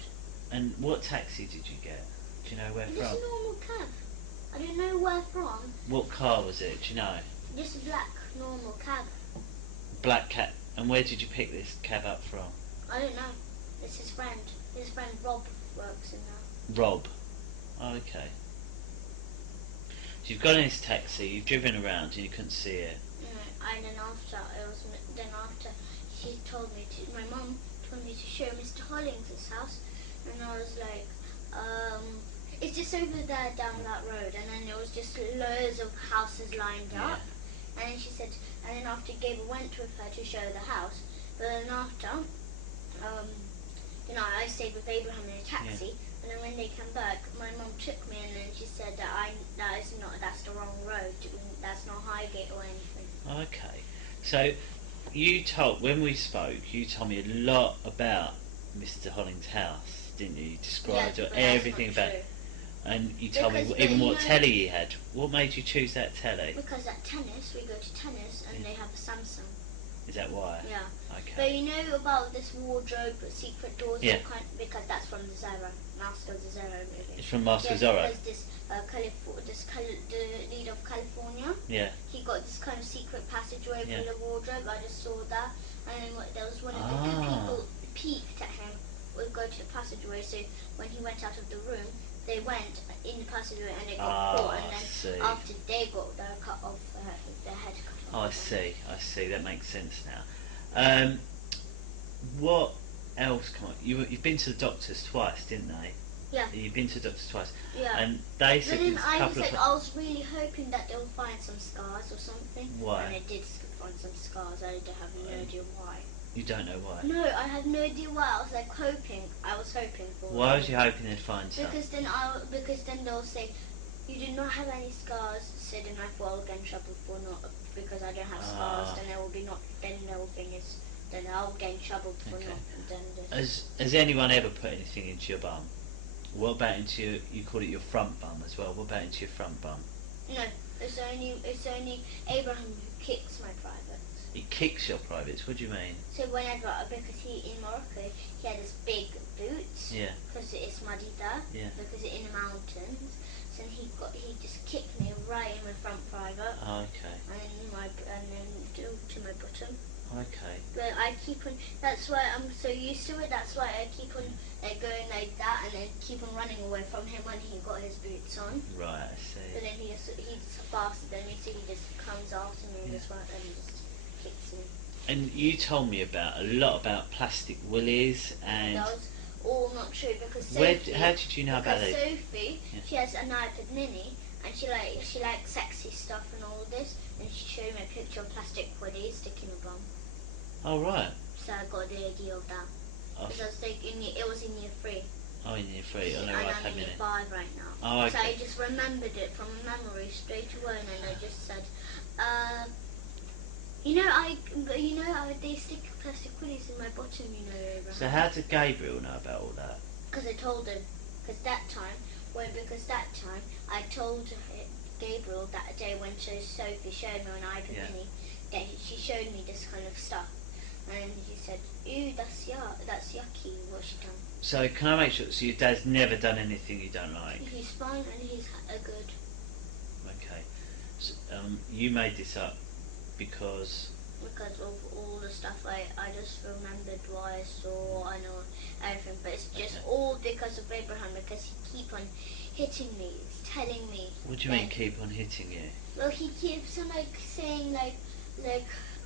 And what taxi did you get? Do you know where Just from? a normal cab. I don't know where from. What car was it? Do you know? Just a black normal cab. Black cab. And where did you pick this cab up from? I don't know. It's his friend. His friend Rob works in there. Rob. Oh, okay. So you've got in this taxi, you've driven around and you couldn't see it. And then after she told me to, my mum told me to show Mr. Hollings' house, and I was like, it's just over there down that road, and then there was just loads of houses lined up, and then she said, and then after Gabriel went with her to show the house, but then after, I stayed with Abraham in a taxi, and then when they came back, my mum took me, and then she said that that's the wrong road, that's not Highgate or anything. Okay. So when we spoke, you told me a lot about Mr. Hollings' house, didn't you? You described everything about it. And you told me even what telly he had. What made you choose that telly? Because at tennis, we go to tennis, and they have a Samsung. Is that why? Yeah. Okay. But you know about this wardrobe with secret doors? Yeah. Because that's from the Zorro, Master of the Zorro movie. It's from Master of Zorro? Because the leader of California, he got this kind of secret passageway full of wardrobe. I just saw that. And then there was one of the good people peeked at him, would go to the passageway, so when he went out of the room, they went in the passageway and they got caught, and then after they got their head cut off. Oh, I see. That makes sense now. What else? You've been to the doctors twice, didn't they? Yeah. You've been to the doctors twice. Yeah. And they said But then I was really hoping that they'll find some scars or something. Why? And they did find some scars. I don't have no idea why. You don't know why? No, I have no idea why. I was hoping. I was hoping for. Why was you hoping they'd find some? Because then they'll say, you do not have any scars. So then I thought I'll get in trouble for not, because I don't have scars. Then there will be not. Then the whole thing is. Then I'll get in trouble for not. And then Has anyone ever put anything into your bum? What about into you call it your front bum as well? What about into your front bum? No, it's only Abraham who kicks my privates. He kicks your privates. What do you mean? So because in Morocco he had his big boots. Yeah. Because it's muddy there. Yeah. Because it's in the mountains. So he just kicked me right in my front private. Oh, okay. And then to my bottom. Okay. But I keep on. That's why I'm so used to it. That's why I keep on going like that, and then keep on running away from him when he got his boots on. Right, I see. But then he's faster than me, so he just comes after me and just kicks me. And you told me a lot about plastic willies and. That was all not true because Sophie. How did you know about it? that? Sophie, she has an iPad Mini, and she likes sexy stuff and all this, and she showed me a picture of plastic willies sticking a bum. Oh right. So I got the idea of that. Because I was thinking it was in year 3. Oh, in year 3. And I'm in year 5 right now. Oh, okay. So I just remembered it from memory straight away, and then I just said, they stick plastic willies in my bottom, Abraham. So how did Gabriel know about all that? Because I told him. Because that time I told Gabriel that day when Sophie showed me on iPad Mini, that she showed me this kind of stuff. And he said, ew, that's yucky, what she done. So can I make sure, so your dad's never done anything you don't like? He's fine and he's good. Okay. So, you made this up because because of all the stuff I just remembered what I saw, I know everything, but it's just all because of Abraham, because he keep on hitting me, he's telling me. What do you mean keep on hitting you? Well, he keeps on like saying like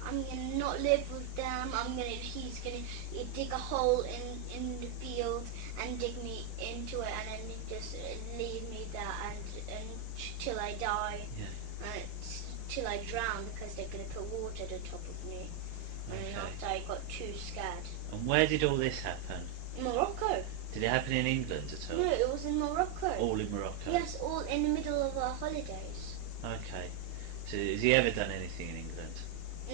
I'm gonna not live with them, he's gonna dig a hole in the field and dig me into it and then just leave me there and till I die. Yeah. Till I drown, because they're going to put water at the top of me. And after I got too scared. And where did all this happen? Morocco. Did it happen in England at all? No, it was in Morocco. All in Morocco? Yes, all in the middle of our holidays. Okay. So has he ever done anything in England?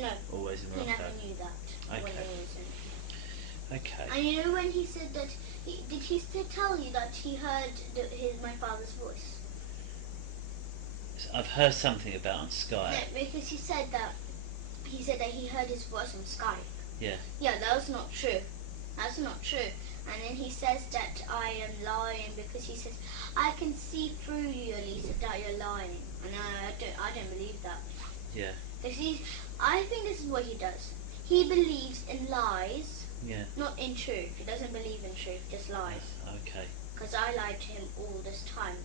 No. Always in Morocco? He never knew that. Okay. When he was in. Okay. And you know when he said that, did he still tell you that he heard my father's voice? I've heard something about on Skype. No, because he said that he heard his voice on Skype. Yeah. Yeah, that's not true. That's not true. And then he says that I am lying because he says I can see through you, Elisa, that you're lying, and I don't believe that. Yeah. Because I think this is what he does. He believes in lies. Yeah. Not in truth. He doesn't believe in truth, just lies. Okay. Because I lied to him all this time.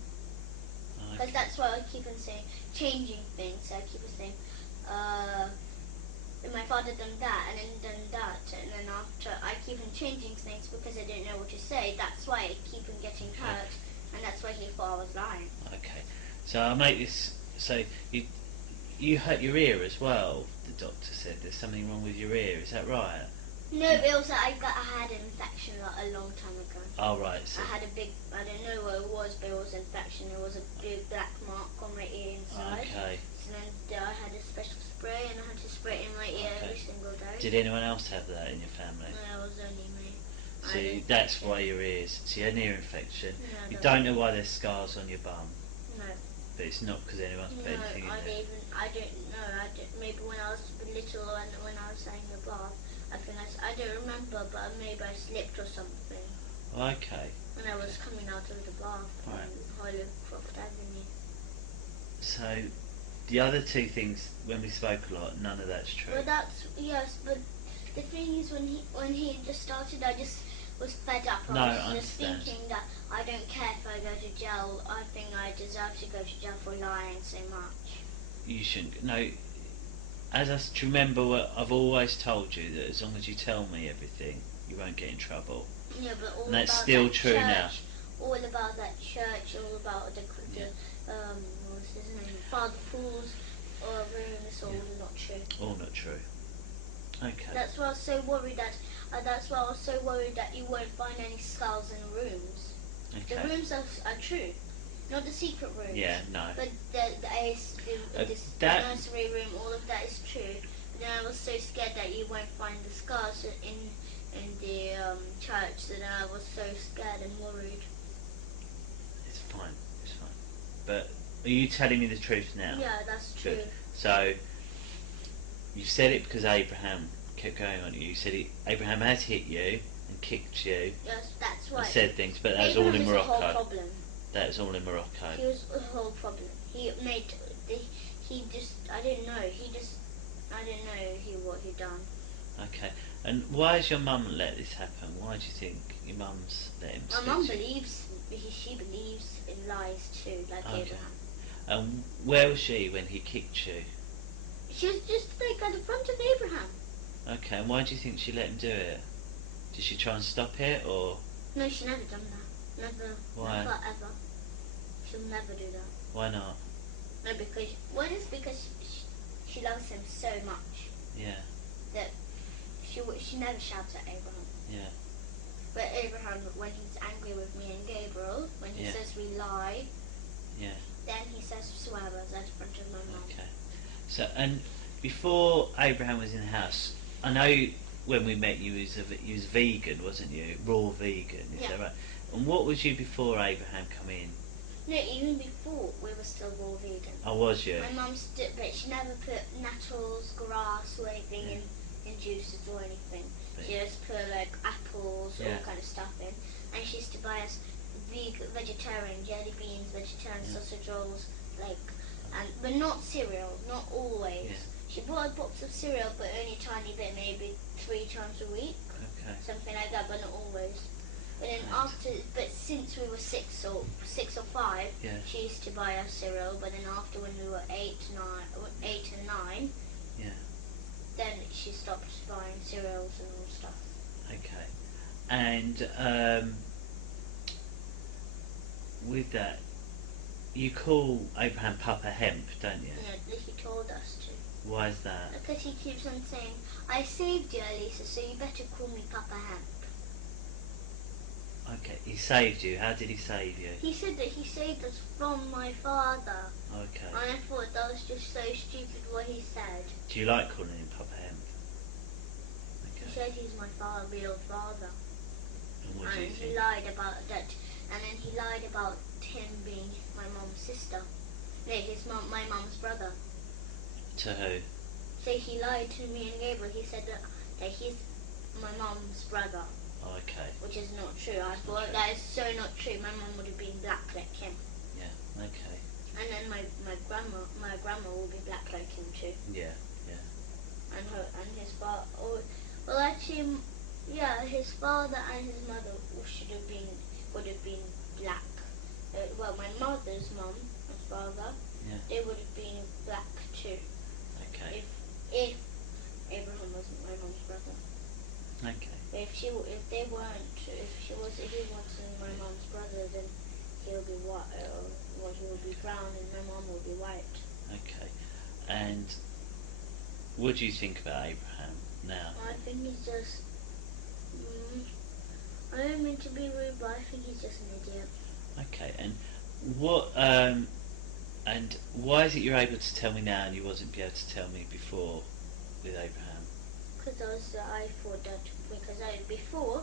Because Okay. that's why I keep on saying, changing things. I keep on saying, my father done that and then done that, and then after I keep on changing things because I didn't know what to say. That's why I keep on getting hurt, and that's why he thought I was lying. Okay. So I'll make this. So you hurt your ear as well. The doctor said there's something wrong with your ear. Is that right? No, but also I had an infection a long time ago. Oh right. So I had a big, I don't know what it was, but it was an infection. It was a big black mark on my ear inside. Okay. So then I had a special spray, and I had to spray it in my ear every single day. Did anyone else have that in your family? No, it was only me. See, that's why your ears. So you had an ear infection. No, You don't know why there's scars on your bum. No. But it's not because anyone's put anything in I there. I don't know. Maybe when I was little and when I was having a bath, I don't remember, but maybe I slipped or something. Okay. When I was coming out of the bath on Holycroft Avenue. So the other two things, when we spoke a lot, none of that's true. But yes, but the thing is when he just started, I just was fed up. I was just thinking that I don't care if I go to jail. I think I deserve to go to jail for lying so much. You shouldn't. No. As I remember, what I've always told you that as long as you tell me everything, you won't get in trouble. Yeah, but all and that's about still that true church, now. All about that church, all about the what's his name, Father Paul's room. It's all not true. All not true. Okay. That's why I was so worried that you won't find any skulls in rooms. Okay. The rooms are true, not the secret rooms. Yeah, no. But the nursery room, all of that is true. But then I was so scared that you won't find the scars in the church, so then I was so scared and worried. It's fine. It's fine. But are you telling me the truth now? Yeah, that's true. Good. So you said it because Abraham kept going on you. You said Abraham has hit you and kicked you. Yes, that's right. And said things, but that was all in Morocco. The whole problem. That was all in Morocco. He was the whole problem. He just, I didn't know. I didn't know what he'd done. Okay. And why has your mum let this happen? Why do you think your mum's let him? My mum believes, she believes in lies too, like Abraham. And where was she when he kicked you? She was just like at the front of Abraham. Okay, and why do you think she let him do it? Did she try and stop it, or? No, she never done that. Never. Why? Never ever. She'll never do that. Why not? No, because she loves him so much. Yeah. That she never shouts at Abraham. Yeah. But Abraham, when he's angry with me and Gabriel, when he says we lie, then he says swear words at the front of my mum. Okay. So, and before Abraham was in the house, I know when we met you was vegan, wasn't you? Raw vegan, is that right? And what was you before Abraham come in? No, even before we were still raw vegan. Oh, was you? My mum but she never put nettles, grass or anything in juices or anything. She just put like apples, all kind of stuff in. And she used to buy us vegetarian jelly beans, vegetarian sausage rolls, but not cereal, not always. She bought a box of cereal, but only a tiny bit, maybe 3 times a week. Okay. Something like that, but not always. But then since we were 6 or 5, yeah. she used to buy us cereal. But then after, when we were 8 and 9, yeah, then she stopped buying cereals and all stuff. Okay. And with that, you call Abraham Papa Hemp, don't you? Yeah, he told us to. Why is that? Because he keeps on saying, "I saved you, Elisa, so you better call me Papa Hemp." Okay, he saved you. How did he save you? He said that he saved us from my father. Okay. And I thought that was just so stupid what he said. Do you like calling him Papa Hemp? Okay. He said he's my real father. And what do you think? He lied about that. And then he lied about him being my mum's sister. No, my mum's brother. To who? So he lied to me and Gabriel. He said that he's my mum's brother. Okay. Which is not true. I thought that is so not true. My mum would have been black like him. Yeah. Okay. And then my grandma will be black like him too. Yeah. Yeah. And his father. Well, actually, yeah, his father and his mother would have been black. Well, my mother's mum and father, yeah, they would have been black too. Okay. If Abraham wasn't my mum's brother. Okay. If he wasn't my mum's brother, then he'll be white, he will be brown, and my mum will be white. Okay. And what do you think about Abraham now? I think he's just. I don't mean to be rude, but I think he's just an idiot. Okay. And what? And why is it you're able to tell me now, and you wasn't able to tell me before with Abraham? Because I thought that before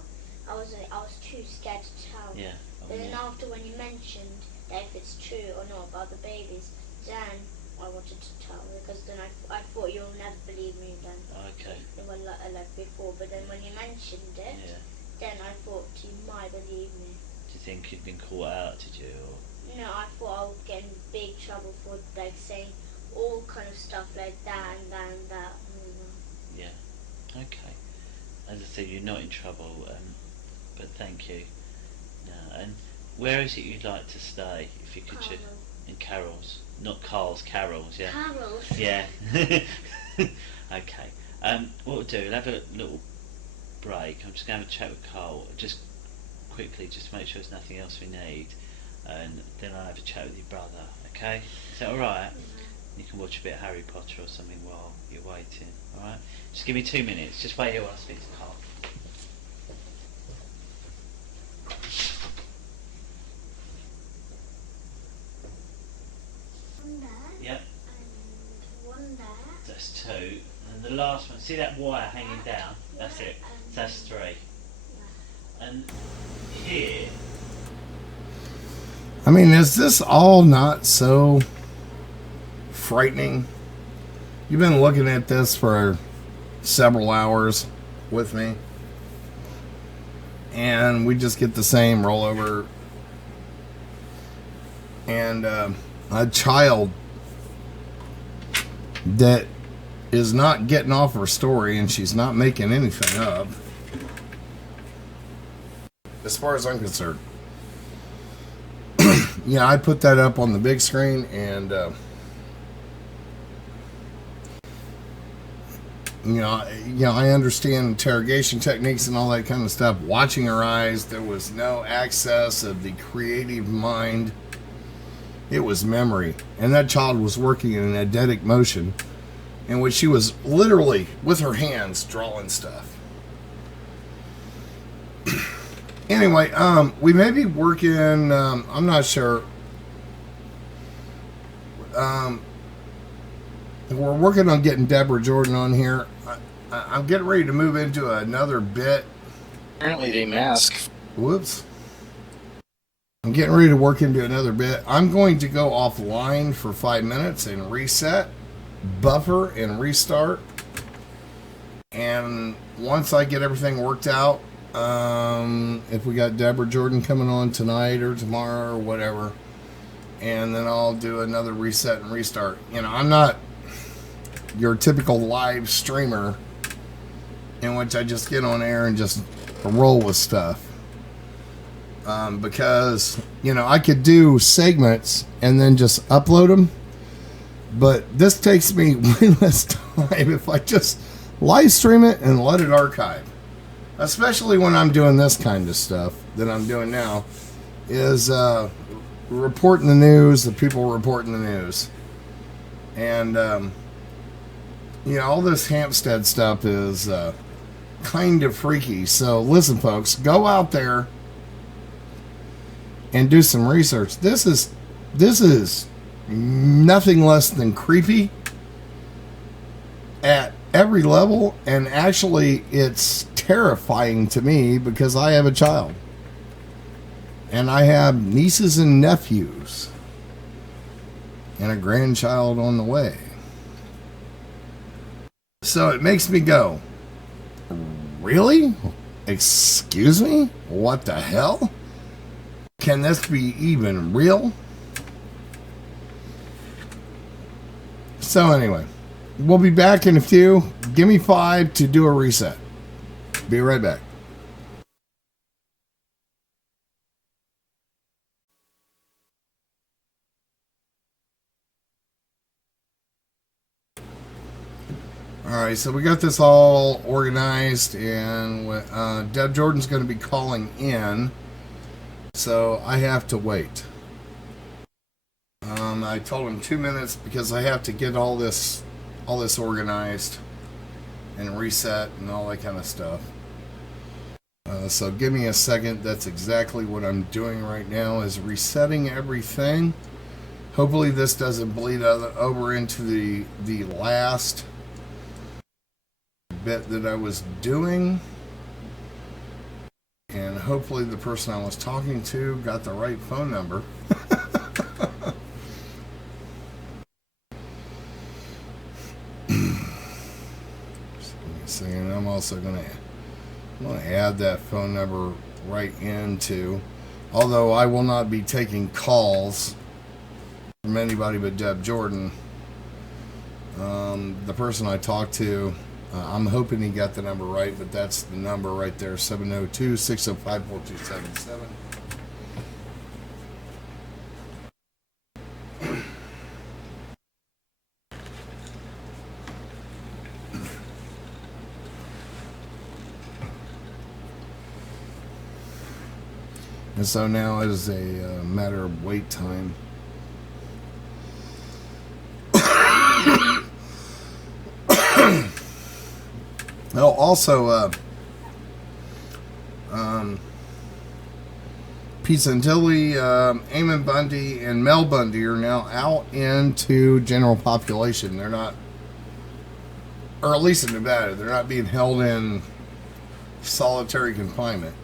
I was too scared to tell. Yeah. But then after, when you mentioned that if it's true or not about the babies, then I wanted to tell, because then I thought you'll never believe me then. Okay. Well, like before, but then when you mentioned it, yeah, then I thought you might believe me. Do you think you'd been caught out? Did you? Or? No, I thought I would get in big trouble for like saying all kind of stuff like that and that and that. Yeah. Okay. As I said, you're not in trouble, but thank you. No. And where is it you'd like to stay, if you could? In Carol's, not Carl's. Carol's, yeah. Carol's. Yeah. Okay. What we'll do, we'll have a little break. I'm just going to have a chat with Carl, just quickly, just to make sure there's nothing else we need, and then I'll have a chat with your brother. Okay? Is that all right? You can watch a bit of Harry Potter or something while you're waiting. All right? Just give me 2 minutes. Just wait here while I speak to Carl. One there. Yep. And one there. That's 2. And the last one, see that wire hanging down? That's it. That's 3. And here. I mean, is this all not so frightening? You've been looking at this for several hours with me, and we just get the same rollover. And a child that is not getting off her story, and she's not making anything up, as far as I'm concerned. Yeah, I put that up on the big screen, and I understand interrogation techniques and all that kind of stuff. Watching her eyes, there was no access of the creative mind. It was memory, and that child was working in an eidetic motion, in which she was literally with her hands drawing stuff. Anyway, we may be working, I'm not sure. We're working on getting Deborah Jordan on here. I'm getting ready to move into another bit. Apparently they mask. Whoops. I'm getting ready to work into another bit. I'm going to go offline for 5 minutes and reset, buffer, and restart. And once I get everything worked out, if we got Deborah Jordan coming on tonight or tomorrow or whatever, and then I'll do another reset and restart. I'm not your typical live streamer in which I just get on air and just roll with stuff. Because, you know, I could do segments and then just upload them. But this takes me way less time if I just live stream it and let it archive. Especially when I'm doing this kind of stuff that I'm doing now, is reporting the news, the people reporting the news. And, you know, all this Hampstead stuff is kind of freaky. So listen, folks, go out there and do some research. This is nothing less than creepy at every level, and actually it's terrifying to me because I have a child and I have nieces and nephews and a grandchild on the way. So it makes me go, really? Excuse me? What the hell? Can this be even real? So anyway, we'll be back in a few. Give me 5 to do a reset. Be right back. Alright, so we got this all organized, and Deb Jordan's going to be calling in, so I have to wait. I told him 2 minutes because I have to get all this organized and reset and all that kind of stuff. So give me a second. That's exactly what I'm doing right now, is resetting everything. Hopefully this doesn't bleed over into the last bit that I was doing. And hopefully the person I was talking to got the right phone number. And I'm also going to add that phone number right into, although I will not be taking calls from anybody but Deb Jordan. The person I talked to, I'm hoping he got the number right, but that's the number right there, 702-605-4277. And so now it is a matter of wait time. Oh, also, Pete Santilli, Eamon Bundy, and Mel Bundy are now out into general population. They're not, or at least in Nevada, they're not being held in solitary confinement.